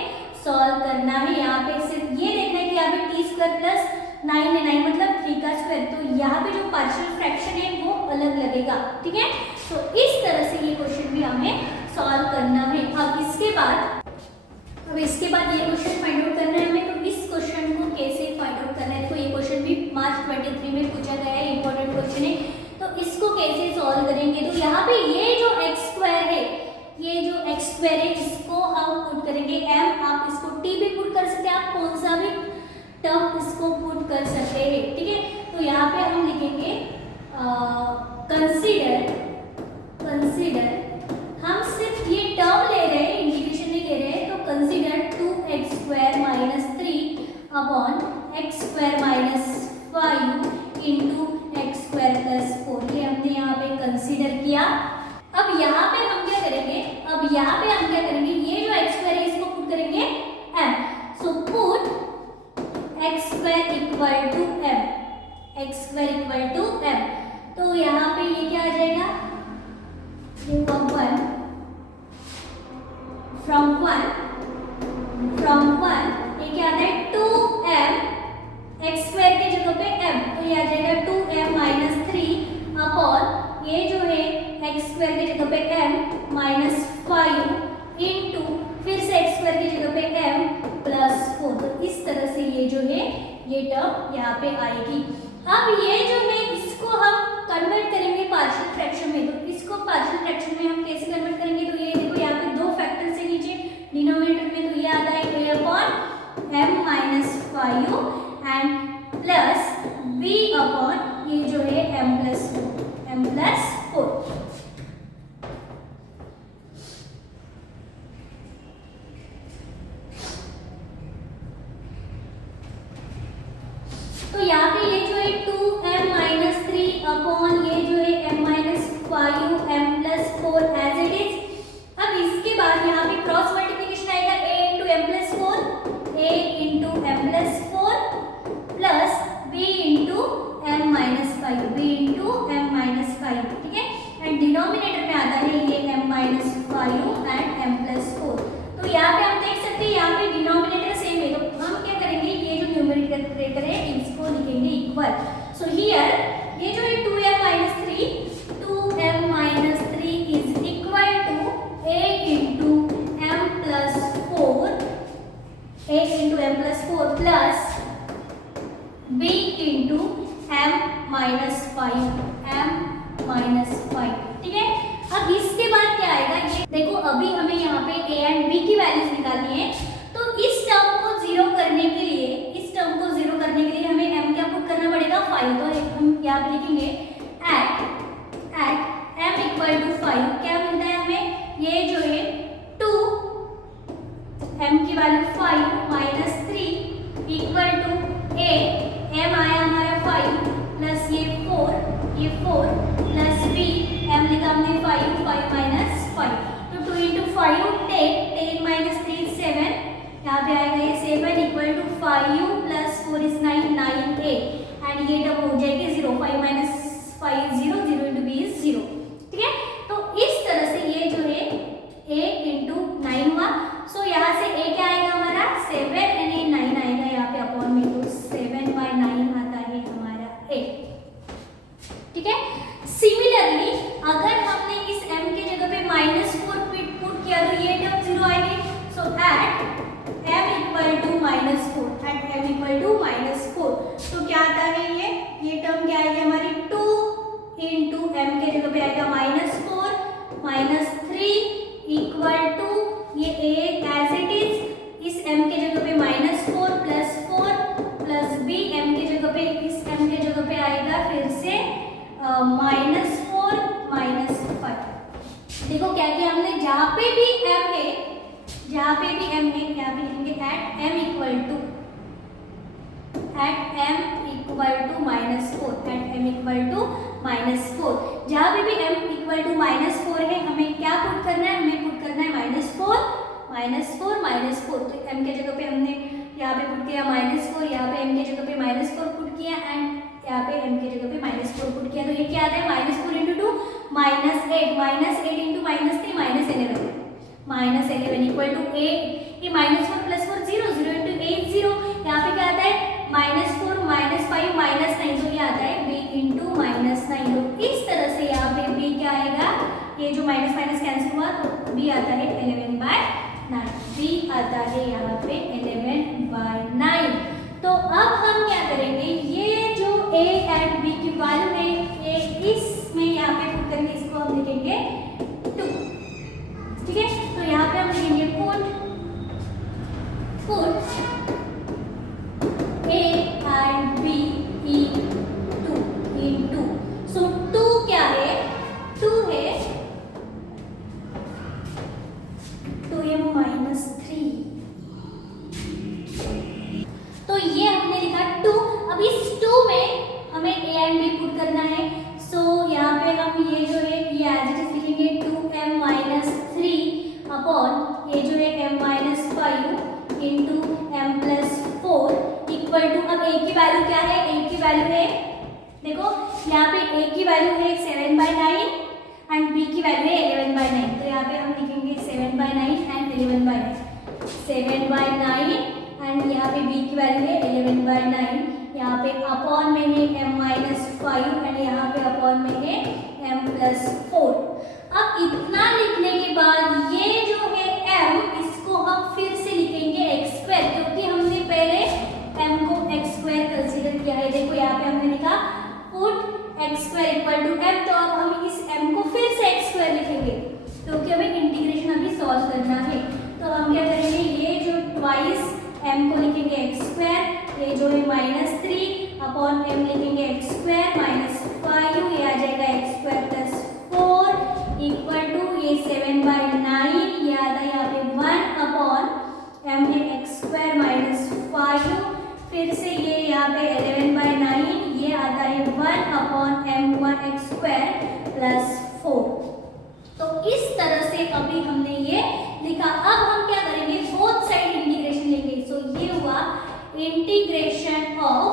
सॉल्व करना है। यहाँ पे सिर्फ ये देखना है कि यहाँ पे t स्क्वायर प्लस 9 है, 9 मतलब 3 का स्क्वायर, तो यहाँ पे जो पार्शियल फ्रैक्शन है वो अलग लगेगा, ठीक है। तो इस तरह से ये क्वेश्चन भी हमें सॉल्व करना है। अब इसके बाद ये क्वेश्चन फाइंड आउट करना है हमें, तो इस क्वेश्चन को कैसे फाइंड आउट करना है, तो ये क्वेश्चन भी मार्च 23 में पूछा गया है, इंपॉर्टेंट क्वेश्चन है। तो इसको कैसे सॉल्व करेंगे, तो यहाँ पे ये जो x स्क्वायर है, ये जो x स्क्वायर है इसको हम पुट करेंगे m, आप इसको t भी पुट कर सकते हैं, आप कौन सा भी टर्म इसको पुट कर सकते हैं, ठीक है। तो यहाँ पे हम लिखेंगे कंसीडर, हम सिर्फ ये टर्म ले रहे हैं, इंटीग्रेशन नहीं ले रहे हैं, तो consider 2x square minus 3 upon x square minus 5 into x square plus 4, ये हमने यहाँ पे कंसीडर किया। अब यहाँ पे हम क्या करेंगे, ये जो x स्क्वायर है इसको पुट करेंगे m, so put x square equal to m, तो यहाँ पे ये क्या आ जाएगा, ये 1 फ्रॉम 1 ये क्या आता है 2m, x स्क्वायर के जगह पे m, तो ये आ जाएगा 2m माइनस 3 अपॉन ये जो है x स्क्वायर के जगह पे m माइनस 5 इंटू फिर से x स्क्वायर की जगह पे m प्लस 4, तो इस तरह से ये जो है ये टर्म यहाँ पे आएगी। अब ये जो है इसको हम कन्वर्ट करेंगे पार्शियल फ्रैक्शन में, तो इसको पार्शियल फ्रैक्शन में हम कैसे कन्वर्ट करेंगे, तो ये देखो यहाँ पे 2 फैक्टर से नीचे डिनोमिनेटर में, तो ये आता है a upon m minus 5 and plus b upon ये जो है m प्लस 4। तो यहाँ पे ये जो है 2m माइनस 3 अपॉन ये जो है m minus 5 m plus 4 as it is. अब इसके बाद यहाँ पे क्रॉस मल्टीप्लिकेशन आएगा a into m plus 4 plus b into m minus 5, ठीक है, एंड डिनोमिनेटर में आता है ये m minus 5 and m plus 4। तो यहाँ पे हम देख सकते हैं यहाँ पे डिनोमिनेटर सेम है, तो हम क्या करेंगे, ये जो न्यूमरेटर है इसको लिखेंगे इक्वल। सो हियर ये जो है 2m minus 3 is equal to a into m plus 4 plus b into m minus 5, ठीक है। अब इसके बाद क्या आएगा, ये देखो अभी हमें यहाँ पे a एंड b की वैल्यूज निकालनी है, तो इस टर्म को जीरो करने के लिए हमें m क्या पुट करना पड़ेगा 5, तो हम यहाँ पे लिखेंगे एट m इक्वल टू 5, क्या मिलता है हमें, ये जो है 2 m की value 5 minus 3 equal to a, m आया हमारा 5 प्लस ये 4 प्लस b, m लिखा हमने 5 माइनस 5, तो 2 इंटू 5 10 माइनस 3 7, यहाँ पे आएगा एंड ये टर्म हो जाएगी 0, 5 माइनस 5 0, 0 इंटू बी इज 0, ठीक है। तो इस तरह से ये जो है a इंटू 9 हुआ। सो यहाँ से a क्या आएगा हमारा 7 एंड ये 9 आएगा यहाँ पे अपॉन में, तो 7/9 आता है हमारा a, ठीक है। सिमिलरली अगर हमने इस m के जगह पे -4 पुट किया तो ये टर्म 0 आएगी। So at m equal to -4, at m equal to -4 तो क्या आता है ये टर्म क्या आएगी हमारी 2 इंटू m के जगह पे आएगा -4 -3 इक्वल टू ये a एज इट इज, इस m के जगह पे -4 प्लस 4 प्लस b, m के जगह पे इस m के जगह पे आएगा फिर से -4 -5। देखो क्या किया हमने, जहाँ पे भी m है यहाँ पे लिखेंगे at m equal to -4, at m equal to -4, जहाँ पे भी m इक्वल टू -4 है हमें क्या पुट करना है, हमें पुट करना है -4 तो m के जगह पे हमने यहाँ पे पुट किया -4, यहाँ पे m के जगह पे -4 पुट किया एंड यहाँ पे m के जगह पे -4 पुट किया। तो ये क्या आता है -4 इंटू 2 -8 इंटू -11 इक्वल टू 8, ये -4 प्लस 4 0, 0 इंटू 8 0, यहाँ पे क्या आता है -4 -5 -9, तो ये आता है b इंटू -9। तो इस तरह से यहाँ पे b क्या आएगा, ये जो माइनस माइनस कैंसिल हुआ तो b आता है 11/9, b आता है यहाँ पे 11/9। तो अब हम क्या करेंगे, ये जो a एंड b की वैल्यू है ये इसमें यहाँ पे पुट करेंगे, इसको हम लिखेंगे 2, ठीक है। तो यहाँ पे हम लिखेंगे put a and b into, सो 2 क्या है, 2 है -3, तो ये हमने लिखा 2। अब इस 2 में हमें a एंड b पुट करना है। सो यहाँ पे हम ये जो है ये एज इट इज लिखेंगे 2m-3 अपॉन ये जो है m-5 into m+4 equal to, अब a की वैल्यू क्या है, a की वैल्यू है देखो यहाँ पे a की वैल्यू है 7/9 एंड b की वैल्यू है 11/9, तो यहाँ पे हम लिखेंगे 7/9 एंड 11/9, 7/9 एंड यहाँ पे b की वैल्यू है 11/9, यहाँ पे अपॉन में है m-5 एंड यहाँ पे अपॉन में है m+4। अब इतना लिखने के बाद ये जो है m, इसको हम फिर से लिखेंगे x², क्योंकि हमने पहले m को x² कंसीडर किया है। देखो यहाँ पे हमने लिखा put x² equal to m, तो अब हम इस m को फिर से x² लिखेंगे क्योंकि हमें इंटीग्रेशन अभी सॉल्व करना है। तो हम क्या करेंगे, ये जो ट्वाइस m को लिखेंगे x², ये जो है -3 अपॉन m लिखेंगे x² -5, ये आ जाएगा x² + 4 इक्वल टू ये 7/9, ये आता है यहाँ पे 1 अपॉन m है x² -5, फिर से ये यहाँ पे 11/9, ये आता है 1 अपॉन m1x² + 4। तो इस तरह से अभी हमने ये लिखा। अब हम क्या करेंगे, बोथ साइड इंटीग्रेशन लेंगे। सो ये हुआ integration of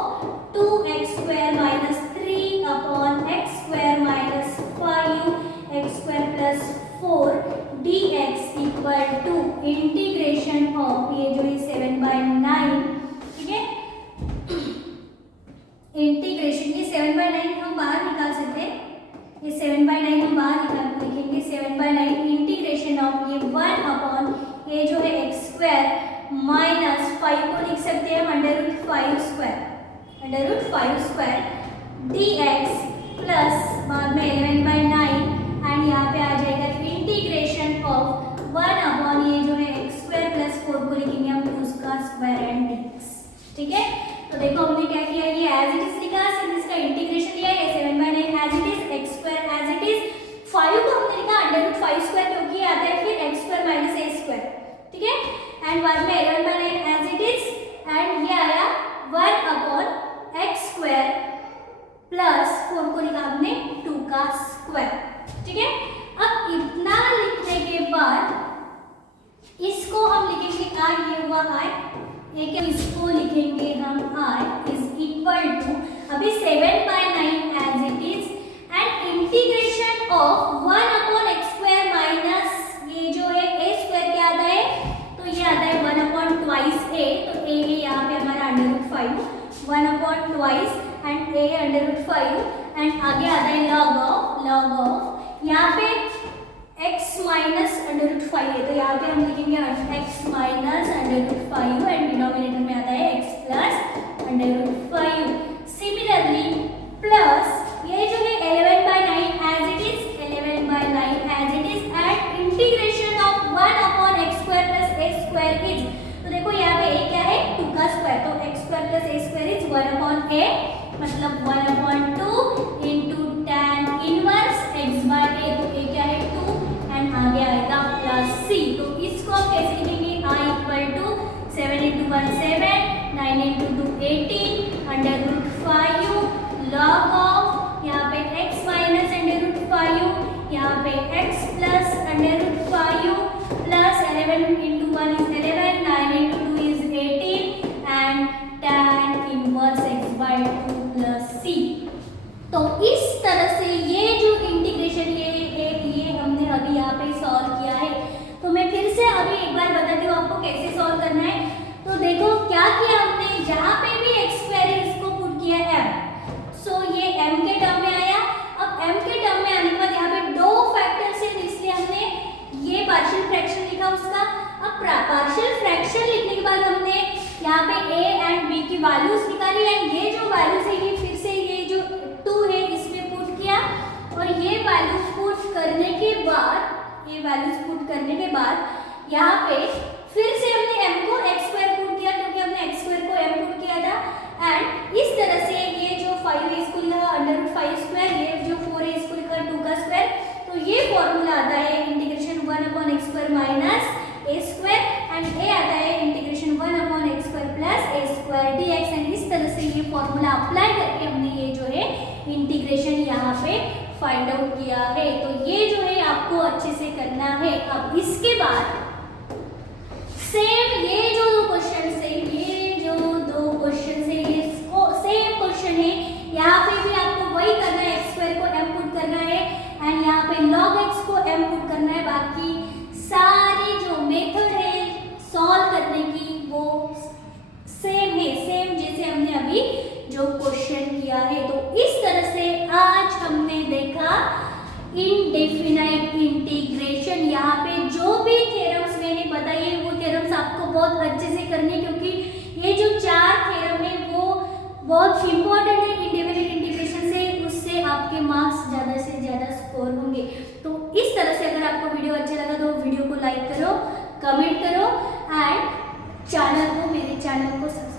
2x² -3 upon x² -5 x² + 4 dx equal to integration of ये जो है 7/9, ठीक है। इंटीग्रेशन ये 7/9 हम बाहर निकाल सकते हैं, ये 7/9 हम बाहर लिखेंगे 7/9 इंटीग्रेशन ऑफ ये 1 अपॉन ये जो है x² -5 को लिख सकते हैं √5² dx प्लस बाद में 11/9 एंड यहाँ पे आ जाएगा इंटीग्रेशन ऑफ 1 अपॉन ये जो है x² + 4 को लिखेंगे हम 2 का स्क्वायर एंड dx, ठीक है। तो देखो हमने क्या किया, ये एज इट इज लिखा, सिर्फ इसका इंटीग्रेशन लिया, ये 7/9 as it is, x² as it is, 5 को हमने लिखा √5² क्योंकि आता है फिर x² - a², ठीक है। एंड बाद में 11/9 एज इट इज एंड ये आया 1 अपॉन x² + 4 को लिखा हमने 2 का स्क्वायर, ठीक है। अब इतना लिखने के बाद इसको हम लिखेंगे i, ये हुआ i, एक इसको लिखेंगे हम i इज इक्वल टू, अभी 7/9 as it is and integration of 1/x² minus ये जो है a² क्या आता है, तो ये आता है 1/2 a, तो a है यहाँ पे हमारा √5, 1/2 एंड a है √5 एंड आगे आता है log ऑफ यहाँ पे x माइनस √5 है, तो यहाँ पे हम लिखेंगे x माइनस √5 एंड डिनोमिनेटर में आता है x प्लस √5। सिमिलरली प्लस ये जो है 11/9 as it is, 11/9 as it is and integration of 1/x² plus a² is, तो देखो यहाँ पे a क्या है 2 का स्क्वायर, तो x² plus a² is 1/a, मतलब 1/2 इंटू tan इनवर्स x/a, तो a क्या है 2 एंड आगे आएगा प्लस c, तो इसको आप कैसे लिखेंगे, i equal to 7 × 1 7, 9 × 2 18 √5 log of यहाँ पे x माइनस √5, यहाँ पे x plus √5 plus 11 × 1 is 11, 9 × 2 is 18 and tan inverse x/2 plus c। तो इस तरह से ये जो इंटीग्रेशन ये हमने अभी यहाँ पे सॉल्व किया है। तो मैं फिर से अभी एक बार बताती हूँ आपको कैसे सॉल्व करना है। तो देखो क्या किया हमने, जहाँ पे भी x² है इसको पुट किया m, सो ये m के टर्म में आया। अब m के टर्म में आने के बाद यहाँ पे 2 फैक्टर्स है, इसलिए हमने ये पार्शियल फ्रैक्शन लिखा उसका। अब पार्शियल फ्रैक्शन लिखने के बाद हमने यहाँ पे a एंड b की वैल्यूज निकाली एंड ये जो वैल्यूज है ये फिर से ये जो 2 है इसमें पुट किया और ये वैल्यूज पुट करने के बाद यहाँ पे फिर से हमने m को x² पुट किया क्योंकि हमने x² को m पुट किया था एंड इस तरह से ये जो 5 है इसको लिखा √5², ये जो 4 है इसको लिखा 2 का स्क्वायर। तो ये फॉर्मूला आता है integration 1/x² minus a² and a आता है integration 1/x² plus a² dx and इस तरह से ये फॉर्मूला अप्लाई करके हमने ये जो है इंटीग्रेशन यहाँ पे फाइंड आउट किया है। तो ये जो है आपको अच्छे से करना है। अब इसके बाद सेम ये जो 2 क्वेश्चन है, ये सेम क्वेश्चन है, यहाँ पे भी आपको वही करना है, x² को m पुट करना है एंड यहाँ पे log x को m पुट करना है। बाकी सारी जो मेथड है सॉल्व करने की वो सेम है, सेम जैसे हमने अभी जो क्वेश्चन किया है। तो इस तरह से आज हमने देखा इनडेफिनाइट इंटीग्रेशन। यहाँ पे जो भी थ्योरम्स मैंने बताए वो थ्योरम्स आपको बहुत अच्छे से करने, क्योंकि ये जो 4 थ्योरम है वो बहुत इंपॉर्टेंट है इनडेफिनाइट इंटीग्रेशन से, उससे आपके मार्क्स ज़्यादा से ज़्यादा स्कोर होंगे। तो इस तरह से अगर आपको वीडियो अच्छा लगा तो वीडियो को लाइक करो, कमेंट करो एंड मेरे चैनल को सब्सक्राइब